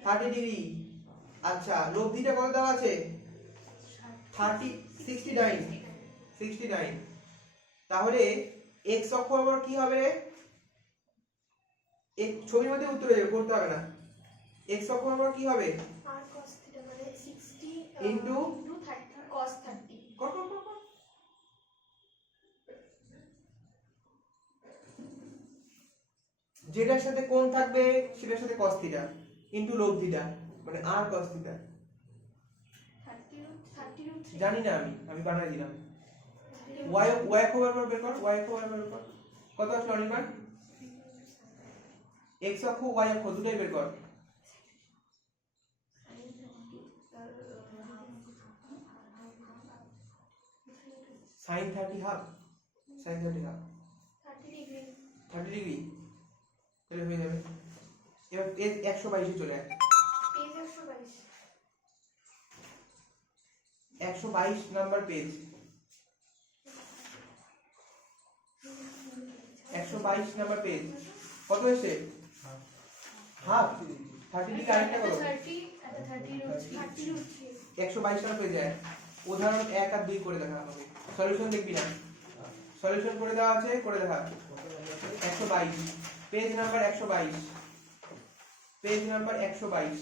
30 ডিগ্রি। আচ্ছা, লব্ধিটা কত দেওয়া আছে? 69। তাহলে x অক্ষ বরাবর কি হবে? ছবির মধ্যে উত্তর হয়ে যাবে, করতে হবে না। x অক্ষ বরাবর কি হবে? আর cos থিটা মানে 60 Into 30 cos 30। কর। যেটার সাথে কোণ থাকবে সেটার সাথে cos থিটা ইনটু লব্ধিটা মানে r cos থিটা। 30 root 3। জানি না, আমি বানাই দিলাম। y অক্ষ বরাবর বের কর, কত আসলো অনির্বাণ? x অক্ষ y অক্ষ দুটোই বের কর। sin 30 half 30 degree. তাহলে হয়ে যাবে। এবার 122 এ চলে আয়। Page 122। 122 number page. 122 number page. কত এসে? হাফ 30 ডিগ্রি আরেকটা কত? 30 root 3। 122 নাম্বার পেজে আয়। উদাহরণ 1 আর 2 করে দেখা আমাকে। সলিউশন দেখবি না, সলিউশন করে দেওয়া আছে, করে দেখা। 122 পেজ নাম্বার 122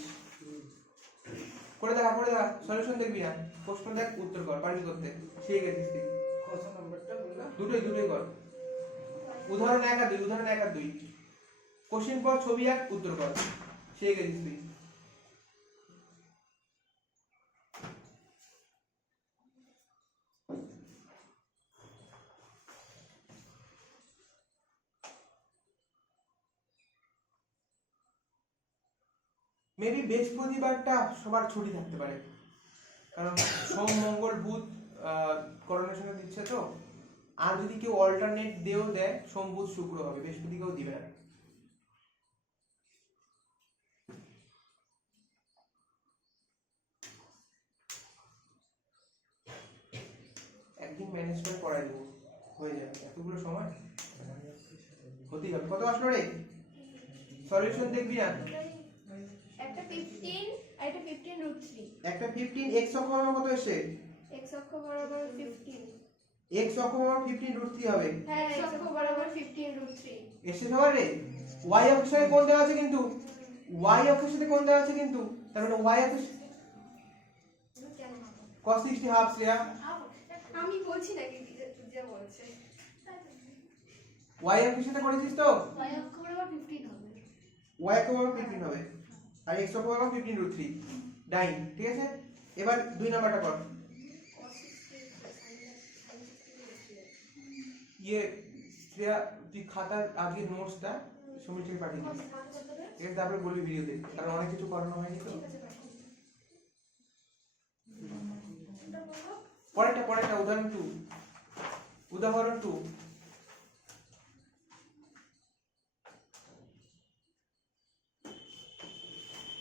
করে দেখা সলিউশন দেখবি না, প্রশ্ন দেখ, উত্তর কর, পারবি করতে, শিখে গেছিস তুই। কত নাম্বারটা বললাম? দুটোই কর। উদাহরণ 1 আর 2 কোশ্চেন পর ছবি আঁক, উত্তর কর, শিখে গেছিস তুই। মেবি বৃহস্পতিবারটা সবার ছুটি থাকতে পারে, কারণ সোম মঙ্গল বুধ করোনেশনে দিচ্ছে তো। আর যদি কেউ অল্টারনেট দেয়, সোম বুধ শুক্র হবে, বৃহস্পতি কেউ দিবে না। একদিন ম্যানেজ করে পড়াই দেবো, হয়ে যাবে। এতগুলো সময় হতেই হবে। কত আসলো রে? সলিউশন দেখবি না? একটা 15 আর একটা 15 root 3। একটা 15 x অক্ষ বরাবর কত এসে? x অক্ষ বরাবর 15। x অক্ষ বরাবর 15 রুট 3 হবে। হ্যাঁ, x অক্ষ বরাবর 15 root 3। এসে সবার রে y অক্ষের সাথে কোণ দেওয়া আছে কিন্তু, y অক্ষের সাথে কোণ দেওয়া আছে কিন্তু, তার মানে y অক্ষের cos 60 হাফ শ্রেয়া। আমি বলছি নাকি যে বলছে y অক্ষের সাথে করেছিস তো, y অক্ষ বরাবর 15 হবে। y অক্ষ বরাবর 15 হবে আর x অক্ষ বরাবর 15 রুট 3 ডাইন। ঠিক আছে, এবার 2 নাম্বারটা কর। ये শ্রেয়া, তুই খাতার আগে নোটসটা সমীরকে পাঠিয়ে দিস। ঠিক আছে, তারপরে বলবি ভিডিও দেখতে, কারণ অনেক কিছু করানো হয়নি তো। পরেরটা উদাহরণ 2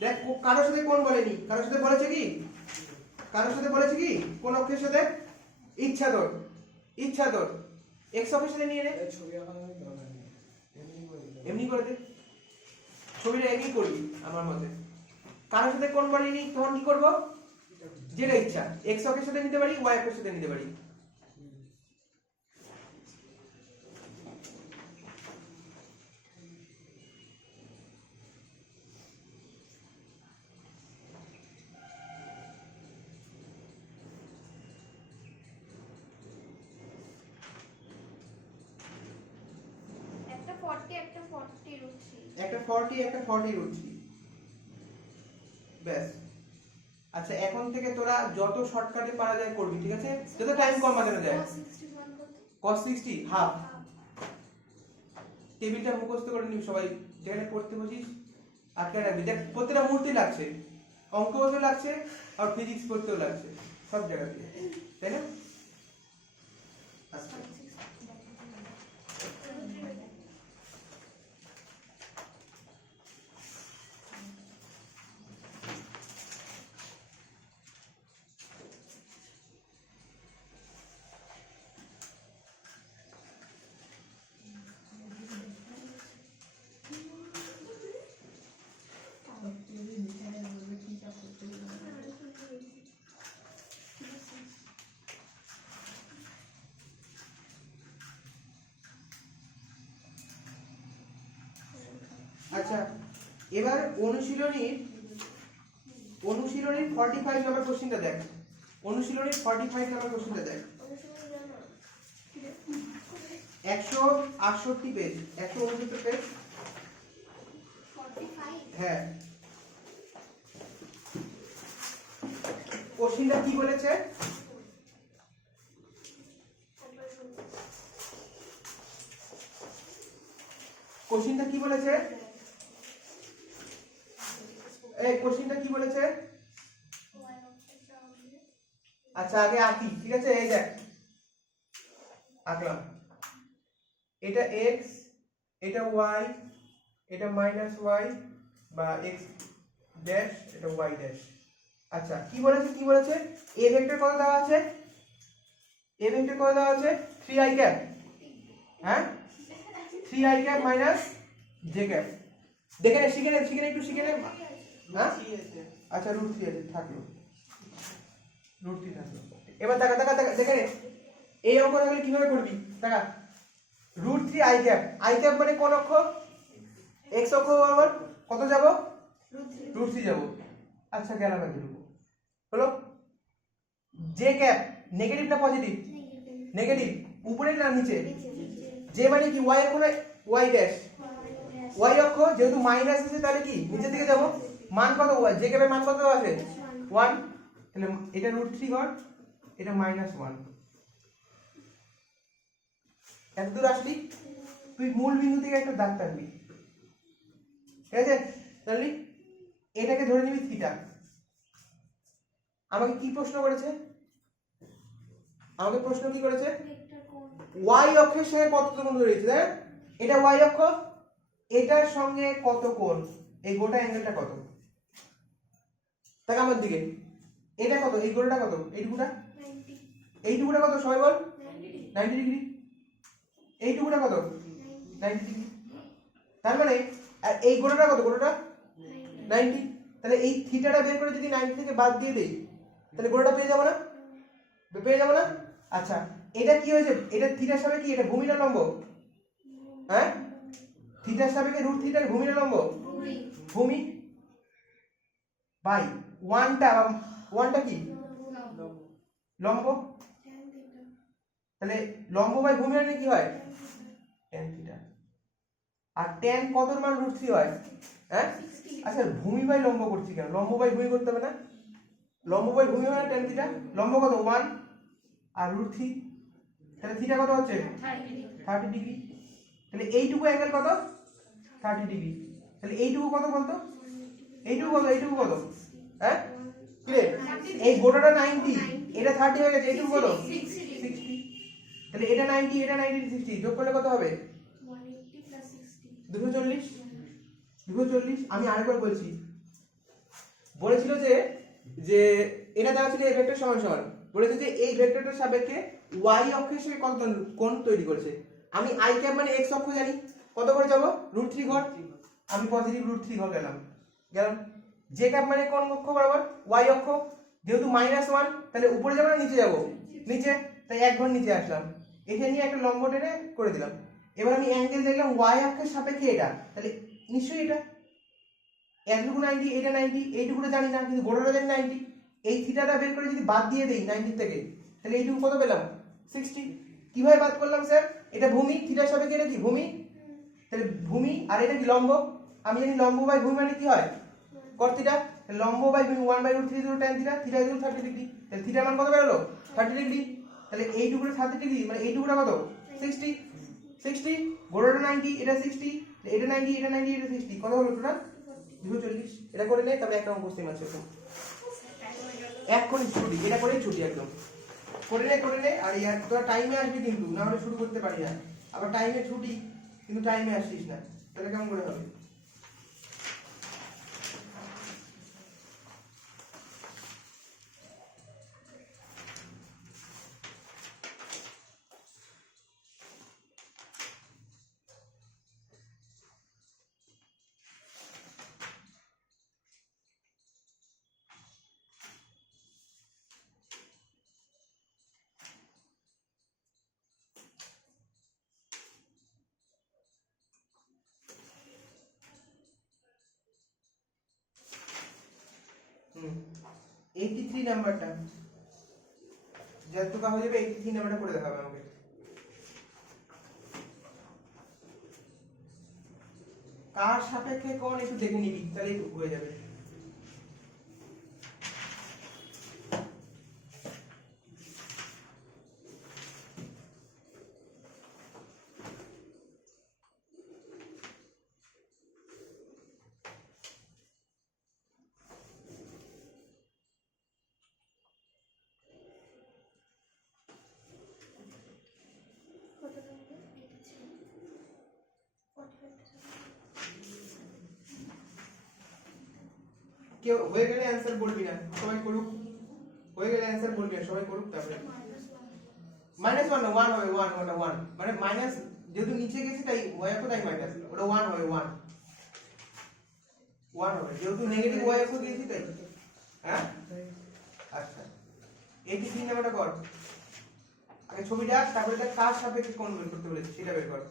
দেখ, কারোর সাথে কোন বলেনি, কারোর সাথে বলেছে কি কোন অক্ষের সাথে? ইচ্ছা তোর x অক্ষের সাথে নিয়ে নে, ছবি আঁকানোর দরকার নেই, এমনি করে দিতে হবে। এমনি করে দে, ছবিটা এমনি করবি আমার মতে। কারোর সাথে কোন বলিনি তখন কি করব, যেটা ইচ্ছা এক্স অক্ষের সাথে নিতে পারি, ওয়াই অক্ষের সাথে নিতে পারি। একটা 40 একটা 40 √3 একটা 40 একটা 40 √3 ব্যাস। আচ্ছা এখন থেকে তোরা যত শর্টকাটে পারা যায় করবি, ঠিক আছে, যত টাইম কম বাঁচানো যায়। cos 60 হাফ, টেবিলটা মুখস্থ করে নিবি সবাই, যেখানে পড়তে বসিস আটকে রাখবি। দেখ প্রত্যেকটা মুহূর্তে লাগছে, অঙ্ক বলতে লাগছে আর ফিজিক্স পড়তেও লাগছে, সব জায়গাতে, তাই না? আচ্ছা আচ্ছা এবার অনুশীলনীর 45 নম্বর কোশ্চেনটা দেখ। অনুশীলনীর 45 নম্বর কোশ্চেনটা দেখ, 168 পেজ, 169 পেজ। 45 হ্যাঁ, কোশ্চেনটা কি বলেছে? কোশ্চেনটা কি বলেছে? এই কোশ্চেনটা কি বলেছে? আচ্ছা আগে আঁকি, ঠিক আছে, এই দেখ আঁকলাম, এটা x, এটা y, এটা -y বা x ড্যাশ, এটা y ড্যাশ। আচ্ছা কি বলেছে, কি বলেছে? a ভেক্টর কত দেওয়া আছে? a ভেক্টর কত দেওয়া আছে? 3i ক্যাপ, হ্যাঁ 3i cap minus j cap. দেখে নে, শিখে নে, একটু শিখে নে। হ্যাঁ আচ্ছা √3 আছে, থাকলো √3 থাকলো। এবার দেখা দেখা দেখে নে, এই অঙ্কটা গেলে কিভাবে করবি, দেখা √3i ক্যাপ, i ক্যাপ মানে কোন অক্ষ? x অক্ষ বরাবর কত যাব? √3 যাব। আচ্ছা গেলাম এদিকে, হলো j ক্যাপ নেগেটিভ না পজিটিভ? নেগেটিভ, উপরে না নিচে? j মানে কি y এর কোন y ড্যাশ, y অক্ষ যেহেতু মাইনাস আছে তাহলে কি নিচের দিকে যাব। মান কত j ক্যাপের মান কত আছে? 1, তাহলে এটা √3 ঘর, এটা -1। এত দূর আসলি, তুই মূল বিন্দু থেকে একটা দাগ টানবি, ঠিক আছে? তাহলে এটাকে ধরে নিবি থিটা। আমাকে কি প্রশ্ন করেছে? আমাকে প্রশ্ন কি করেছে? y অক্ষের সঙ্গে কত কোণ ধরেছে, তাই না? এটা y অক্ষ, এটার সঙ্গে কত কোণ, এই গোটা অ্যাঙ্গেলটা কত? তাকে আমার দিকে, এটা কত, এই গোটাটা কত, এইটুকুটা, এইটুকুটা কত সবাই বল? 90 ডিগ্রি। এইটুকুটা কত? 90 ডিগ্রি। তার মানে এই গোটাটা কত, গোটাটা 90। তাহলে এই থিটাটা বের করে যদি 90 থেকে বাদ দিয়ে দেই তাহলে গোটাটা পেয়ে যাবো না? পেয়ে যাবো না? আচ্ছা এটা কি হয়েছে, এটা থিটার সাপেক্ষে কি, এটা ভূমি না লম্ব? হ্যাঁ থিটার সাপেক্ষে √θ ভূমি না লম্ব? ভূমি। বাই 1টা কি লম্ব, তাহলে লম্ব বাই ভূমি মানে কি হয়? tan theta. আর tan কতর মান √3 হয়? হ্যাঁ আচ্ছা ভূমি বাই লম্ব করছি কেন, লম্ব বাই ভূমি করতে হবে না? লম্ব বাই ভূমি মানে tan থিটা, লম্ব কত 1 আর √3, তাহলে থিটা কত হচ্ছে 30 ডিগ্রি। তাহলে এইটুকু অ্যাঙ্গেল কত? 30 ডিগ্রি। তাহলে এইটুকু কত বলতো? এইটুকু কত, এইটুকু কত? হ্যাঁ কি রে, এই গোটাটা 90, এটা 30 হয়ে গেছে, এইটুকু কত? 60। তাহলে এটা 90, এটা 90, 60 যোগ করলে কত হবে? 240। 240। আমি আরেকবার বলছি, বলেছিল যে এটা দেওয়া ছিল এই ভেক্টর সমান সমান, বলেছে যে এই ভেক্টরটার সাপেক্ষে y অক্ষের সাথে কত কোণ তৈরি করেছে। আমি i ক্যাপ মানে x অক্ষ জানি, কত করে যাব? √3 ঘর, আমি পজিটিভ √3 ঘর গেলাম। জে ক্যাপ মানে কোন অক্ষ বরাবর? ওয়াই অক্ষ। যেহেতু -1 তাহলে উপরে যাবো না নিচে যাবো? নিচে। তাই এক ঘর নিচে আসলাম, এটা নিয়ে একটা লম্ব টেনে করে দিলাম। এবার আমি অ্যাঙ্গেল দেখলাম ওয়াই অক্ষের সাপেক্ষে এটা, তাহলে নিশ্চয়ই এটা। এতটুকু 90, এটা 90, এইটুকুটা জানি না কিন্তু গোটাটা জানি 90। এই থিটাটা বের করে যদি বাদ দিয়ে দেই 90 থেকে, তাহলে এইটুকু কত পেলাম? 60। কিভাবে বাদ করলাম স্যার? এটা ভূমি, থিটার সাপেক্ষে এটা কি ভূমি, তাহলে ভূমি আর এটা কি লম্ব। আমি জানি লম্ব বাই ভূমি মানে কি হয়? cos theta. লম্ব বাই ভূমি 1/√3 tan theta, theta equal 30 degree. তাহলে থিটার মান কত বেরোলো? 30 ডিগ্রি। তাহলে এইটুকুটা 30 ডিগ্রি মানে এইটুকুটা কত? 60। 60 গোটাটা 90, এটা 60, এটা 90, এটা 90, এটা 60, কত হলো টোটাল? 240। এটা করে নেই, তারপরে একটা অঙ্ক কোশ্চেন আছে এরকম। এক্ষুনি ছুটি, এটা করেই ছুটি একদম। করে নে আর তোরা টাইমে আসবি কিন্তু, না হলে শুরু করতে পারি না। আবার টাইমে ছুটি কিন্তু টাইমে আসিস না, তাহলে কেমন করে হবে? হুম 83 নাম্বারটা যতটা হয়ে যাবে 83 নাম্বারটা করে দেখাবে আমাকে। কার সাপেক্ষে কোণ একটু দেখে নিবি, তাহলেই হয়ে যাবে। কত নম্বর? 83 45 কেউ হয়ে গেলে অ্যানসার বলবি না, সবাই করুক। হয়ে গেলে অ্যানসার বলবি না, সবাই করুক তারপরে। -1 না 1 হবে, 1 ওটা 1 মানে মাইনাস, যেহেতু নিচে গেছে তাই y অক্ষ তাই মাইনাস, ওটা 1 হবে, 1 হবে যেহেতু নেগেটিভ y অক্ষ দিয়েছি তাই। হ্যাঁ আচ্ছা 83 নাম্বারটা কর। আগে ছবিটা আঁক, তারপরে দেখ কার সাপেক্ষে কোণ বের করতে বলেছি সেটা বের কর।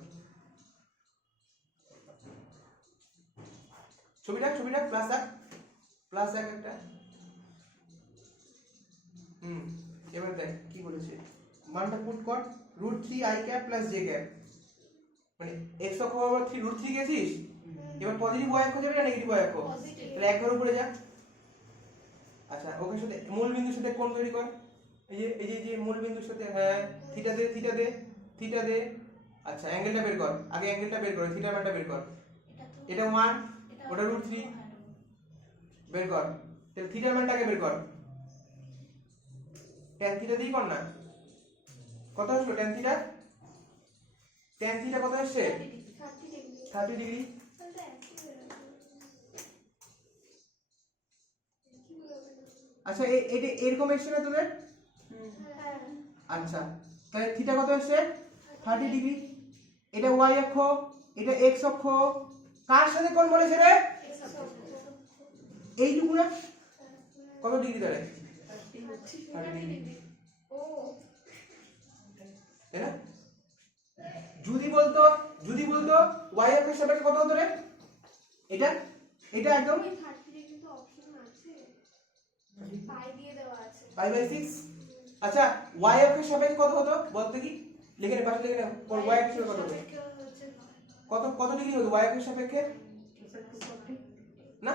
ছবিটা প্লাস এক একটা। এবার দেখ কি বলেছে, মানটা পুট কর। √3 i cap plus j cap মানে x অক্ষ বরাবর 3 গেছিস, এবার পজিটিভ y অক্ষ যাবে না নেগেটিভ y অক্ষ? তাহলে এক ঘর উপরে যা। আচ্ছা ওকে সাথে মূল বিন্দুর সাথে কোণ তৈরি কর। এই যে মূল বিন্দুর সাথে, হ্যাঁ থিটা দে। আচ্ছা অ্যাঙ্গেলটা বের কর, আগে অ্যাঙ্গেলটা বের কর, থিটার মানটা বের কর। এটা 1, ওটা √3 বের কর। তাহলে থিটার মানটা আগে বের কর। tan থিটা দিয়ে কর না, কত আসলো tan থিটা? tan থিটা কত আসছে? 30 ডিগ্রি। আচ্ছা এটা এরকম এসছে না তোদের? আচ্ছা তাহলে থিটা কত আসছে? 30 ডিগ্রি। এটা y অক্ষ, এটা x অক্ষ, কার সাথে কোণ বলেছে রে? এইটুকু না, কত ডিগ্রি দাঁড়ায়? 30 ডিগ্রি। তাই না? যদি বলতো y অক্ষের সাপেক্ষে কত হতো রে? এটা একদম π/6। আচ্ছা y অক্ষের সাপেক্ষে কত হতো বলতে কি? লিখে নে, পাশে লিখে নে, y অক্ষের কত হতো? কত ডিগ্রি হতো y অক্ষের সাপেক্ষে? না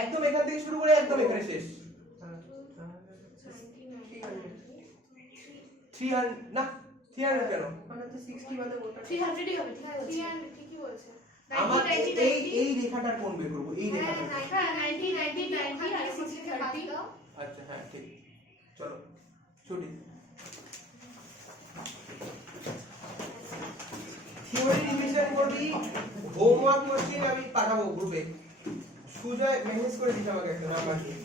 একদম এখান থেকে শুরু করে একদম এখানে শেষ। 300 না 300 কেন? মানে তো 60 বাদে ওটা 300 হবে, 300 ঠিকই বলছে। আমার এই রেখাটার কোণ বের করব, এই রেখাটা। হ্যাঁ 90 আর 60 30। আচ্ছা হ্যাঁ ঠিক, চলো ছুটি। থিওরি রিভিশন করবি, হোমওয়ার্ক কোশ্চেন আমি পাঠাবো গ্রুপে। সুজয় মেসেজ করে দিস আমাকে একটা নাম্বার দিয়ে।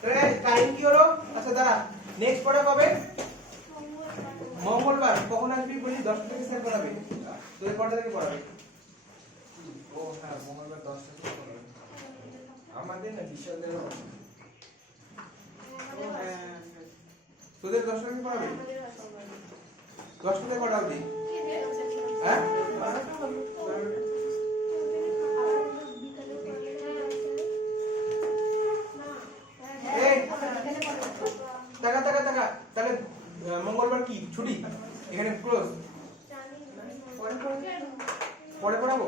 তাহলে টাইম কি হলো? আচ্ছা দাঁড়া, নেক্সট পড়া কবে? মঙ্গলবার। কখন আসবি বলি? 10টা থেকে স্যার পড়াবে, তোদের কটা থেকে পড়াবে? ও হ্যাঁ মঙ্গলবার 10টা থেকে পড়াবে। আমাদের না বিশালেরও ও হ্যাঁ হ্যাঁ। তোদের 10টা থেকে পড়াবে? 10টা থেকে কটা অবধি? হ্যাঁ? 12টা হলো, 12টা। এই টাকা টাকা টাকা তাহলে মঙ্গলবার কি ছুটি? এখানে ক্লোজ। পরে পরে পরে পড়াবো?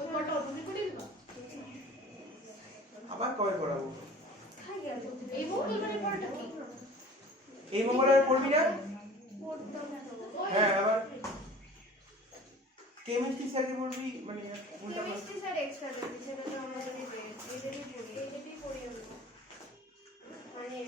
ওই কটা অবধি করে দিবা আবার কবে পড়াবো? এই মঙ্গলবারের পরটা কি এই মঙ্গলবার পড়বি না? হ্যাঁ আবার কেমিস্ট্রি স্যারকে পড়বি মানে উল্টা পাল্টা। কেমিস্ট্রি স্যার এক্সট্রা দেবে, সেটা তো আমাদেরই পেয়ে, এদেরই পড়ি, এদেরই পড়ি আমরা। মানে